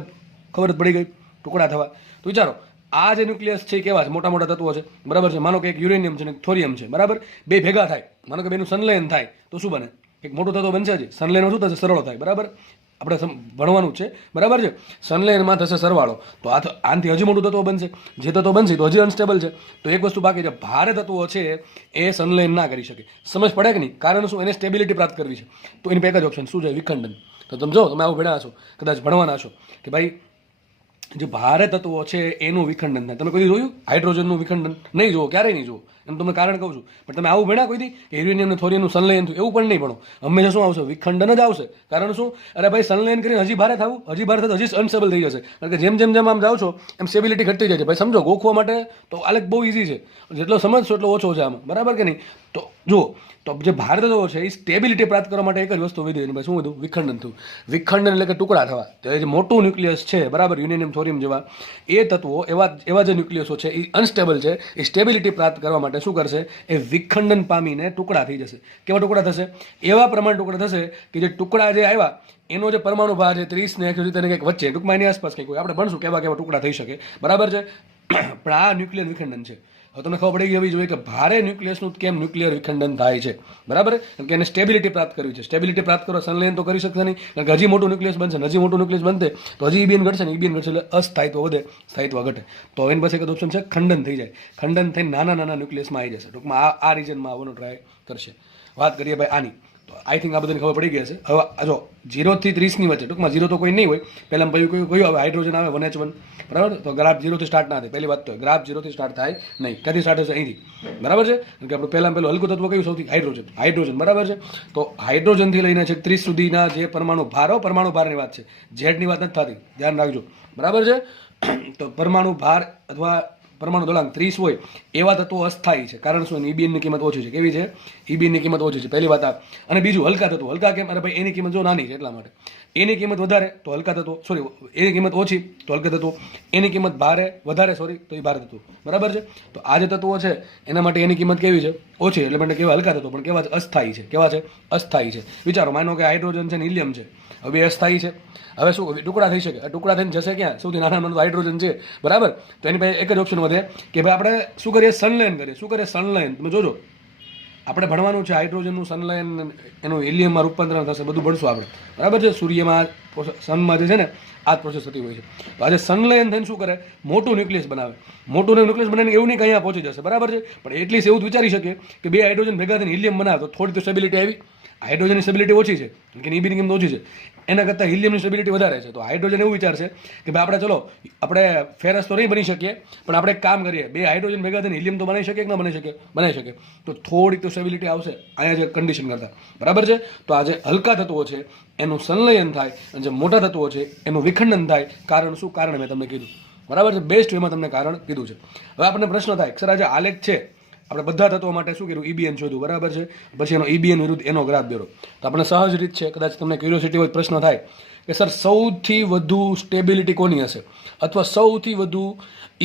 ખબર જ પડી ગઈ, ટુકડા થવા. તો વિચારો, આ જે ન્યુક્લિયસ છે કેવા છે? મોટા મોટા તત્વો છે, બરાબર છે? માનો કે એક યુરેનિયમ છે ને એક થોરિયમ છે, બરાબર? બે ભેગા થાય, માનો કે બેનું સંલયન થાય તો શું બને? એક મોટું તત્વ બનશે. જ સંલયનમાં શું થશે? સરળ થાય, બરાબર? આપણે ભણવાનું જ છે, બરાબર છે? સંલયનમાં થશે સરવાળો, તો આનાથી હજી મોટું તત્વ બનશે. જે તત્વ બનશે તો હજી અનસ્ટેબલ છે. તો એક વસ્તુ બાકી છે, ભારે તત્વો છે એ સંલયન ના કરી શકે. સમજ પડે કે નહીં? કારણ શું? એને સ્ટેબિલિટી પ્રાપ્ત કરવી છે. તો એની એક જ ઓપ્શન શું છે? વિખંડન. તો તમે જો, તમે આવું ભણ્યા છો, કદાચ ભણવાના છો કે ભાઈ જે ભારે તત્વો છે એનું વિખંડન થાય. તમે કોઈ જોયું હાઇડ્રોજનનું વિખંડન? નહીં જુઓ, ક્યારેય નહીં જુઓ. એનું તમને કારણ કહું છું. પણ તમે આવું ભણ્યા કોઈ દી કે યુરેનિયમ ને થોરિયમનું સંલયન થયું? એવું પણ નહીં ભણો. હંમેશા શું આવશે? વિખંડન જ આવશે. કારણ શું? અરે ભાઈ, સંલયન કરીને હજી ભારે થવું, હજી ભારે થતું હજી અનસ્ટેબલ થઈ જશે. કારણ કે જેમ જેમ જેમ આમ જાઓ છો એમ સ્ટેબિલિટી ઘટતી જાય છે. ભાઈ સમજો, ગોખવા માટે તો આલેખ બહુ ઇઝી છે. જેટલો સમજશો એટલો ઓછો છે આમાં, બરાબર કે નહીં? તો જુઓ, તો જે ભારે તત્વો છે એ સ્ટેબિલિટી પ્રાપ્ત કરવા માટે એક જ વસ્તુ વિધી. ભાઈ શું હતું? વિખંડન થયું. વિખંડન એટલે કે ટુકડા થવા. તો એ જે મોટું ન્યુક્લિયસ છે, બરાબર, યુરેનિયમ થોરિયમ જેવા એ તત્વો, એવા જે ન્યુક્લિયસો છે એ અનસ્ટેબલ છે. એ સ્ટેબિલિટી પ્રાપ્ત કરવા માટે શું કરશે? એ વિખંડન પામીને ટુકડા થઈ જશે. કેવા ટુકડા થશે? એવા પ્રમાણ ટુકડા થશે કે જે ટુકડા જે આવ્યા એનો જે પરમાણુ ભાર છે 30 ને 170 કંઈક વચ્ચે, ટૂંકમાં એની આસપાસ કંઈક હોય. આપણે ભણશું કેવા કેવા ટુકડા થઈ શકે, બરાબર છે? પણ આ ન્યુક્લિયર વિખંડન છે. હવે તમને ખબર પડી ગઈ જોઈએ કે ભારે ન્યુક્લિયસનું કેમ ન્યુક્લિયર વિખંડન થાય છે, બરાબર? કારણ કે એને સ્ટેબિલિટી પ્રાપ્ત કરવી છે. સ્ટેબિલિટી પ્રાપ્ત કરવા સંલયન તો કરી શકશે નહીં, કારણ કે હજી મોટું ન્યુક્લિયસ બનશે. હજી મોટું ન્યુક્લિયસ બનશે તો હજી ઇબીએન ઘટશે ને, ઇબીએન ઘટશે એટલે અસ્થાયિત્વ વધે, સ્થાયિત્વ ઘટે. તો એની પાસે એક ઓપ્શન છે, ખંડન થઈ જાય. ખંડન થઈને નાના નાના ન્યુક્લિયસમાં આવી જશે. ટૂંકમાં આ રીજનમાં આવવાનો ટ્રાય કરશે. વાત કરીએ ભાઈ આની, તો આઈ થિંક આ બધાને ખબર પડી ગઈ હશે. હવે જો 0 થી 30 વચ્ચે, ટૂંકમાં 0 તો કોઈ નહીં હોય. પહેલાં કયું આવે? હાઇડ્રોજન આવે, 1H1, બરાબર? તો ગ્રાફ 0 થી સ્ટાર્ટ ના થાય. પહેલી વાત તો ગ્રાફ 0 થી સ્ટાર્ટ થાય નહીં. ક્યાંથી સ્ટાર્ટ થશે? અહીંથી, બરાબર છે? કારણ કે આપણું પહેલું હલકું તત્વ કયું? સૌથી હાઇડ્રોજન, બરાબર છે? તો હાઇડ્રોજનથી લઈને છે 30 સુધીના જે પરમાણુ ભારની વાત છે, ઝેડની વાત નથી થતી, ધ્યાન રાખજો, બરાબર છે? તો પરમાણુ ભાર અથવા પરમાણુ દળાંક 30 હોય એવા તત્વો અસ્થાયી છે. કારણ શું? ઇબીએનની કિંમત ઓછી છે. કેવી છે? ઇબીએનની કિંમત ઓછી છે, પહેલી વાત આ. અને બીજું, હલકા તત્વો. હલકા કેમ? અરે ભાઈ એની કિંમત જો નાની છે એટલા માટે. એની કિંમત વધારે તો હલકા તત્વો, સોરી, એની કિંમત ઓછી તો હલકા તત્વો, એની કિંમત વધારે સોરી તો એ ભારે તત્વો, બરાબર છે? તો આ જે તત્વો છે એના માટે એની કિંમત કેવી છે? ઓછી. એટલે માટે કેવા? હલકા તત્વો, પણ કેવા છે? અસ્થાયી છે. કેવા છે? અસ્થાયી છે. વિચારો, માનો કે હાઇડ્રોજન છે ને હિલિયમ છે, હવે એ અસ્થાયી છે. હવે શું ટુકડા થઈ શકે? ટુકડા થઈને જશે ક્યાં? સૌથી નાનામાં હાઇડ્રોજન છે, બરાબર? તો એની પાસે એક જ ઓપ્શન વધે કે ભાઈ આપણે શું કરીએ? સંલયન કરીએ. શું કરીએ? સંલયન. તમે જોજો, આપણે ભણવાનું છે હાઇડ્રોજનનું સંલયન, એનું હિલિયમમાં રૂપાંતરણ થશે, બધું ભણશું આપણે, બરાબર છે? સૂર્યમાં, સનમાં જે છે ને આ જ પ્રોસેસ થતી હોય છે. તો આજે સંલયન થઈને શું કરે? મોટું ન્યુક્લિયસ બનાવે. મોટું ન્યુક્લિયસ બનાવીને એવું નહીં કે અહીંયા પહોંચી જશે, બરાબર છે? પણ એટલીસ્ટ એવું જ વિચારી શકીએ કે બે હાઇડ્રોજન ભેગા થઈને હિલિયમ બનાવે તો થોડી તો સ્ટેબિલિટી આવી. હાઇડ્રોજનની સ્ટેબિલિટી ઓછી છે, કારણ કે ઇબીની કિંમત ઓછી છે, એના કરતાં હિલિયમની સ્ટેબિલિટી વધારે છે. તો હાઇડ્રોજન એવું વિચારશે કે ભાઈ આપણે ચલો, આપણે ફેરસ તો નહીં બની શકીએ, પણ આપણે એક કામ કરીએ, બે હાઇડ્રોજન ભેગા થઈને હિલિયમ તો બનાવી શકીએ કે ના બનાવી શકીએ? બનાવી શકીએ. તો થોડીક તો સ્ટેબિલિટી આવશે અહીંયા જે કન્ડિશન કરતાં, બરાબર છે? તો આ જે હલકા તત્વો છે એનું સંલયન થાય અને જે મોટા તત્વો છે એનું વિખંડન થાય. કારણ શું? કારણ મેં તમને કીધું, બરાબર છે? બેસ્ટ વેમાં તમને કારણ કીધું છે. હવે આપણને પ્રશ્ન થાય, સર આ જે આલેખ છે આપણે બધા તત્વો માટે શું કર્યું? ઇબીએન શોધ્યું, બરાબર છે? પછી એનો ઇબીએન વિરુદ્ધ એનો ગ્રાફ દોરો. તો આપણે સહજ રીત છે, કદાચ તમને ક્યુરિયોસિટી હોય પ્રશ્ન થાય કે સર સૌથી વધુ સ્ટેબિલિટી કોની હશે, અથવા સૌથી વધુ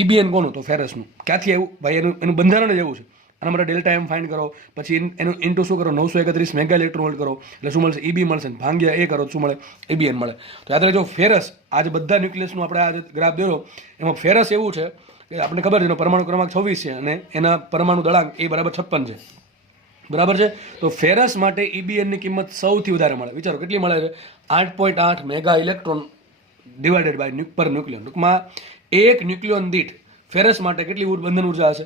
ઇબીએન કોનું? તો ફેરસનું. ક્યાંથી આવ્યું? ભાઈ એનું બંધારણ જ એવું છે. આના માટે ડેલ્ટા એમ ફાઇન્ડ કરો, પછી એનું ઇન્ટુ શું કરો? 931 મેગા ઇલેક્ટ્રોન વોલ્ટ કરો એટલે શું મળશે? ઇબી મળશે. ભાંગ્યા એ કરો શું મળે? ઇબીએન મળે. તો યાદ રાખજો, ફેરસ આ જે બધા ન્યુક્લિયસનું આપણે આ ગ્રાફ દોરો એમાં ફેરસ એવું છે કે આપણે ખબર છે એનો પરમાણુ ક્રમાંક 26 છે અને એના પરમાણુ દળાંક એ બરાબર 56 છે, બરાબર છે? તો ફેરસ માટે ઇબીએનની કિંમત સૌથી વધારે મળે. વિચારો કેટલી મળે છે? 8.8 મેગા ઇલેક્ટ્રોન ડિવાઇડેડ બાય પર ન્યુક્લિયન. ટૂંકમાં એક ન્યુક્લિયન દીઠ ફેરસ માટે કેટલી બંધન ઉર્જા હશે?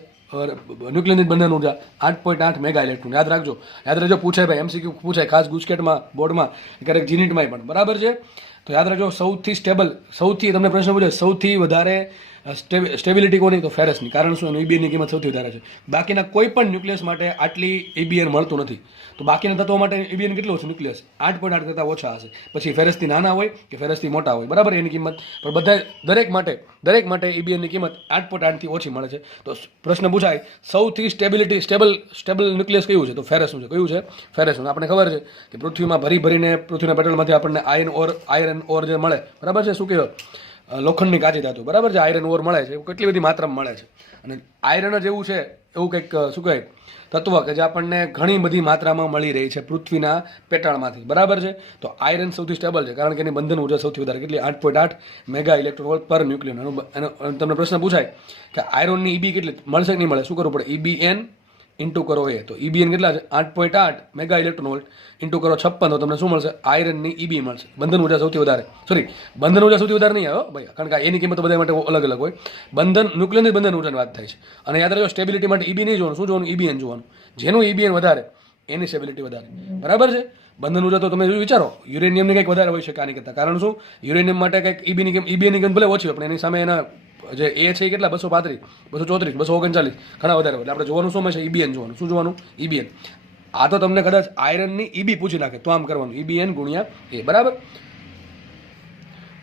ન્યુક્લિયન દીઠ બંધન ઉર્જા 8.8 મેગા ઇલેક્ટ્રોન. યાદ રાખજો, પૂછાય ભાઈ, MCQ પૂછાય, ખાસ ગુજકેટમાં, બોર્ડમાં, ક્યારેક જીનીટમાં પણ, બરાબર છે? તો યાદ રાખજો સૌથી સ્ટેબલ, સૌથી તમને પ્રશ્ન પૂછે સૌથી વધારે સ્ટેબિલિટી કોની, તો ફેરસની. કારણ શું? એનું EBN ની કિંમત સૌથી વધારે છે. બાકીના કોઈ પણ ન્યુક્લિયસ માટે આટલી EBN મળતું નથી. તો બાકીના તત્વો માટે EBN કેટલું છે? ન્યુક્લિયસ 8.8 કરતાં ઓછા હશે. પછી ફેરસથી નાના હોય કે ફેરસથી મોટા હોય, બરાબર, એની કિંમત પણ બધા દરેક માટે EBN ની કિંમત 8.8 થી ઓછી મળે છે. તો પ્રશ્ન પૂછાય સૌથી સ્ટેબલ ન્યુક્લિયસ કયું છે? તો ફેરસનું છે. કયું છે? ફેરસનું. આપણે ખબર છે કે પૃથ્વીમાં ભરીને પૃથ્વીના પેટ્રોલમાંથી આપણને આયરન ઓર જે મળે, બરાબર છે, શું કહેવાય, લોખંડની કાચી ધાતુ, બરાબર છે, આયરન ઓર મળે છે, કેટલી બધી માત્રામાં મળે છે. અને આયરન જ એવું છે, એવું કંઈક શું કહેવાય તત્વ કે જે આપણને ઘણી બધી માત્રામાં મળી રહી છે પૃથ્વીના પેટાળમાંથી, બરાબર છે. તો આયરન સૌથી સ્ટેબલ છે કારણ કે એની બંધન ઉર્જા સૌથી વધારે, કેટલી? 8.8 મેગા ઇલેક્ટ્રોન વોલ્ટ પર ન્યુક્લિયન. એનો તમને પ્રશ્ન પૂછાય કે આયરનની EB કેટલી મળશે કે નહીં મળે? શું કરવું પડે? EBN ઇન્ટુ કરો એ. તો EBN કેટલા છે? 8.8 મેગા ઇલેક્ટ્રોન વોલ્ટ ઇન્ટુ કરો 56, તો તમને શું મળશે? આયરનની EB મળશે. બંધન ઉર્જા સૌથી વધારે, બંધન ઉર્જા સૌથી વધારે નહીં આવે ભાઈ, કારણ કે એની કિંમત બધા માટે અલગ અલગ હોય. ન્યુક્લિયરની બંધન ઉર્જાની વાત થાય છે. અને યાદ રાખજો સ્ટેબિલિટી માટે EB નહીં જોવાનું, શું જોવાનું? EBN જોવાનું. જેનું EBN વધારે એની સ્ટેબિલિટી વધારે, બરાબર છે. બંધન ઉર્જા તો તમે વિચારો યુરેનિયમની કંઈક વધારે હોઈ શકે આની કરતાં. કારણ શું? યુરેનિયમ માટે કંઈક EBની કિંમત ભલે ઓછી હોય પણ એની સામે એના જે એ છે એ કેટલા? 235, 234, 239, ઘણા વધારે હોય. એટલે આપણે જોવાનું શું છે? EBN જોવાનું. શું જોવાનું? EBN. આ તો તમને કદાચ આયરનની EB પૂછી નાખે તો આમ કરવાનું, EBN ગુણ્યા એ, બરાબર.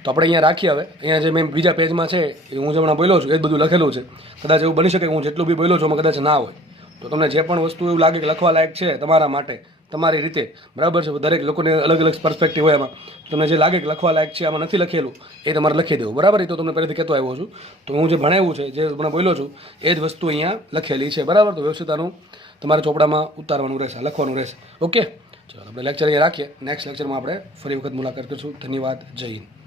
તો આપણે અહીંયા રાખીએ. હવે અહીંયા જે મેં બીજા પેજમાં છે એ હું જે હમણાં બોલ્યો છું એ જ બધું લખેલું છે. કદાચ એવું બની શકે કે હું જેટલું બી બોલ્યો છું એમાં કદાચ ના હોય. તો તમને જે પણ વસ્તુ એવું લાગે કે લખવા લાયક છે તમારા માટે, તમારી રીતે, બરાબર છે, દરેક લોકોને અલગ અલગ પર્સપેક્ટિવ હોય એમાં. તમને જે લાગે કે લખવા લાયક છે, આમાં નથી લખેલું, એ તમારે લખી દેવું, બરાબર. એ તો તમને પહેલેથી કહેતો આવ્યો છું. તો હું જે ભણાવ્યું છે, જે હમણાં બોલ્યો છું એ જ વસ્તુ અહીંયા લખેલી છે, બરાબર. તો વ્યવસ્થિતાનું તમારે ચોપડામાં ઉતારવાનું રહેશે, લખવાનું રહેશે. ઓકે, ચાલો આપણે લેક્ચર અહીંયા રાખીએ. નેક્સ્ટ લેક્ચરમાં આપણે ફરી વખત મુલાકાત કરીશું. ધન્યવાદ. જય હિન્દ.